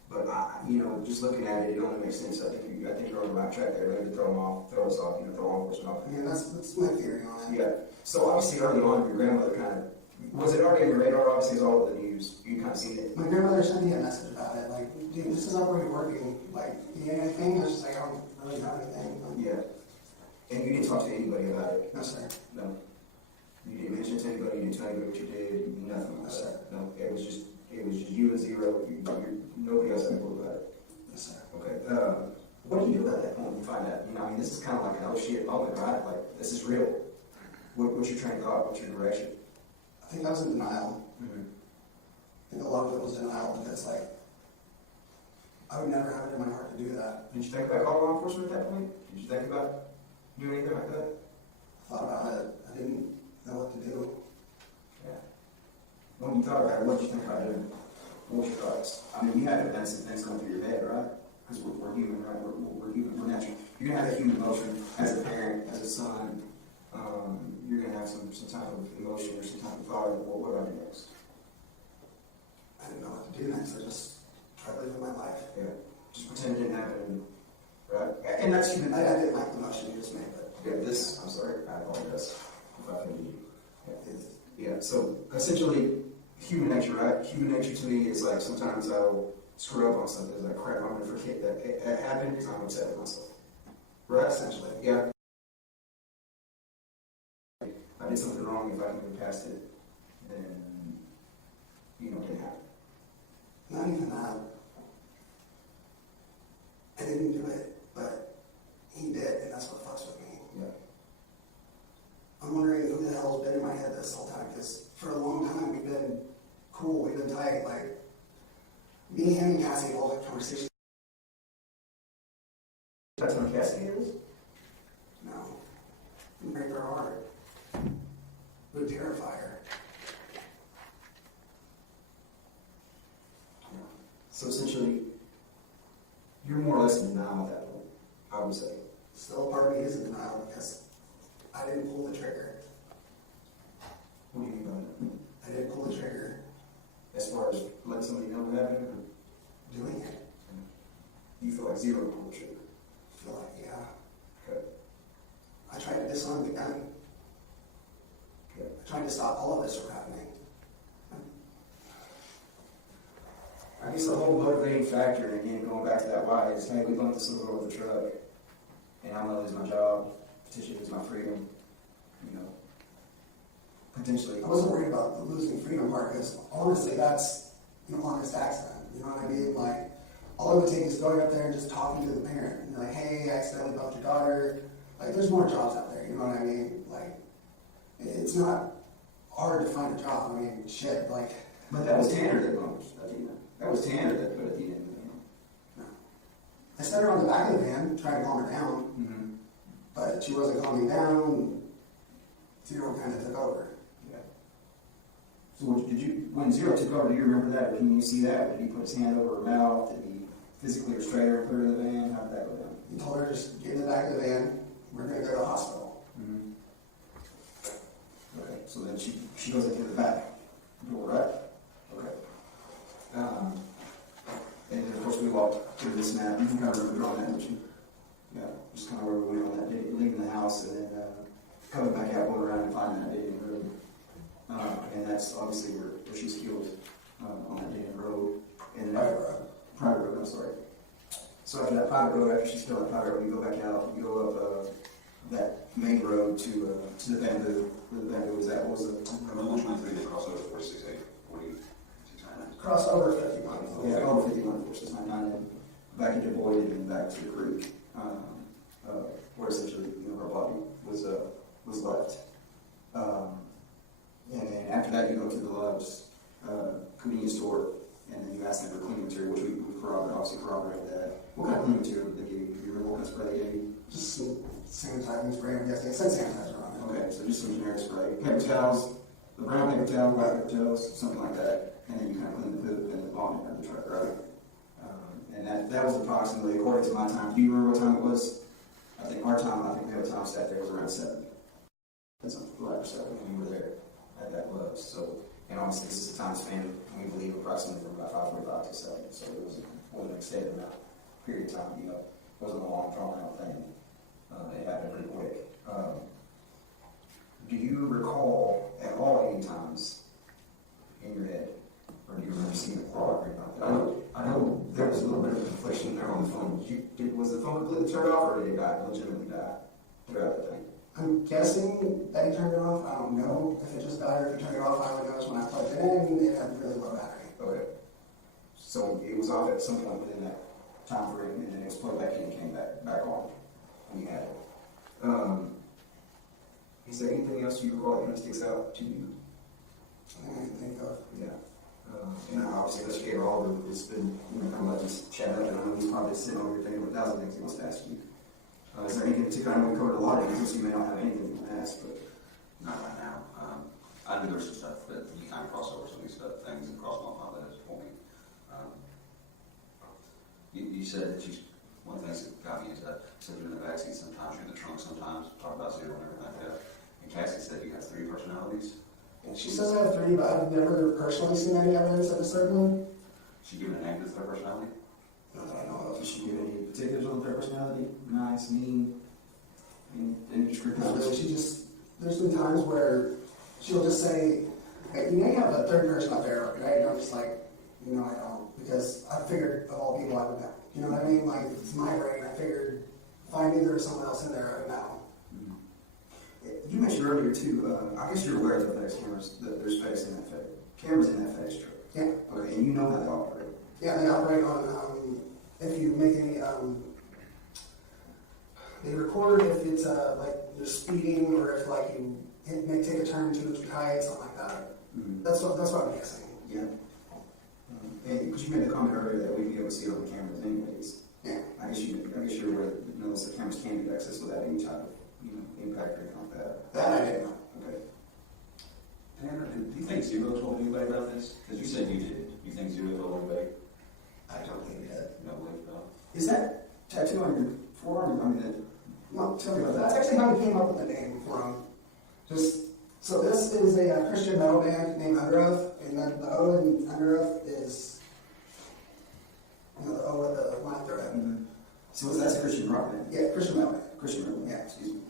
But just looking at it, it only makes sense. I think you're on the right track there. Maybe throw us off, throw all of us off. I mean, that's my theory on it. Yeah. So obviously early on, your grandmother kind of, was it already on your radar? Obviously, it's all over the news. You kind of seen it. My grandmother sent me a message about it, like, dude, this is already working. Like, you need anything? I was just like, I don't really have anything. Like, Yeah. And you didn't talk to anybody about it? no, sir. No. You didn't mention it to anybody? You didn't tell anybody what you did? Nothing? No, sir. No. It was just you and Zero. Nobody else had a clue about it. Yes, sir. Okay. What do you do at that point when you find out? This is kind of like an oh shit moment, right? Like, this is real. What's your train of thought? What's your direction? I think I was in denial. Mm-hmm. I think a lot of it was denial because, like, I would never have it in my heart to do that. Did you think about calling law enforcement at that point? Did you think about doing anything like that? I thought about it. I didn't know what to do. Yeah. When you thought about it, what did you think about doing? What was your thoughts? I mean, you had events and things going through your head, right? Because we're human, right? We're human. We're natural. You're going to have that human emotion as a parent, as a son. You're going to have some type of emotion or some type of thought of what do I do next? I didn't know what to do next. I just tried living my life. Yeah. Just pretend it didn't happen, right? And that's human. I didn't like the motion you just made, but Yeah, I'm sorry, I apologize if I offended you. Yeah, so essentially, human nature, right? Human nature to me is like sometimes I'll screw up on something. It's like, crap, I'm going to forget that it happened because I'm upset with myself. Right? essentially, Yeah. I did something wrong. If I can move past it, then, it didn't happen. not even that. I didn't do it, but he did, and that's what fucks with me. Yeah. I'm wondering who the hell's been in my head this whole time, because for a long time we've been night, like, me, him, and Cassie had all that conversation. That's when Cassie is? No. It'd break her heart. It would terrify her. So essentially, you're more or less in denial at that point, I would say. Still, part of me is in denial because I didn't pull the trigger. What do you mean by that? I didn't pull the trigger As far as letting somebody know what happened, or doing it. you feel like zero pulled the trigger? I feel like, yeah. Okay. I tried to disarm the gun. Okay. I tried to stop all of this from happening. I guess the whole motivating factor, and again, going back to that why, is, hey, we bumped this little over the truck, and I'm gonna lose my job, potentially lose my freedom, you know, potentially. I wasn't worried about the losing freedom part because honestly, that's an honest accident. You know what I mean? Like, all it would take is going up there and just talking to the parent. And like, hey, I accidentally bumped your daughter. Like, there's more jobs out there. You know what I mean? Like, it's not hard to find a job. I mean, shit, like. But that was Tanner that bumped Athena. That was Tanner that put Athena in the van. No. I set her on the back of the van, trying to calm her down. Mm-hmm. But she wasn't calming down. Zero kind of took over. Yeah. So did you, when Zero took over, do you remember that? Or can you see that? Did he put his hand over her mouth? Did he physically restrain her and put her in the van? How did that go down? He told her, just get in the back of the van. We're going to go to the hospital. Mm-hmm. Okay, so then she goes into the back door, right? Okay. And then of course we walked through this map. You can kind of remember drawing that, don't you? Yeah, just kind of where we went on that day, leaving the house and then coming back out, going around and finding that Dayton Road. And that's obviously where she was killed on that Dayton Road. And then private road, I'm sorry. So after that private road, after she's killed on that private road, we go back out, we go up that main road to the bamboo. Where the bamboo is at, what was it? Number 123, they cross over 468, 4699. Cross over 51. Yeah, over 51, 4699, and back into Boyd and then back to the creek, where essentially, her body was left. And then after that, you go to the Love's convenience store, and then you ask them for cleaning material, which we obviously corroborated that. What kind of cleaning material did they give you? Do you remember what kind of spray they gave you? Just some sanitizing spray, I guess. It said sanitizer on it. Okay, so just some generic spray. Paper towels, the brown paper towel, white paper towels, something like that. And then you kind of clean the poop and the bonnet of the truck, right? And that was approximately, according to my time. Do you remember what time it was? I think our time, I think we have a time stat there was around 7. That's a little after 7 when we were there at that Love's. So, and honestly, this is a time span, we believe, approximately from about 5:45 to 7. So it wasn't an extended amount, period of time, It wasn't a long, drawn out thing. It happened pretty quick. Do you recall at all any times in your head, or do you remember seeing a clock or anything like that? I know there was a little bit of confliction there on the phone. Was the phone completely turned off, or did it legitimately die throughout the thing? I'm guessing that he turned it off. I don't know if it just died or if he turned it off. I only noticed when I plugged it in, it had really low battery. Okay. So it was off at some point within that time frame, and then it was plugged back in and came back on when you had it. Is there anything else you recall that sticks out to you? I can think of. Yeah. And obviously, Mr. Gator Oliver has been, kind of let us chat up, and I know he's probably sitting over here thinking of 1,000 things he wants to ask you. Is there anything in particular? I know we covered a lot of things, so you may not have anything you want to ask, but. Not right now. I knew there was some stuff that you kind of cross over some of these things and cross them off my list for me. You said that one of the things that got me is that you said you're in the backseat sometimes, you're in the trunk sometimes, talk about Zero and everything like that. And Cassie said you have 3 personalities. And she says I have 3, but I've never personally seen any evidence of the third one. She given a name to the third personality? Not that I know of. Did she give any particulars on their personality? Nice, mean, any descriptors? Not really. There's been times where she'll just say, hey, you may have a third person up there, right? And I'm just like, I don't. Because I figured of all people I would know. You know what I mean? Like, it's my brain. I figured if I knew there was someone else in there, I would know. You mentioned earlier too, I guess you're aware of the FedEx cameras, that there's FedEx in that FedEx. Cameras in that FedEx truck. Yeah. Okay, and you know how they operate. Yeah, they operate on, if you make any, they record if it's like you're speeding or if like you may take a turn too much behind, something like that. Mm-hmm. That's what I'm guessing. Yeah. And because you made the comment earlier that we'd be able to see it on the cameras anyways. Yeah. I guess you're aware that, you know, the cameras can be accessed without any type of, you know, impact or anything like that. That I didn't know. Okay. Tanner, do you think Zero told anybody about this? Because you said you did. You think Zero told anybody? I don't think it did. No believe about. Is that tattoo on your forearm? I mean, No, tell me about that. That's actually how we came up with the name for him. So this is a Christian metal band named Under Oath, and then the O in Under Oath is, you know, the O with the line through it. mm-hmm. So that's a Christian rock band? Yeah, Christian metal band. Christian rock band? Yeah. Excuse me.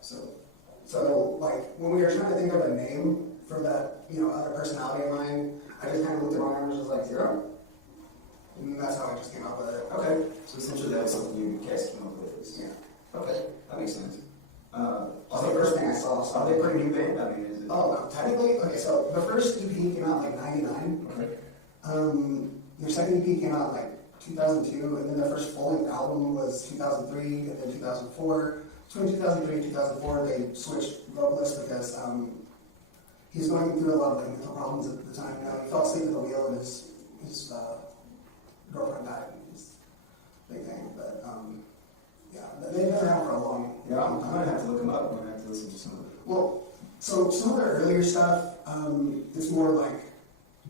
So, like, when we were trying to think of a name for that, you know, other personality of mine, I just kind of looked at my arm and was just like, Zero. And that's how I just came up with it. Okay. So essentially that was something you guys came up with. Yeah. Okay. That makes sense. That's the first thing I saw. So Are they pretty new band? I mean, is it? Oh, no, technically, okay, so the first EP came out in like 99. Okay. Their second EP came out in like 2002, and then their first full-length album was 2003, and then 2004. Between 2003 and 2004, they switched vocalists because he's going through a lot of like mental problems at the time. You know, he fell asleep at the wheel, and his girlfriend died. It's a big thing, but yeah, they've been around for a long Yeah, I'm time. gonna have to look them up. I'm gonna have to listen to some of it. Well, so some of their earlier stuff, it's more like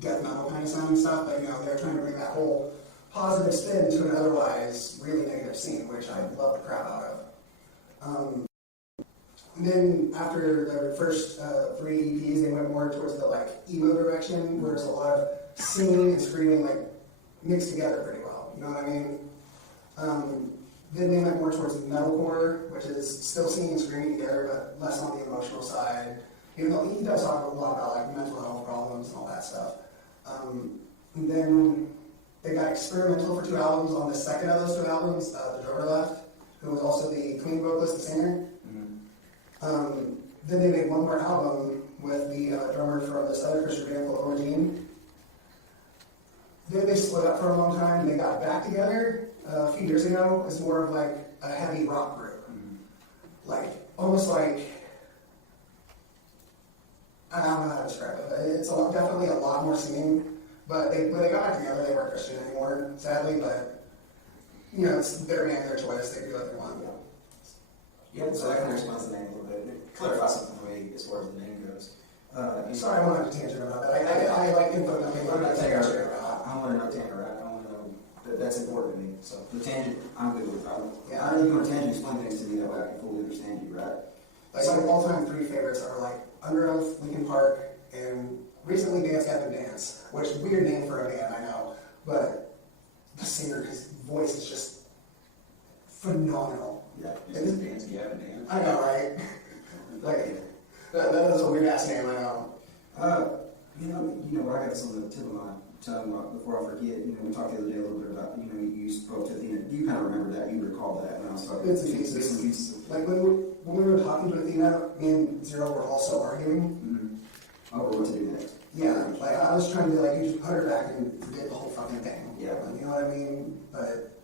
death metal kind of sounding stuff, but you know, they're trying to bring that whole positive spin to an otherwise really negative scene, which I love the crap out of. And then after their first 3 EPs, they went more towards the like emo direction, where there's a lot of singing and screaming like mixed together pretty well. You know what I mean? Then they went more towards metalcore, which is still singing and screaming together, but less on the emotional side. Even though he does talk a lot about like mental health problems and all that stuff. And then they got experimental for 2 albums. On the second of those 2 albums, the drummer left, who was also the clean vocalist, the singer. Then they made one more album with the drummer from this other Christian band called Origin. Then they split up for a long time. They got back together a few years ago as more of like a heavy rock group. Like, almost like, I don't know how to describe it. It's definitely a lot more singing. But they got back together. They weren't Christian anymore, sadly. But, you know, it's their band, their choice. They do what they want. Yeah, so that kind of explains the name a little bit. It clarifies something for me as far as the name goes. Sorry, I won't have to tangent about that. I like info dumping. I'm not saying I want to know Tanner, right? I want to know that that's important to me. So the tangent, I'm good with. I know you want to tangent, explain things to me that way I can fully understand you, right? Like my all-time 3 favorites are like Under Oath, Linkin Park, and recently Dance Gavin Dance, which weird name for a band, I know, but the singer, his voice is just phenomenal. Yeah, it's dance, Gavin dance. I know, right? Like that is a weird ass name, I know. You know, I got this on the tip of my tongue before I forget. You know, we talked the other day a little bit about, you know, you spoke to Athena. You kind of remember that. You recall that when I was talking. It's a pieces. Like when we were talking to Athena, me and Zero were also arguing. Oh, what to do next? Yeah, like I was trying to like, you just put her back and forget the whole fucking thing. Yeah. You know what I mean? But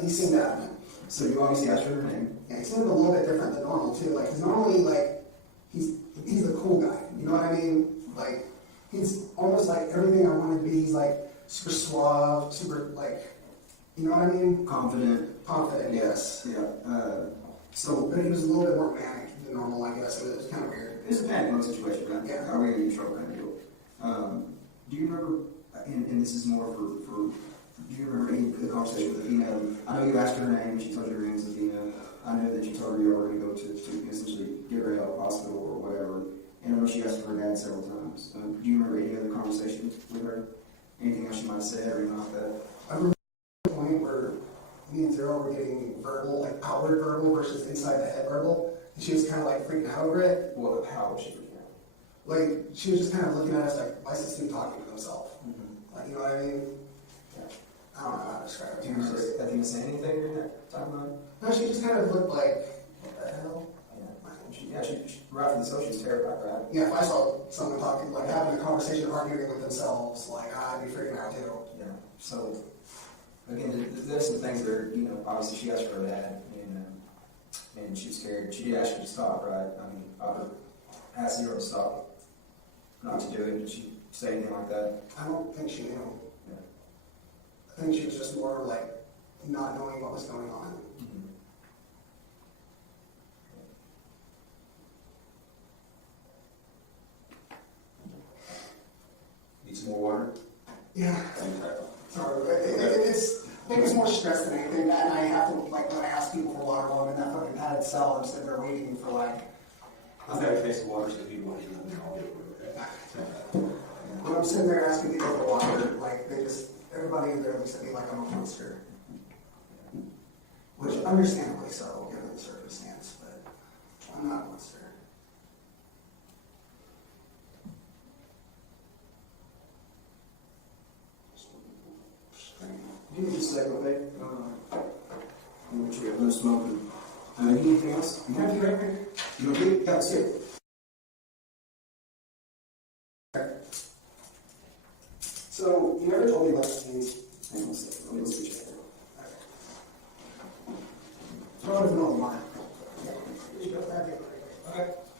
he seemed adamant. So you obviously asked her name. Yeah, he seemed a little bit different than normal too. Like, cause normally like he's the cool guy. You know what I mean? Like he's almost like everything I wanted to be. He's like super suave, super like, you know what I mean? Confident. Yes. Yeah. But he was a little bit more manic than normal, I guess. It was kind of weird. It's a panic mode situation, right? Yeah. Are we going to get in trouble kind of deal? Do you remember, and this is more for do you remember any of the conversation with Athena? I know you asked her name, she told you her name was Athena. I know that you told her you were going to go to essentially get her out of the hospital or whatever. And I know she asked for her dad several times. Do you remember any other conversations with her? Anything else she might have said or anything like that? I remember the point where me and Zero were getting verbal, like outward verbal versus inside the head verbal. And she was kind of like freaking out over it. Well, how was she freaking out? Like, she was just kind of looking at us like, why is this dude talking to himself? Like, you know what I mean? Yeah. I don't know how to describe it. Do you remember Athena saying anything during that timeline? No, she just kind of looked like, what the hell? She right from the social, she's terrified, right? Yeah, if I saw someone talking, like having a conversation, arguing with themselves, like, I'd be freaking out too. Yeah. So, again, there's some things that are, you know, obviously she asked for her dad, and she was scared. She did ask you to stop, right? I mean, Robert asked Zero to stop, not to do it, and she say anything like that? I don't think she knew. Yeah. I think she was just more like not knowing what was going on. Need some more water? Yeah. Sorry, I think it's more stress than anything, and I have to, like, when I ask people for water while I'm in that fucking padded cell, I'm sitting there waiting for, like, I've got a case of water, so if you want to, I'll get it, okay? when I'm sitting there asking people for water, like, everybody in there looks at me like I'm a monster. Which, understandably so, given the circumstance, but I'm not a monster. Give me just a second, okay? Make sure you have no smoking. You need anything else? You have to right here. You okay? That's it. So, you never told me about the things. Hang on a second, let me switch it. I don't even know the line. Here you go, back in.